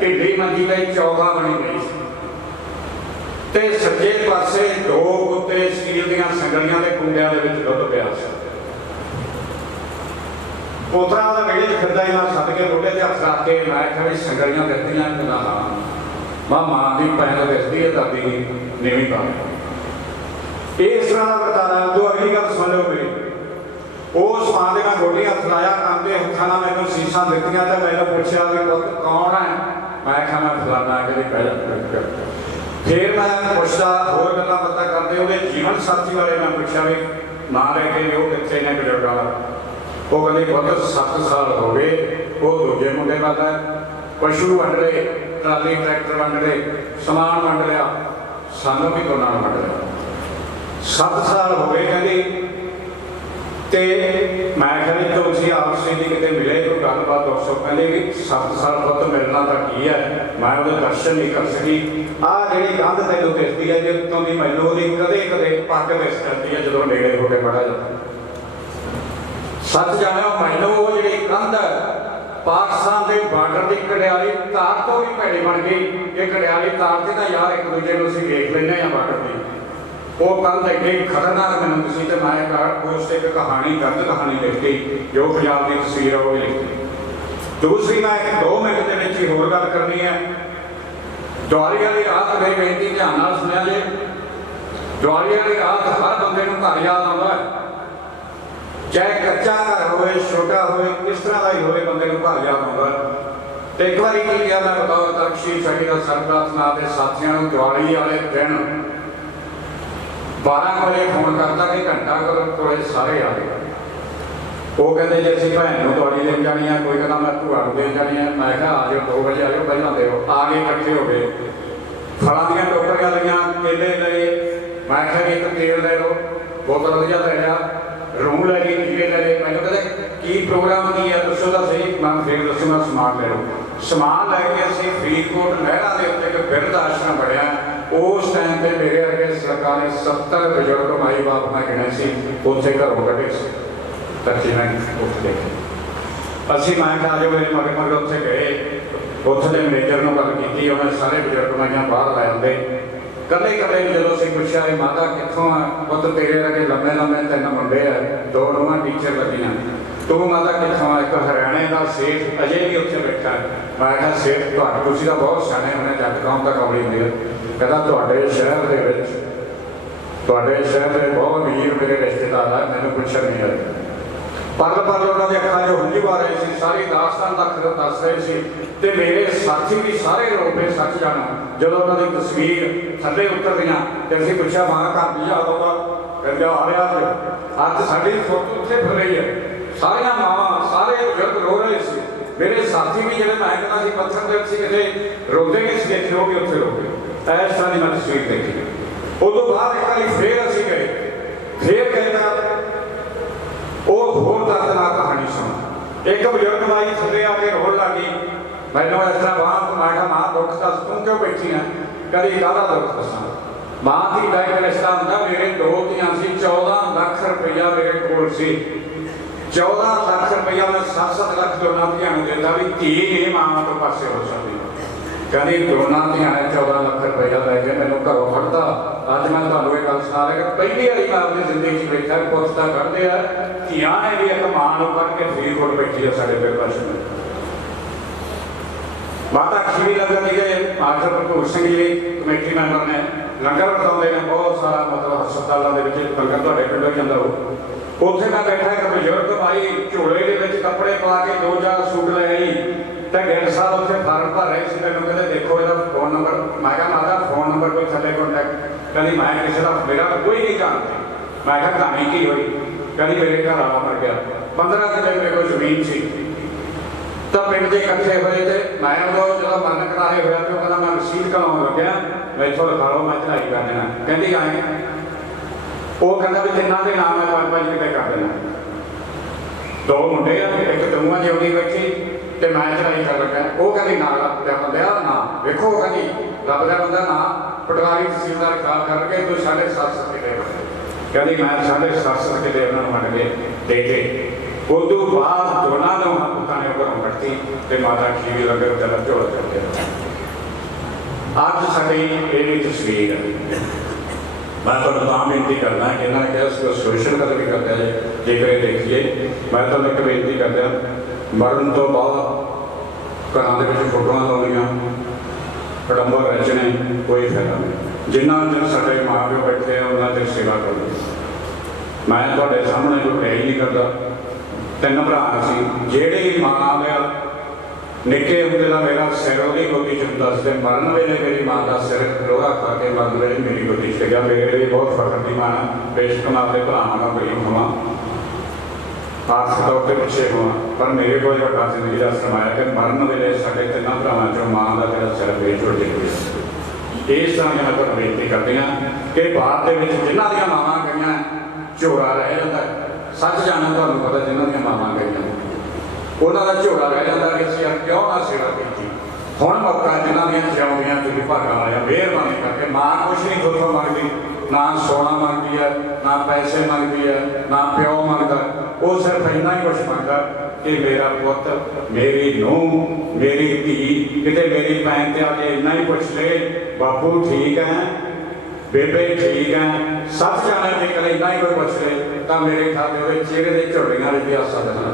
ਢਿੱਲੀ ਮੰਜੀ ਤੇ ਚੌਗਾ ਬਣੀ ਗਈ ਸੀ ਤੇ ਸੱਜੇ ਪਾਸੇ ਦੋ ਕੁੱਤੇ ਸਟੀਲ ਦੀਆਂ ਸੰਗਲੀਆਂ ਦੇ ਕੁੰਡਿਆਂ ਦੇ ਵਿੱਚ ਦੁੱਧ ਪਿਆ ਸੀ। ਪੋਤਰਾ ਦਾ ਵਿਹੜੇ 'ਚ ਫਿਰਦਾ ਹੀ ਮੈਂ ਸੱਦ ਕੇ ਮੋਢੇ ਤੇ ਹੱਥ ਰੱਖ ਕੇ ਮੈਂ ਕਿਹਾ ਵੀ ਸੰਗਲੀਆਂ ਦਿੱਤੀਆਂ ਕਿ ਨਾ। ਹਾਂ ਮਾਂ ਦੀ ਪੈਣ ਦਿਸਦੀ ਹੈ, ਦਾਦੀ ਦੀ ਨੀਵੀਂ ਪਾ। ਇਸ ਤਰ੍ਹਾਂ ਦਾ ਵਰਤਾਰਾ। ਉਦੋਂ ਅਗਲੀ ਗੱਲ ਸੁਣ ਲਓ ਮੇਰੀ। ਉਸ ਮਾਂ ਦੇ ਮੈਂ ਗੋਡੀ ਹੱਥ ਲਾਇਆ, ਕੰਮ ਦੇ ਹੱਥਾਂ ਨਾਲ ਮੈਨੂੰ ਸੀਸਾਂ ਦਿੱਤੀਆਂ ਤੇ ਮੈਨੂੰ ਪੁੱਛਿਆ ਵੀ ਪੁੱਤ ਕੌਣ ਹੈ। ਮੈਂ ਕਿਹਾ ਮੈਂ ਫਲਾਣਾ ਕਿ ਪੈ ਜਾ। ਫਿਰ ਮੈਂ ਪੁੱਛਦਾ, ਹੋਰ ਗੱਲਾਂ ਬਾਤਾਂ ਕਰਦੇ। ਉਹਦੇ ਜੀਵਨ ਸਾਥੀ ਬਾਰੇ ਮੈਂ ਪੁੱਛਿਆ ਵੀ ਨਾਂ ਲੈ ਕੇ ਉਹ ਕਿੱਥੇ ਨੇ ਬਜ਼ੁਰਗਾਂ ਦਾ। ਉਹ ਕਹਿੰਦੇ ਪੁੱਤ 7 ਸਾਲ ਹੋ ਗਏ, ਉਹ ਦੂਜੇ ਮੁੰਡੇ ਵੱਲ ਹੈ, ਪਸ਼ੂ ਵੰਡ ਲਏ, ਟਰਾਲੀ ਟਰੈਕਟਰ ਵੰਡ ਲਏ, ਸਮਾਨ ਵੰਡ ਲਿਆ, ਸਾਨੂੰ ਵੀ ਦੋਨਾਂ ਨੂੰ ਵੰਡ ਲਿਆ। 7 ਸਾਲ ਹੋ ਗਏ ਕਹਿੰਦੀ। ਤੇ ਮੈਂ ਕਹਿੰਦੀ ਤੁਸੀਂ ਆਪਸ ਵਿੱਚ ਕਿਤੇ ਮਿਲੇ, ਕੋਈ ਗੱਲਬਾਤ ਦੱਸੋ। ਕਹਿੰਦੇ ਵੀ 7 ਸਾਲ ਪੁੱਤ ਮਿਲਣਾ ਤਾਂ ਕੀ ਹੈ, ਮੈਂ ਉਹਦੇ ਦਰਸ਼ਨ ਨਹੀਂ ਕਰ ਸਕੀ। ਆਹ ਜਿਹੜੀ ਕੰਧ ਤੈਨੂੰ ਦਿਸਦੀ ਹੈ, ਜੇ ਉੱਤੋਂ ਦੀ ਮੈਨੂੰ ਉਹਦੀ ਕਦੇ ਕਦੇ ਪੱਗ ਦਿਸ ਜਾਂਦੀ ਹੈ ਜਦੋਂ ਨੇੜੇ ਹੋ ਕੇ ਖੜਾ ਜਾਂਦਾ। ਸੱਚ ਜਾਣਿਓ, ਮੈਨੂੰ ਉਹ ਜਿਹੜੀ ਕੰਧ ਪਾਕਿਸਤਾਨ ਦੇ ਬਾਰਡਰ ਦੀ ਕੜਿਆਲੀ ਤਾਰ ਤੋਂ ਵੀ ਭੈੜੀ ਬਣ ਗਈ। ਇਹ ਕੜਿਆਲੀ ਤਾਰ ਤੇ ਤਾਂ ਯਾਰ ਇੱਕ ਦੂਜੇ ਨੂੰ ਅਸੀਂ ਵੇਖ ਲੈਂਦੇ ਹਾਂ ਬਾਰਡਰ ਦੀ। ਉਹ ਕੰਧ ਐਡੀ ਖਤਰਨਾਕ ਮੈਨੂੰ ਤੁਸੀਂ ਤੇ ਮੈਂ ਉਸ ਇੱਕ ਕਹਾਣੀ, ਦਰਦ ਕਹਾਣੀ ਲਿਖੀ ਜੋ ਪੰਜਾਬ ਦੀ ਤਸਵੀਰ ਉਹ ਵੀ ਲਿਖੀ। ਦੂਸਰੀ ਮੈਂ 2 ਮਿੰਟ ਦੇ ਵਿੱਚ ਹੀ ਹੋਰ ਗੱਲ ਕਰਨੀ ਹੈ। ਦੀਵਾਲੀ ਵਾਲੀ ਰਾਤ ਮੇਰੀ ਬੇਨਤੀ ਧਿਆਨ ਨਾਲ ਸੁਣਿਆ ਜੇ। ਦੀਵਾਲੀ ਵਾਲੀ ਰਾਤ ਹਰ ਬੰਦੇ ਨੂੰ ਘਰ ਯਾਦ ਆਉਂਦਾ ਹੈ, ਚਾਹੇ ਕੱਚਾ ਘਰ ਹੋਵੇ, ਛੋਟਾ ਹੋਵੇ, ਕਿਸ ਤਰ੍ਹਾਂ ਦਾ ਹੀ ਹੋਵੇ, ਬੰਦੇ ਨੂੰ ਘਰ ਯਾਦ ਆਉਂਦਾ। ਤੇ ਇੱਕ ਵਾਰੀ ਕੀ ਕਿਹਾ ਮੈਂ ਬਤੌਰ ਤਰਕਸ਼ੀਲ ਸਾਡੀ ਦਾ ਸਰਬਰਾਤ ਨਾਲ ਦੇ ਸਾਥੀਆਂ ਨੂੰ ਦੀਵਾਲੀ ਵਾਲੇ ਦਿਨ 12 ਵਜੇ ਫੋਨ ਕਰਤਾ ਕਿ ਘੰਟਾ ਕੋਲੇ ਸਾਰੇ ਆ ਗਏ। ਉਹ ਕਹਿੰਦੇ ਜੇ ਅਸੀਂ ਭੈਣ ਨੂੰ ਦਵਾਈ ਦੇਣ ਜਾਣੀ ਆ, ਕੋਈ ਕਹਿੰਦਾ ਮੈਂ ਭੂਆ ਨੂੰ ਦੇਣ ਜਾਣੀ ਆ। ਮੈਂ ਕਿਹਾ ਆ ਜਾਓ 2 ਵਜੇ ਆ ਜਾਓ, ਪਹਿਲਾਂ ਦਿਓ। ਆ ਗਏ, ਇਕੱਠੇ ਹੋ ਗਏ। ਫਲਾਂ ਦੀਆਂ ਟੋਕਰੀਆਂ ਲਈਆਂ, ਕੇਲੇ ਲਏ। ਮੈਂ ਕਿਹਾ ਵੀ ਇੱਕ ਤੇਲ ਲੈ ਲਓ, ਬੋਤਲ ਵਧੀਆ ਲੈ ਲਿਆ, ਰੂਹ ਲੈ ਗਈ, ਟੀਕੇ ਲੈ ਲਏ। ਮੈਨੂੰ ਕਹਿੰਦੇ ਕੀ ਪ੍ਰੋਗਰਾਮ ਕੀ ਹੈ ਦੱਸੋ ਤਾਂ ਸਹੀ। ਮੈਂ ਫਿਰ ਦੱਸੂਗਾ, ਸਮਾਨ ਲੈ ਲਓ। ਸਮਾਨ ਲੈ ਕੇ ਅਸੀਂ ਫਰੀਦਕੋਟ ਨਹਿਰਾਂ ਦੇ ਉੱਤੇ ਇੱਕ ਬਿਰਧ ਆਸ਼ਰਮ ਬਣਿਆ। ਉਸ ਟਾਈਮ ਤੇ ਮੇਰੇ ਅੱਗੇ ਸਰਕਾਰ ਨੇ 70 ਬਜ਼ੁਰਗ ਮਾਈ ਬਾਪ ਮੈਂ ਗਿਣੇ ਸੀ, ਉੱਥੇ ਘਰੋਂ ਕੱਢੇ ਸੀ। ਤੱਕੀ ਮੈਂ ਉੱਥੇ ਦੇਖੇ ਅਸੀਂ। ਮੈਂ ਕਿਹਾ ਜੋ ਮੇਰੇ ਮਗਰ ਮਗਰ ਉੱਥੇ ਗਏ, ਉੱਥੇ ਦੇ ਮੈਨੇਜਰ ਨੂੰ ਗੱਲ ਕੀਤੀ। ਉਹਨੇ ਸਾਰੇ ਬਜ਼ੁਰਗ ਮਾਈਆਂ ਬਾਹਰ ਲੈ ਆਉਂਦੇ। ਕੱਲੇ ਕੱਲੇ ਜਦੋਂ ਅਸੀਂ ਪੁੱਛਿਆ ਵੀ ਮਾਤਾ ਕਿੱਥੋਂ ਆ, ਪੁੱਤ ਤੇਰੇ ਵਰਗੇ ਲੰਮੇ ਲੰਮੇ 3 ਮੁੰਡੇ ਆ, 2 ਨੂੰਹਾਂ ਟੀਚਰ ਲੱਗੀਆਂ, ਤੂੰ ਮਾਤਾ ਕਿੱਥੋਂ ਆ। ਇੱਕ ਹਰਿਆਣੇ ਦਾ ਸੇਠ ਅਜੇ ਵੀ ਉੱਥੇ ਬੈਠਾ। ਮੈਂ ਕਿਹਾ ਸੇਠ ਤੁਹਾਡੇ, ਤੁਸੀਂ ਤਾਂ ਬਹੁਤ ਸਿਆਣੇ ਹੋਣੇ, ਜੱਟ ਕੌਮ ਦਾ ਕੌੜੀ ਹੁੰਦੀ ਹੈ। ਕਹਿੰਦਾ ਤੁਹਾਡੇ ਸ਼ਹਿਰ ਦੇ ਵਿੱਚ, ਤੁਹਾਡੇ ਸ਼ਹਿਰ ਦੇ ਬਹੁਤ ਅਮੀਰ ਮੇਰੇ ਰਿਸ਼ਤੇਦਾਰ ਆ, ਮੈਨੂੰ ਪੁੱਛਣ ਨਹੀਂ ਆਇਆ। ਪਰਲ ਪਰਲ ਉਹਨਾਂ ਦੇ ਅੱਖਾਂ 'ਚੋਂ ਹੰਝੂ ਆ ਰਹੇ ਸੀ, ਸਾਰੀ ਦਾਸਤਾਨ ਦੱਸ ਰਹੇ ਸੀ। ਤੇ ਮੇਰੇ ਸਾਥੀ ਵੀ ਸਾਰੇ ਰੋ ਪਏ ਸੱਚ ਜਾਣੋ ਜਦੋਂ ਉਹਨਾਂ ਦੀ ਤਸਵੀਰ ਥੱਲੇ ਉਤਰਦੀਆਂ। ਤੇ ਅਸੀਂ ਪੁੱਛਿਆ ਮਾਂ ਘਰ ਵੀ ਯਾਦ ਆਉਂਦਾ। ਕਹਿੰਦੇ ਆ ਰਿਹਾ ਅੱਜ ਸਾਡੀ ਫੋਟੋ ਉੱਥੇ ਫਿਰ ਰਹੀ ਹੈ। ਸਾਰੀਆਂ ਮਾਵਾਂ, ਸਾਰੇ ਬਜ਼ੁਰਗ ਰੋ ਰਹੇ ਸੀ। ਮੇਰੇ ਸਾਥੀ ਵੀ ਜਿਹੜੇ ਮੈਂ ਕਹਿੰਦਾ ਸੀ ਪੱਥਰ ਦੇ ਸੀ, ਕਿਤੇ ਰੋਂਦੇ ਨਹੀਂ ਸੀ, ਇੱਥੇ ਹੋ ਕੇ ਉੱਥੇ ਰੋ ਗਏ। ਇਸ ਤਰ੍ਹਾਂ ਦੀ ਮੈਂ ਤਸਵੀਰ ਦੇਖੀ। ਉਦੋਂ ਬਾਅਦ ਇੱਕ ਵਾਰੀ ਫੇਰ ਅਸੀਂ ਗਏ। ਫੇਰ ਕਹਿੰਦਾ एक बजुर्ग माई थले आके रोन लगी, मैनू इस तरह बांह मैं कहा मां दुख दस तू क्यों बैठी है, कभी काहदा दुख दसा। मां धी का एक रिश्ता होंदा, मेरे दो धियां सी, 14 लाख रुपया मेरे कोल सी, 14 लाख रुपया मैं 7-7 लाख दोनों धियां नूं दिंदा भी धी नहीं मां तो पासे हो सकती। कहती दोनों धियां ने 14 लाख रुपया लैके मैनू घरों फड़ता। अज मैं तुहानूं ये गल सुना रहा कि पहली बारी मैं अपनी जिंदगी च बैठा पुत तां कढ़दे आ, धियां ने भी एक मां नूं कढ़ के फरीदकोट बैठी है साडे पिंड पासे। माता खीरी लंगर जी के मास्टर भरपूर सिंह जी कमेटी मैंबर ने लंगर वरताउंदे ने, बहुत सारा मतलब हस्पतालों के लंगर तुहाडे पिंडों जांदा हो। उत्थे मैं बैठा एक बजुर्ग भाई झोले दे विच कपड़े पा के 2-4 सूट ले आई ते गिल साहब उत्थे फार्म भर रहे थे। मैनूं कहंदे देखो इहदा फोन नंबर, मैं कहा माता फोन नंबर कोई थल्ले कॉन्टैक्ट, कहंदी मैं किसी का मेरा कोई नहीं जानती। मैं कहा कहानी की हुई, कहंदी मेरे घर वाला मर गया, 15 किले मेरे को जमीन सी, तो पिंड के इकट्ठे हुए थे। मैं उदों जो मन करारे होया तो कहना मैं रसीद कलाउण लग्या, मैथों लिखा लो मैं चढ़ाई कर देना। कहंदी आए वो कहता भी तिना के नाम है 5-5 किले कर देना। 2 मुंडे एक तमुआ जिउंदी बैठी ते मैं चढ़ाई कर लगा। वो कहती ना रब दा बंदा ना देखो, कहती रब दा बंदा ना पटवारी तहसीलदार ख्याल करके तो 7.5 किले बने। कहती मैं 7.5 किले उन्होंने वंड के देते। उदू बाद दोनों ने पुत्तां ने घरों कट्टी ते माता खीरी लंगर चला झोला चढ़ गया। अज साडी ये तस्वीर है। मैं तो बेनती करना कि इन्होंने कहा सोशल कदर भी करते हैं, जेकर देखिए मैं तो एक बेनती करता मरण तो बाद घर के फोटो लाउनियां आडंबर रचने कोई फायदा नहीं। जिन्ना चर साडे माँ प्यो बैठे हैं उन्ना चर सेवा करो। मैं तुहाडे सामने जो है ही नहीं करता। 3 भरा सी, जेड़ी माँ का निके होंदे दा मेरा सिर ओहदी गोदी च हुंदा सी, मरण वेले मेरी माँ का सिर लोहा खा के मरण वेले मेरी गोदी च गया। मेरे लिए बहुत फख्र की मां है, बेशक मैं अपने भरावां नाल गरीब होवां, आर्थिक तौर पर पिछे होवां, पर मेरे को वड्डा जिंदगी का सरमाया कि मरण वेले साडे 3 भरावां चों मां का तेरा सिर बेच उड़ गया। इस तरह मैं तुहानूं बेनती करदी हां कि भारत दे विच जिन्हां दीयां मावां गईयां झोला रह जांदा, सच जाना तुहानूं पता जिन्हां दीयां मावां गईयां उन्हों का झोला रह जाता कि असं यार क्यों ना सेवा की। हुण मौका जिन्हों जिउंदियां तुसीं भागां वालियां मेहरबानी करके, मां कुछ नहीं थोथों मंगदी, ना सोना मंगती है, ना पैसे मंगती है, ना प्यो मंगता, वो सिर्फ इन्ना ही कुछ मंगता कि मेरा पुत, मेरी नूह, मेरी धी, किते मेरी भैन ते आके इन्ना ही पुछ ले बापू ठीक है, बेबे ठीक है, सच जाने जेकर इन्ना ही कोई पुछ ले तो मेरे ख्याल में चेहरे के झोलियां भी हासा दिखना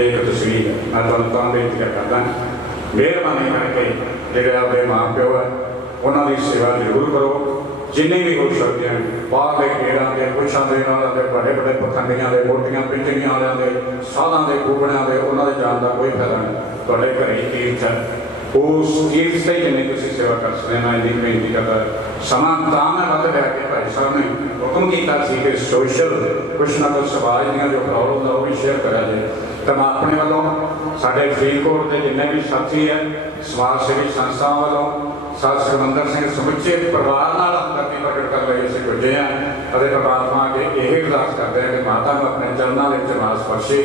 एक तस्वीर है। मैं तुहानूं बेनती करदा मेहरबानी करके जिहड़े अपने माँ प्यो है उन्हों की सेवा जरूर करो, जिन्नी भी हो सकते हैं। बाहर के गेड़ां के पुछां दे बड़े बड़े पखंडियां के मोटियां पिंजड़ियां वालियां के साधां के कुबड़ियां के उन्होंने जाण का कोई फायदा नहीं। तुहाडे घरे ही तीर्थ है, उस तीर्थ से जिन्नी तुसीं सेवा कर सकते। मैं इन्नी बेनती करदा समा तां मैं वध लिया कि भाई साहब ने हुक्म किया कि सोशल कुछ ना कुछ समाज दीयां जो प्रॉब्लम होंदा वो भी शेयर करा जाए। तो मैं अपने वालों साढ़े फरीदकोट के जिन्ने भी साथी है समाज सेवी संस्थाओं वालों सर सिकंदर सिंह समुचे परिवार नाल हमदर्दी प्रगट कर रहे असीं पुजे हैं और परमात्मा के यही अरदास करते हैं कि माता को अपने चरणों में नास स्पर्शे।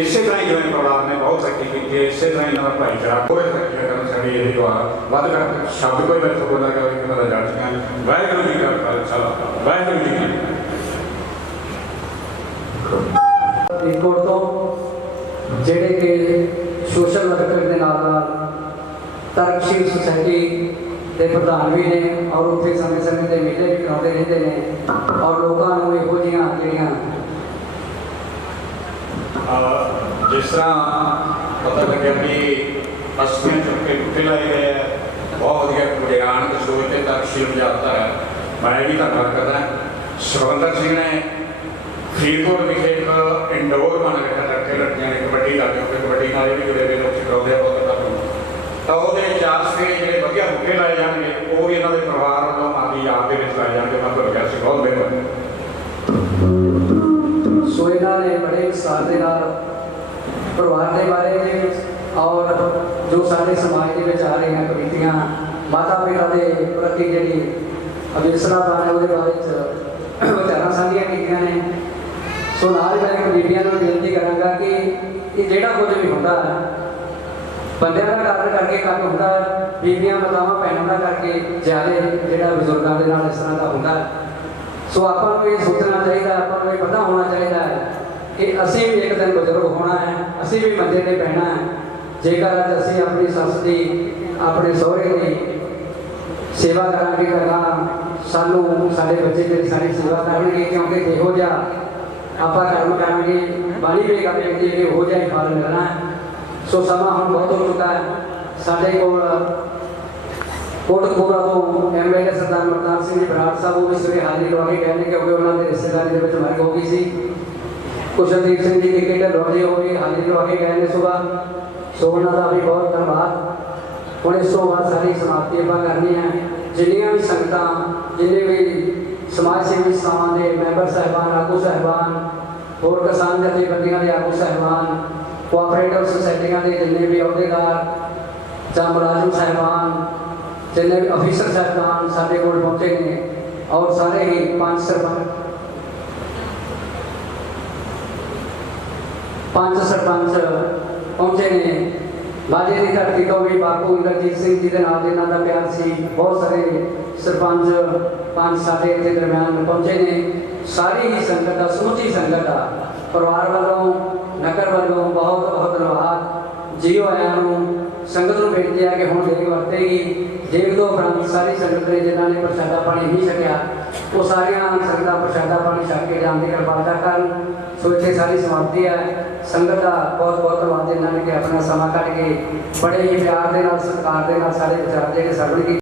इसे तरह ही जिवें परिवार ने बहुत तरक्की की है, इसे तरह इन्होंने भाईचारा कोई तरक्की करन साडी यही दुआ वध कर शब्द कोई बैठो बोला गया कि मेरा जट गया। वाहिगुरू जी का खालसा वाहिगुरू जी की फरीदकोट तो ਜਿਹੜੇ कि सोशल वर्कर के नाल तरकशील सोसाइटी के प्रधान भी ने और उत्थे समय समय के मेले भी कराते रहते हैं और लोगों को इहो जिहियां जिहड़ियां जिस तरह पता लगे कि अस्थियां चुक के टुटे लाए गए हैं, बहुत वधिया विज्ञान की सोच से तरकशील जाता है। मैं भी धन्यवाद करदा सिकंदर सिंह ने फरीदकोट विखे एक इंडोर बन रखा लड़के लड़कियां ने कबड्डी करते हो, कबड्डी नाल भी जुड़े हुए लोग कराते हैं बहुत तो वो 4 सफेरे जो वधिया बुके लाए जाएंगे वो भी इन्होंने परिवार वालों आदि याद के लाए जाएंगे। मैं तो कैसे बहुत बेहतर सो इन्होंने बड़े उत्साह के नाल परिवार के बारे में और जो सारे समाज के आ रही हैं कमिटियां माता पिता के प्रति जी अविरसरा पाने वो बारे विचार साझियां कीतियां ने। ਸੋ ਨਾਲ ਹੀ ਮੈਂ ਇੱਕ ਬੀਬੀਆਂ ਨੂੰ ਬੇਨਤੀ ਕਰਾਂਗਾ ਕਿ ਇਹ ਜਿਹੜਾ ਕੁਝ ਵੀ ਹੁੰਦਾ ਹੈ ਬੰਦਿਆਂ ਦਾ ਕਾਰਨ ਕਰਕੇ ਕੰਮ ਹੁੰਦਾ ਹੈ, ਬੀਬੀਆਂ ਮਾਤਾਵਾਂ ਭੈਣਾਂ ਦਾ ਕਰਕੇ ਜ਼ਿਆਦਾ ਜਿਹੜਾ ਬਜ਼ੁਰਗਾਂ ਦੇ ਨਾਲ ਇਸ ਤਰ੍ਹਾਂ ਦਾ ਹੁੰਦਾ ਹੈ। ਸੋ ਆਪਾਂ ਨੂੰ ਇਹ ਸੋਚਣਾ ਚਾਹੀਦਾ, ਆਪਾਂ ਨੂੰ ਇਹ ਪਤਾ ਹੋਣਾ ਚਾਹੀਦਾ ਹੈ ਕਿ ਅਸੀਂ ਵੀ ਇੱਕ ਦਿਨ ਬਜ਼ੁਰਗ ਹੋਣਾ ਹੈ, ਅਸੀਂ ਵੀ ਮੰਜੇ ਤੇ ਪੈਣਾ ਹੈ। ਜੇਕਰ ਅੱਜ ਅਸੀਂ ਆਪਣੀ ਸੱਸ ਦੀ, ਆਪਣੇ ਸਹੁਰੇ ਦੀ ਸੇਵਾ ਕਰਾਂਗੇ ਤਾਂ ਸਾਨੂੰ ਸਾਡੇ ਬੱਚੇ ਤੇ ਸਾਡੀ ਸੇਵਾ ਕਰਨਗੇ, ਕਿਉਂਕਿ ਜਿਹੋ ਜਿਹਾ ਆਪਾਂ ਕਰਮ ਕਰਾਂਗੇ ਬਾਣੀ ਵੀ ਗੱਲ ਕਹਿੰਦੀ ਹੈ ਕਿ ਹੋ ਜਾਏ ਫਲ ਮਿਲਣਾ ਹੈ। ਸੋ ਸਮਾਂ ਹੁਣ ਬਹੁਤ ਹੋ ਚੁੱਕਾ ਹੈ। ਸਾਡੇ ਕੋਲ ਕੋਟਕਪੂਰਾ ਤੋਂ ਐਮਐਲਏ ਸਰਦਾਰ ਮਰਦਾਨ ਸਿੰਘ ਜੀ ਬਰਾੜ ਸਾਹਿਬ ਉਹ ਵੀ ਸਵੇਰੇ ਹਾਜ਼ਰੀ ਲਵਾ ਕੇ ਕਹਿੰਦੇ ਕਿਉਂਕਿ ਉਹਨਾਂ ਦੇ ਰਿਸ਼ਤੇਦਾਰੀ ਦੇ ਵਿੱਚ ਮਰਗ ਹੋ ਗਈ ਸੀ। ਕੁਸ਼ਲਦੀਪ ਸਿੰਘ ਜੀ ਦੀ ਢਿੱਲੋਂ ਜੀ ਉਹ ਵੀ ਹਾਜ਼ਰੀ ਲਵਾ ਕੇ ਗਏ ਨੇ ਸੁਬਾਹ। ਸੋ ਉਹਨਾਂ ਦਾ ਵੀ ਬਹੁਤ ਧੰਨਵਾਦ। ਹੁਣ ਇਸ ਤੋਂ ਬਾਅਦ ਸਾਰੀ ਸਮਾਪਤੀ ਆਪਾਂ ਕਰਨੀ ਹੈ। ਜਿੰਨੀਆਂ ਵੀ ਸੰਗਤਾਂ, ਜਿੰਨੇ ਵੀ ਸਮਾਜ ਸੇਵੀ ਸੰਸਥਾਵਾਂ ਦੇ ਮੈਂਬਰ ਸਾਹਿਬਾਨ, ਆਗੂ ਸਾਹਿਬਾਨ, ਹੋਰ ਕਿਸਾਨ ਜਥੇਬੰਦੀਆਂ ਦੇ ਆਗੂ ਸਾਹਿਬਾਨ, ਕੋਆਪਰੇਟਿਵ ਸੁਸਾਇਟੀਆਂ ਦੇ ਜਿੰਨੇ ਵੀ ਅਹੁਦੇਦਾਰ ਜਾਂ ਮੁਲਾਜ਼ਮ ਸਾਹਿਬਾਨ, ਜਿੰਨੇ ਵੀ ਅਫੀਸਰ ਸਾਹਿਬਾਨ ਸਾਡੇ ਕੋਲ ਪਹੁੰਚੇ ਨੇ, ਔਰ ਸਾਰੇ ਹੀ ਪੰਜ ਸਰਪੰਚ ਪਹੁੰਚੇ ਨੇ। ਬਾਜੇ ਦੀ ਧਰਤੀ ਤੋਂ ਵੀ ਬਾਪੂ ਇੰਦਰਜੀਤ ਸਿੰਘ ਜੀ ਦੇ ਨਾਲ ਜਿਨ੍ਹਾਂ ਦਾ ਪਿਆਰ ਸੀ, ਬਹੁਤ ਸਾਰੇ ਸਰਪੰਚ ਪੰਜ ਸਾਡੇ ਇੱਥੇ ਦਰਮਿਆਨ ਪਹੁੰਚੇ ਨੇ। ਸਾਰੀ ਹੀ ਸੰਗਤ ਦਾ, ਸਮੁੱਚੀ ਸੰਗਤ ਦਾ ਪਰਿਵਾਰ ਵੱਲੋਂ, ਨਗਰ ਵੱਲੋਂ ਬਹੁਤ ਬਹੁਤ ਧੰਨਵਾਦ। ਜੀ ਆਇਆਂ ਨੂੰ। ਸੰਗਤ ਨੂੰ ਬੇਨਤੀ ਹੈ ਕਿ ਹੁਣ ਦੇਗ ਵਰਤੇਗੀ। ਦੇਗ ਤੋਂ ਉਪਰੰਤ ਸਾਰੀ ਸੰਗਤ ਨੇ ਜਿਨ੍ਹਾਂ ਨੇ ਪ੍ਰਸ਼ਾਦਾ ਪਾਣੀ ਨਹੀਂ ਛਕਿਆ ਉਹ ਸਾਰੀਆਂ ਸੰਗਤਾਂ ਪ੍ਰਸ਼ਾਦਾ ਪਾਣੀ ਛਕ ਕੇ ਜਾਣ ਦੀ ਕਿਰਪਾਲਤਾ ਕਰਨ। ਸੋ ਇੱਥੇ ਸਾਰੀ ਸਮਾਪਤੀ ਹੈ। ਸੰਗਤ ਦਾ ਬਹੁਤ ਬਹੁਤ ਧੰਨਵਾਦ ਜਿਨ੍ਹਾਂ ਨੇ ਕਿ ਆਪਣਾ ਸਮਾਂ ਕੱਢ ਕੇ ਬੜੇ ਹੀ ਪਿਆਰ ਦੇ ਨਾਲ, ਸਤਿਕਾਰ ਦੇ ਨਾਲ ਸਾਰੇ ਵਿਚਾਰ ਜਿਹੜੇ ਸਰਵਣ ਕੀਤੇ।